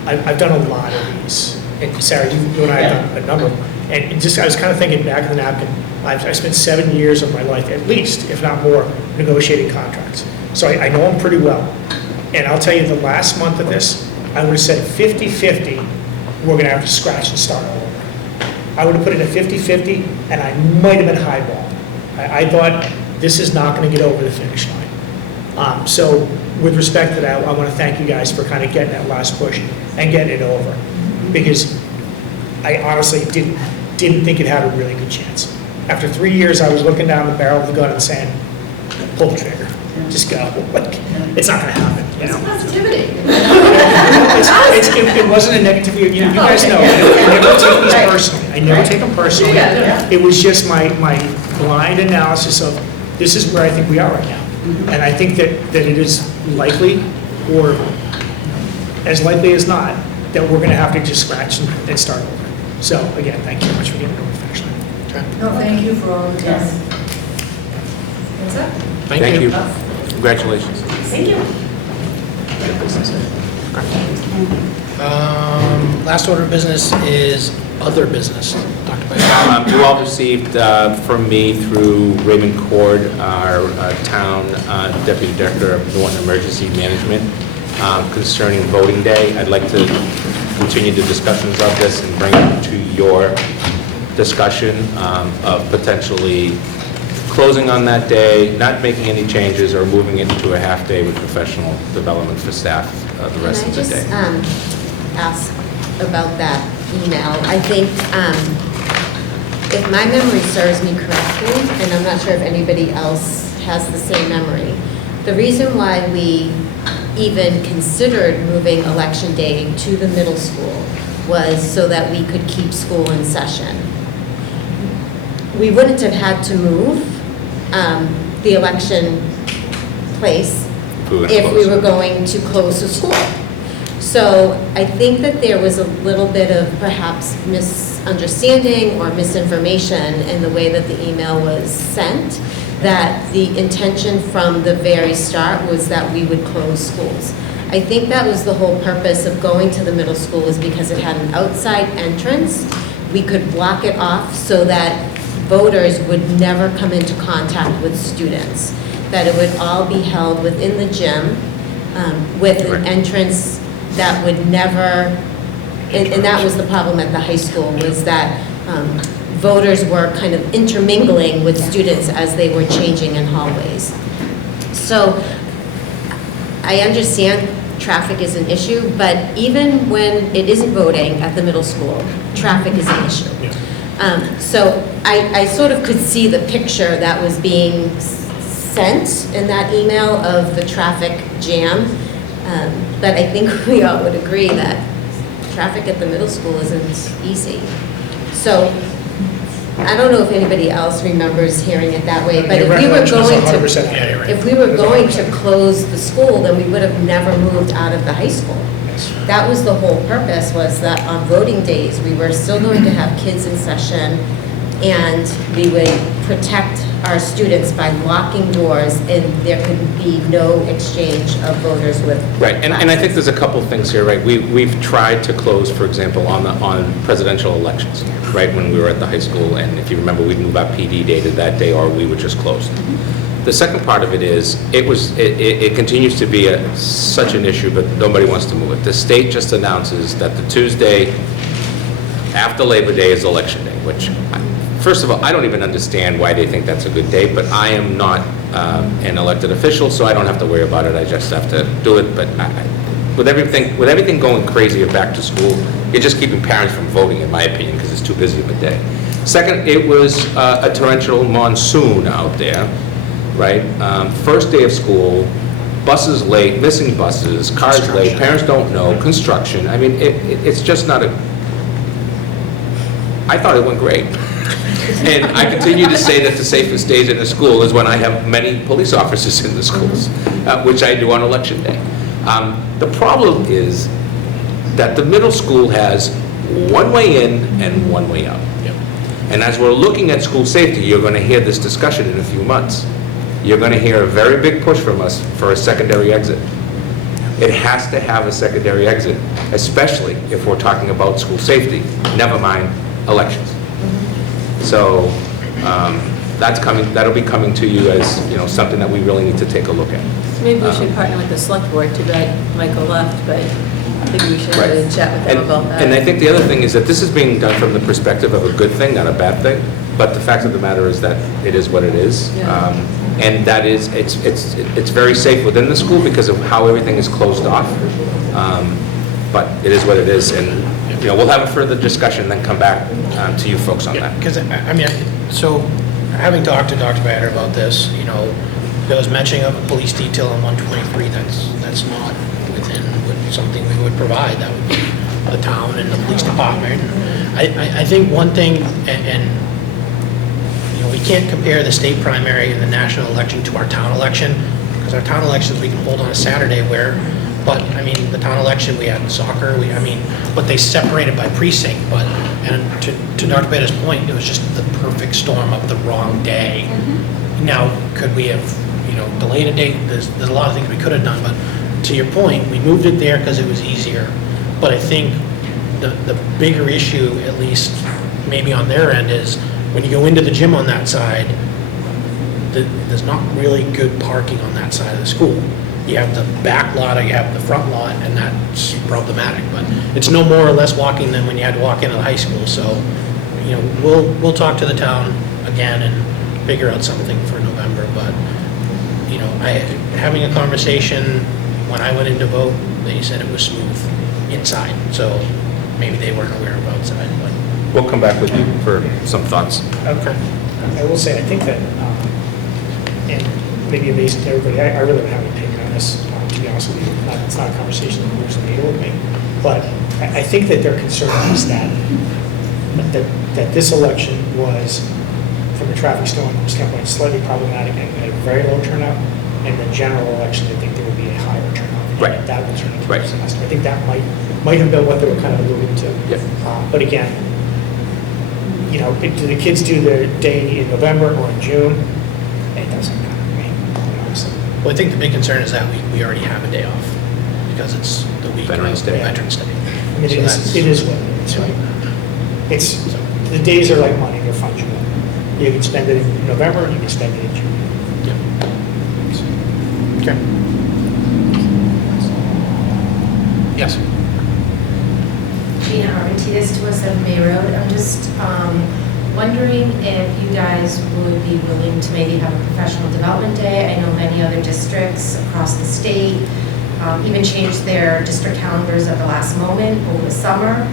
I've done a lot of these. And Sarah, you and I have done a number of them. And just, I was kind of thinking back of the napkin, I spent 7 years of my life, at least, if not more, negotiating contracts. So I know them pretty well. And I'll tell you, the last month of this, I would have said 50-50, we're gonna have to scratch and start all over. I would have put it at 50-50, and I might have been highball. I thought, this is not gonna get over the finish line. So with respect to that, I want to thank you guys for kind of getting that last push and getting it over. Because I honestly didn't think it had a really good chance. After 3 years, I was looking down the barrel of the gun and saying, pull the trigger, just go. Like, it's not going to happen, you know? Positivity. It wasn't a negative, you guys know, I never take these personally. I never take them personally. Yeah. It was just my blind analysis of, this is where I think we are right now. And I think that it is likely, or as likely as not, that we're going to have to just scratch and start over. So again, thank you very much for getting it over the finish line. Okay. No, thank you for all the time. Yes. What's up? Thank you. Congratulations. Thank you. Last order of business is other business. Dr. Bailey. You all received from me through Raymond Cord, our town deputy director of Norton Emergency Management, concerning voting day. I'd like to continue the discussions of this and bring it to your discussion of potentially closing on that day, not making any changes, or moving it to a half day with professional development for staff the rest of the day. Can I just ask about that email? I think, if my memory serves me correctly, and I'm not sure if anybody else has the same memory, the reason why we even considered moving election day to the middle school was so that we could keep school in session. We wouldn't have had to move the election place if we were going to close the school. So I think that there was a little bit of perhaps misunderstanding or misinformation in the way that the email was sent, that the intention from the very start was that we would close schools. I think that was the whole purpose of going to the middle school, is because it had an outside entrance. We could block it off so that voters would never come into contact with students, that it would all be held within the gym with an entrance that would never, and that was the problem at the high school, was that voters were kind of intermingling with students as they were changing in hallways. So I understand traffic is an issue, but even when it isn't voting at the middle school, traffic is an issue. So I sort of could see the picture that was being sent in that email of the traffic jam. But I think we all would agree that traffic at the middle school isn't easy. So I don't know if anybody else remembers hearing it that way, but if we were going to close the school, then we would have never moved out of the high school. That was the whole purpose, was that on voting days, we were still going to have kids in session, and we would protect our students by locking doors, and there could be no exchange of voters with. Right, and I think there's a couple of things here, right? We've tried to close, for example, on presidential elections, right? When we were at the high school, and if you remember, we'd move our PD day to that day, or we would just close. The second part of it is, it continues to be such an issue, but nobody wants to move it. The state just announces that the Tuesday after Labor Day is Election Day, which, first of all, I don't even understand why they think that's a good day, but I am not an elected official, so I don't have to worry about it. I just have to do it. But with everything going crazy of back to school, you're just keeping parents from voting, in my opinion, because it's too busy of a day. Second, it was a torrential monsoon out there. right? First day of school, buses late, missing buses, cars late, parents don't know, construction. I mean, it's just not a, I thought it went great. And I continue to say that the safest days in the school is when I have many police officers in the schools, which I do on election day. The problem is that the middle school has one way in and one way out. And as we're looking at school safety, you're going to hear this discussion in a few months. You're going to hear a very big push from us for a secondary exit. It has to have a secondary exit, especially if we're talking about school safety, never mind elections. So that's coming, that'll be coming to you as, you know, something that we really need to take a look at. Maybe we should partner with the select board. Too bad Michael left, but I think we should Right. chat with them about that. And I think the other thing is that this is being done from the perspective of a good thing, not a bad thing. But the fact of the matter is that it is what it is. Yeah. And that is, it's very safe within the school because of how everything is closed off. But it is what it is, and, you know, we'll have a further discussion, then come back to you folks on that. Because, I mean, so having talked to Dr. Bader about this, you know, there was mentioning of a police detail on 123, that's not within something we would provide. That would be the town and the police department. I think one thing, and you know, we can't compare the state primary and the national election to our town election, because our town elections we can hold on a Saturday but I mean, the town election, we had soccer, but they separated by precinct, and to Dr. Bader's point, it was just the perfect storm of the wrong day. Now, could we have, you know, delayed a date? There's a lot of things we could have done, but to your point, we moved it there because it was easier. But I think the bigger issue, at least maybe on their end, is when you go into the gym on that side, there's not really good parking on that side of the school. You have the back lot or you have the front lot, and that's problematic. But it's no more or less walking than when you had to walk into the high school. So, you know, we'll talk to the town again and figure out something for November. But, you know, having a conversation when I went in to vote, they said it was smooth inside. So maybe they weren't aware of outside. But We'll come back with you for some thoughts. Okay. I will say, I think that, and maybe amazing to everybody, I really don't have an opinion on this, to be honest with you. It's not a conversation that moves the needle with me. But I think that their concern is that this election was, from a traffic standpoint, slightly problematic and a very low turnout. And the general election, I think there would be a higher turnout. Right. And that would turn into a Right. disaster. I think that might have been what they were kind of alluding to. Yeah. But again, you know, do the kids do their day in November or in June? It doesn't matter to me, honestly. well, I think the big concern is that we already have a day off because it's the week Veterans of Day. Veterans Day. I mean, So it is what it is, right? The days are like money, they're fungible. You can spend it in November, you can spend it in June. Okay. Yes. Gina Armentides, 207 Bay Road. I'm just wondering if you guys would be willing to maybe have a professional development day. I know many other districts across the state even changed their district calendars at the last moment over the summer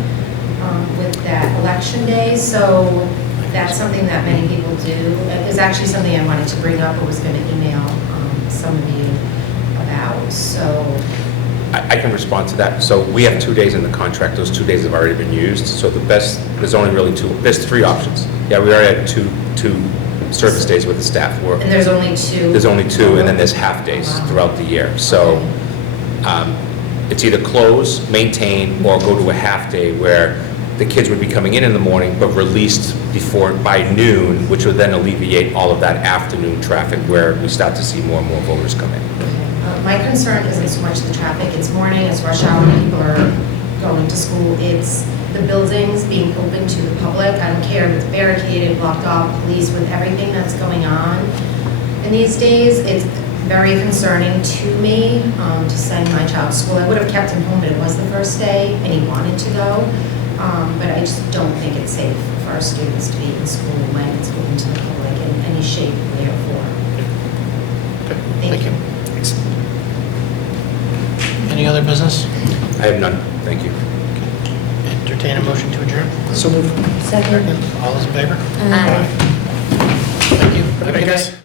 with that election day. So that's something that many people do. It was actually something I wanted to bring up or was going to email some of you about. So I can respond to that. So we have 2 days in the contract. Those 2 days have already been used. So there's only really there's 3 options. Yeah, we already had two service days with the staff work. And there's only 2? There's only 2, and then there's half days throughout the year. So it's either close, maintain, or go to a half day where the kids would be coming in the morning, but released by noon, which would then alleviate all of that afternoon traffic where we start to see more and more voters come in. My concern isn't so much the traffic, it's morning, it's rush hour, people are going to school, it's the buildings being open to the public. I don't care if it's barricaded, blocked off, police, with everything that's going on. And these days, it's very concerning to me to send my child to school. I would have kept him home, but it was the first day, and he wanted to go. But I just don't think it's safe for our students to be in school when it's open to the public in any shape, way, or form. Thank you. Any other business? I have none. Thank you. Entertain a motion to adjourn? So moved. Second. All those in favor? Aye. Thank you. Have a good night.